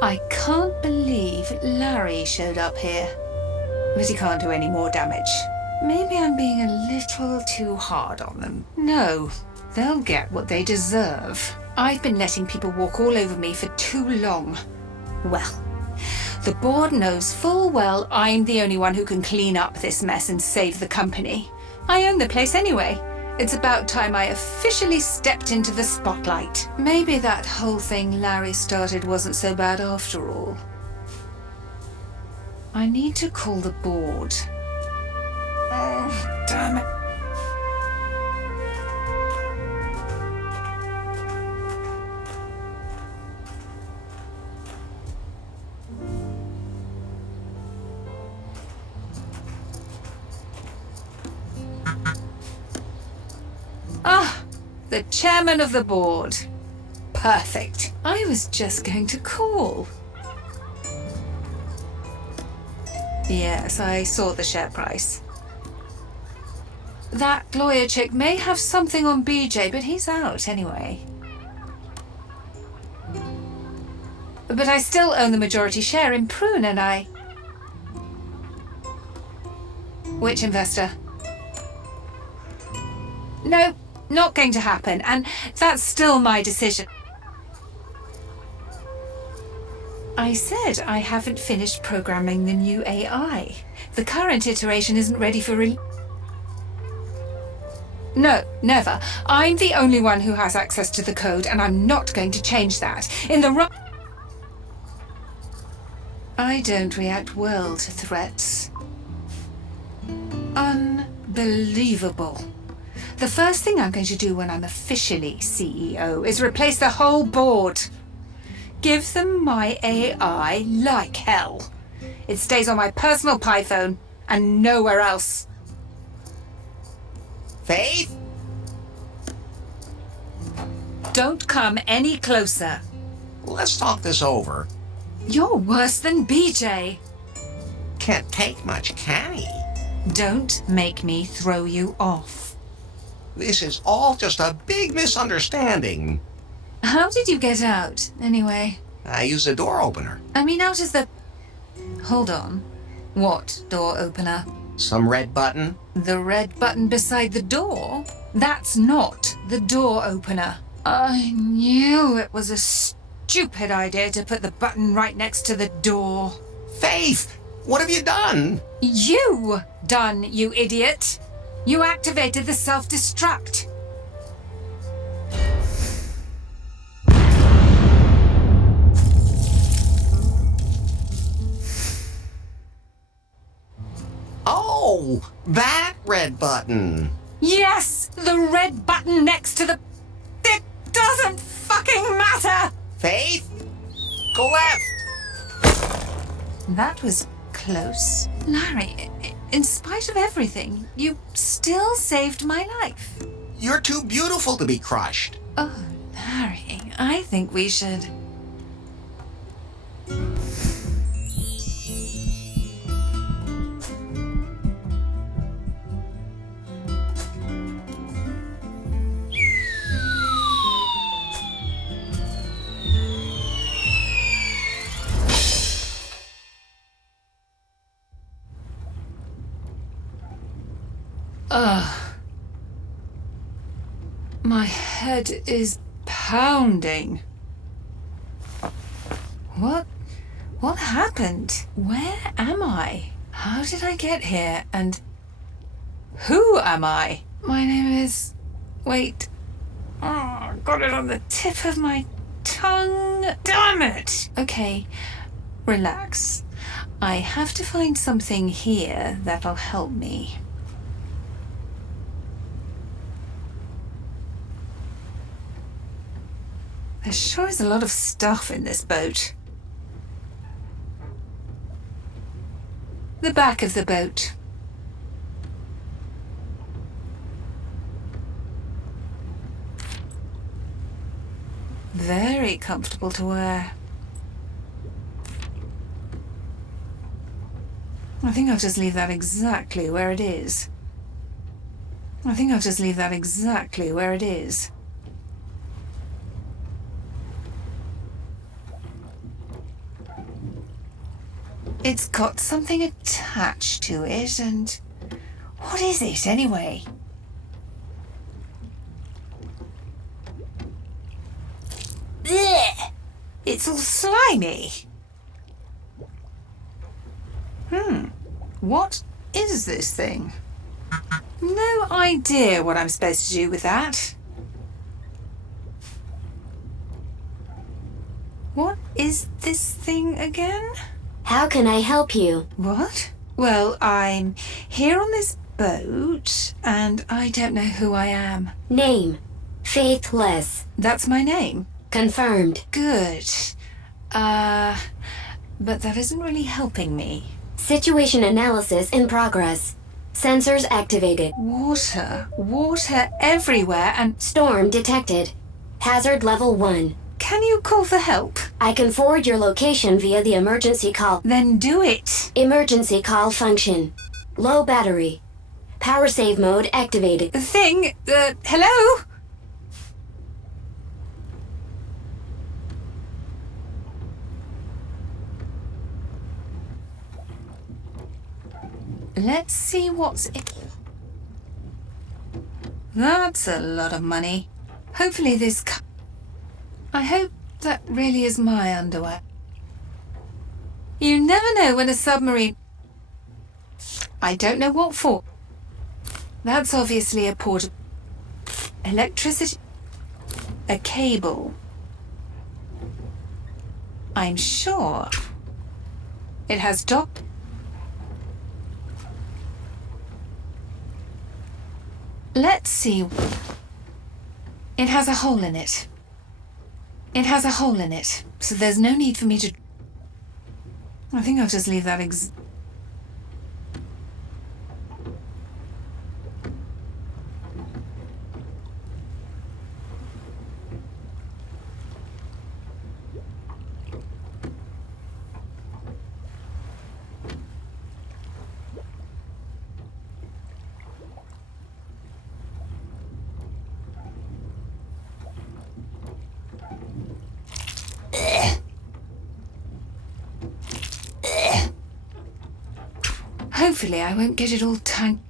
I can't believe Larry showed up here. But he can't do any more damage. Maybe I'm being a little too hard on them. No, they'll get what they deserve. I've been letting people walk all over me for too long. Well, the board knows full well I'm the only one who can clean up this mess and save the company. I own the place anyway. It's about time I officially stepped into the spotlight. Maybe that whole thing Larry started wasn't so bad after all. I need to call the board. Oh, damn it. Ah, the chairman of the board. Perfect. I was just going to call. Yes, I saw the share price. That lawyer chick may have something on BJ, but he's out anyway. But I still own the majority share in Prune, and I... Which investor? No, not going to happen, and that's still my decision. I said I haven't finished programming the new AI. The current iteration isn't ready for No, never. I'm the only one who has access to the code, and I'm not going to change that. I don't react well to threats. Unbelievable. The first thing I'm going to do when I'm officially CEO is replace the whole board. Give them my AI like hell. It stays on my personal Pi phone and nowhere else. Faith? Don't come any closer. Let's talk this over. You're worse than BJ. Can't take much, can he? Don't make me throw you off. This is all just a big misunderstanding. How did you get out, anyway? I used a door opener. I mean, out of the... Hold on. What door opener? Some red button? The red button beside the door? That's not the door opener. I knew it was a stupid idea to put the button right next to the door. Faith! What have you done? You done, you idiot! You activated the self-destruct. Oh, that red button. Yes, the red button next to the... It doesn't fucking matter! Faith? Go left! That was close. Larry, in spite of everything, you still saved my life. You're too beautiful to be crushed. Oh, Larry, I think we should... My head is pounding. What happened? Where am I? How did I get here? And who am I? My name is... Wait. Oh, got it on the tip of my tongue. Damn it! Okay, relax. I have to find something here that'll help me. There sure is a lot of stuff in this boat. The back of the boat. Very comfortable to wear. I think I'll just leave that exactly where it is. It's got something attached to it, and what is it anyway? Blech! It's all slimy. What is this thing? No idea what I'm supposed to do with that. What is this thing again? How can I help you? What? Well, I'm here on this boat, and I don't know who I am. Name. Faithless. That's my name? Confirmed. Good. But that isn't really helping me. Situation analysis in progress. Sensors activated. Water everywhere, and... Storm detected. Hazard level 1. Can you call for help? I can forward your location via the emergency call. Then do it. Emergency call function. Low battery. Power save mode activated. Hello? Let's see what's it. That's a lot of money. Hopefully this. I hope that really is my underwear. You never know when a submarine. I don't know what for. That's obviously a port. Electricity. A cable. I'm sure. It has dock. Let's see. It has a hole in it. It has a hole in it, so there's no need for me to. I think I'll just leave that Hopefully I won't get it all tangled.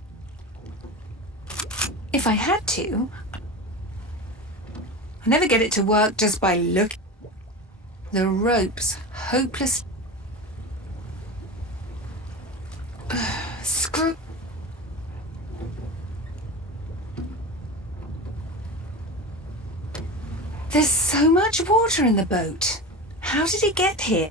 If I had to, I never get it to work just by looking. The rope's hopeless. Screw. There's so much water in the boat. How did it get here?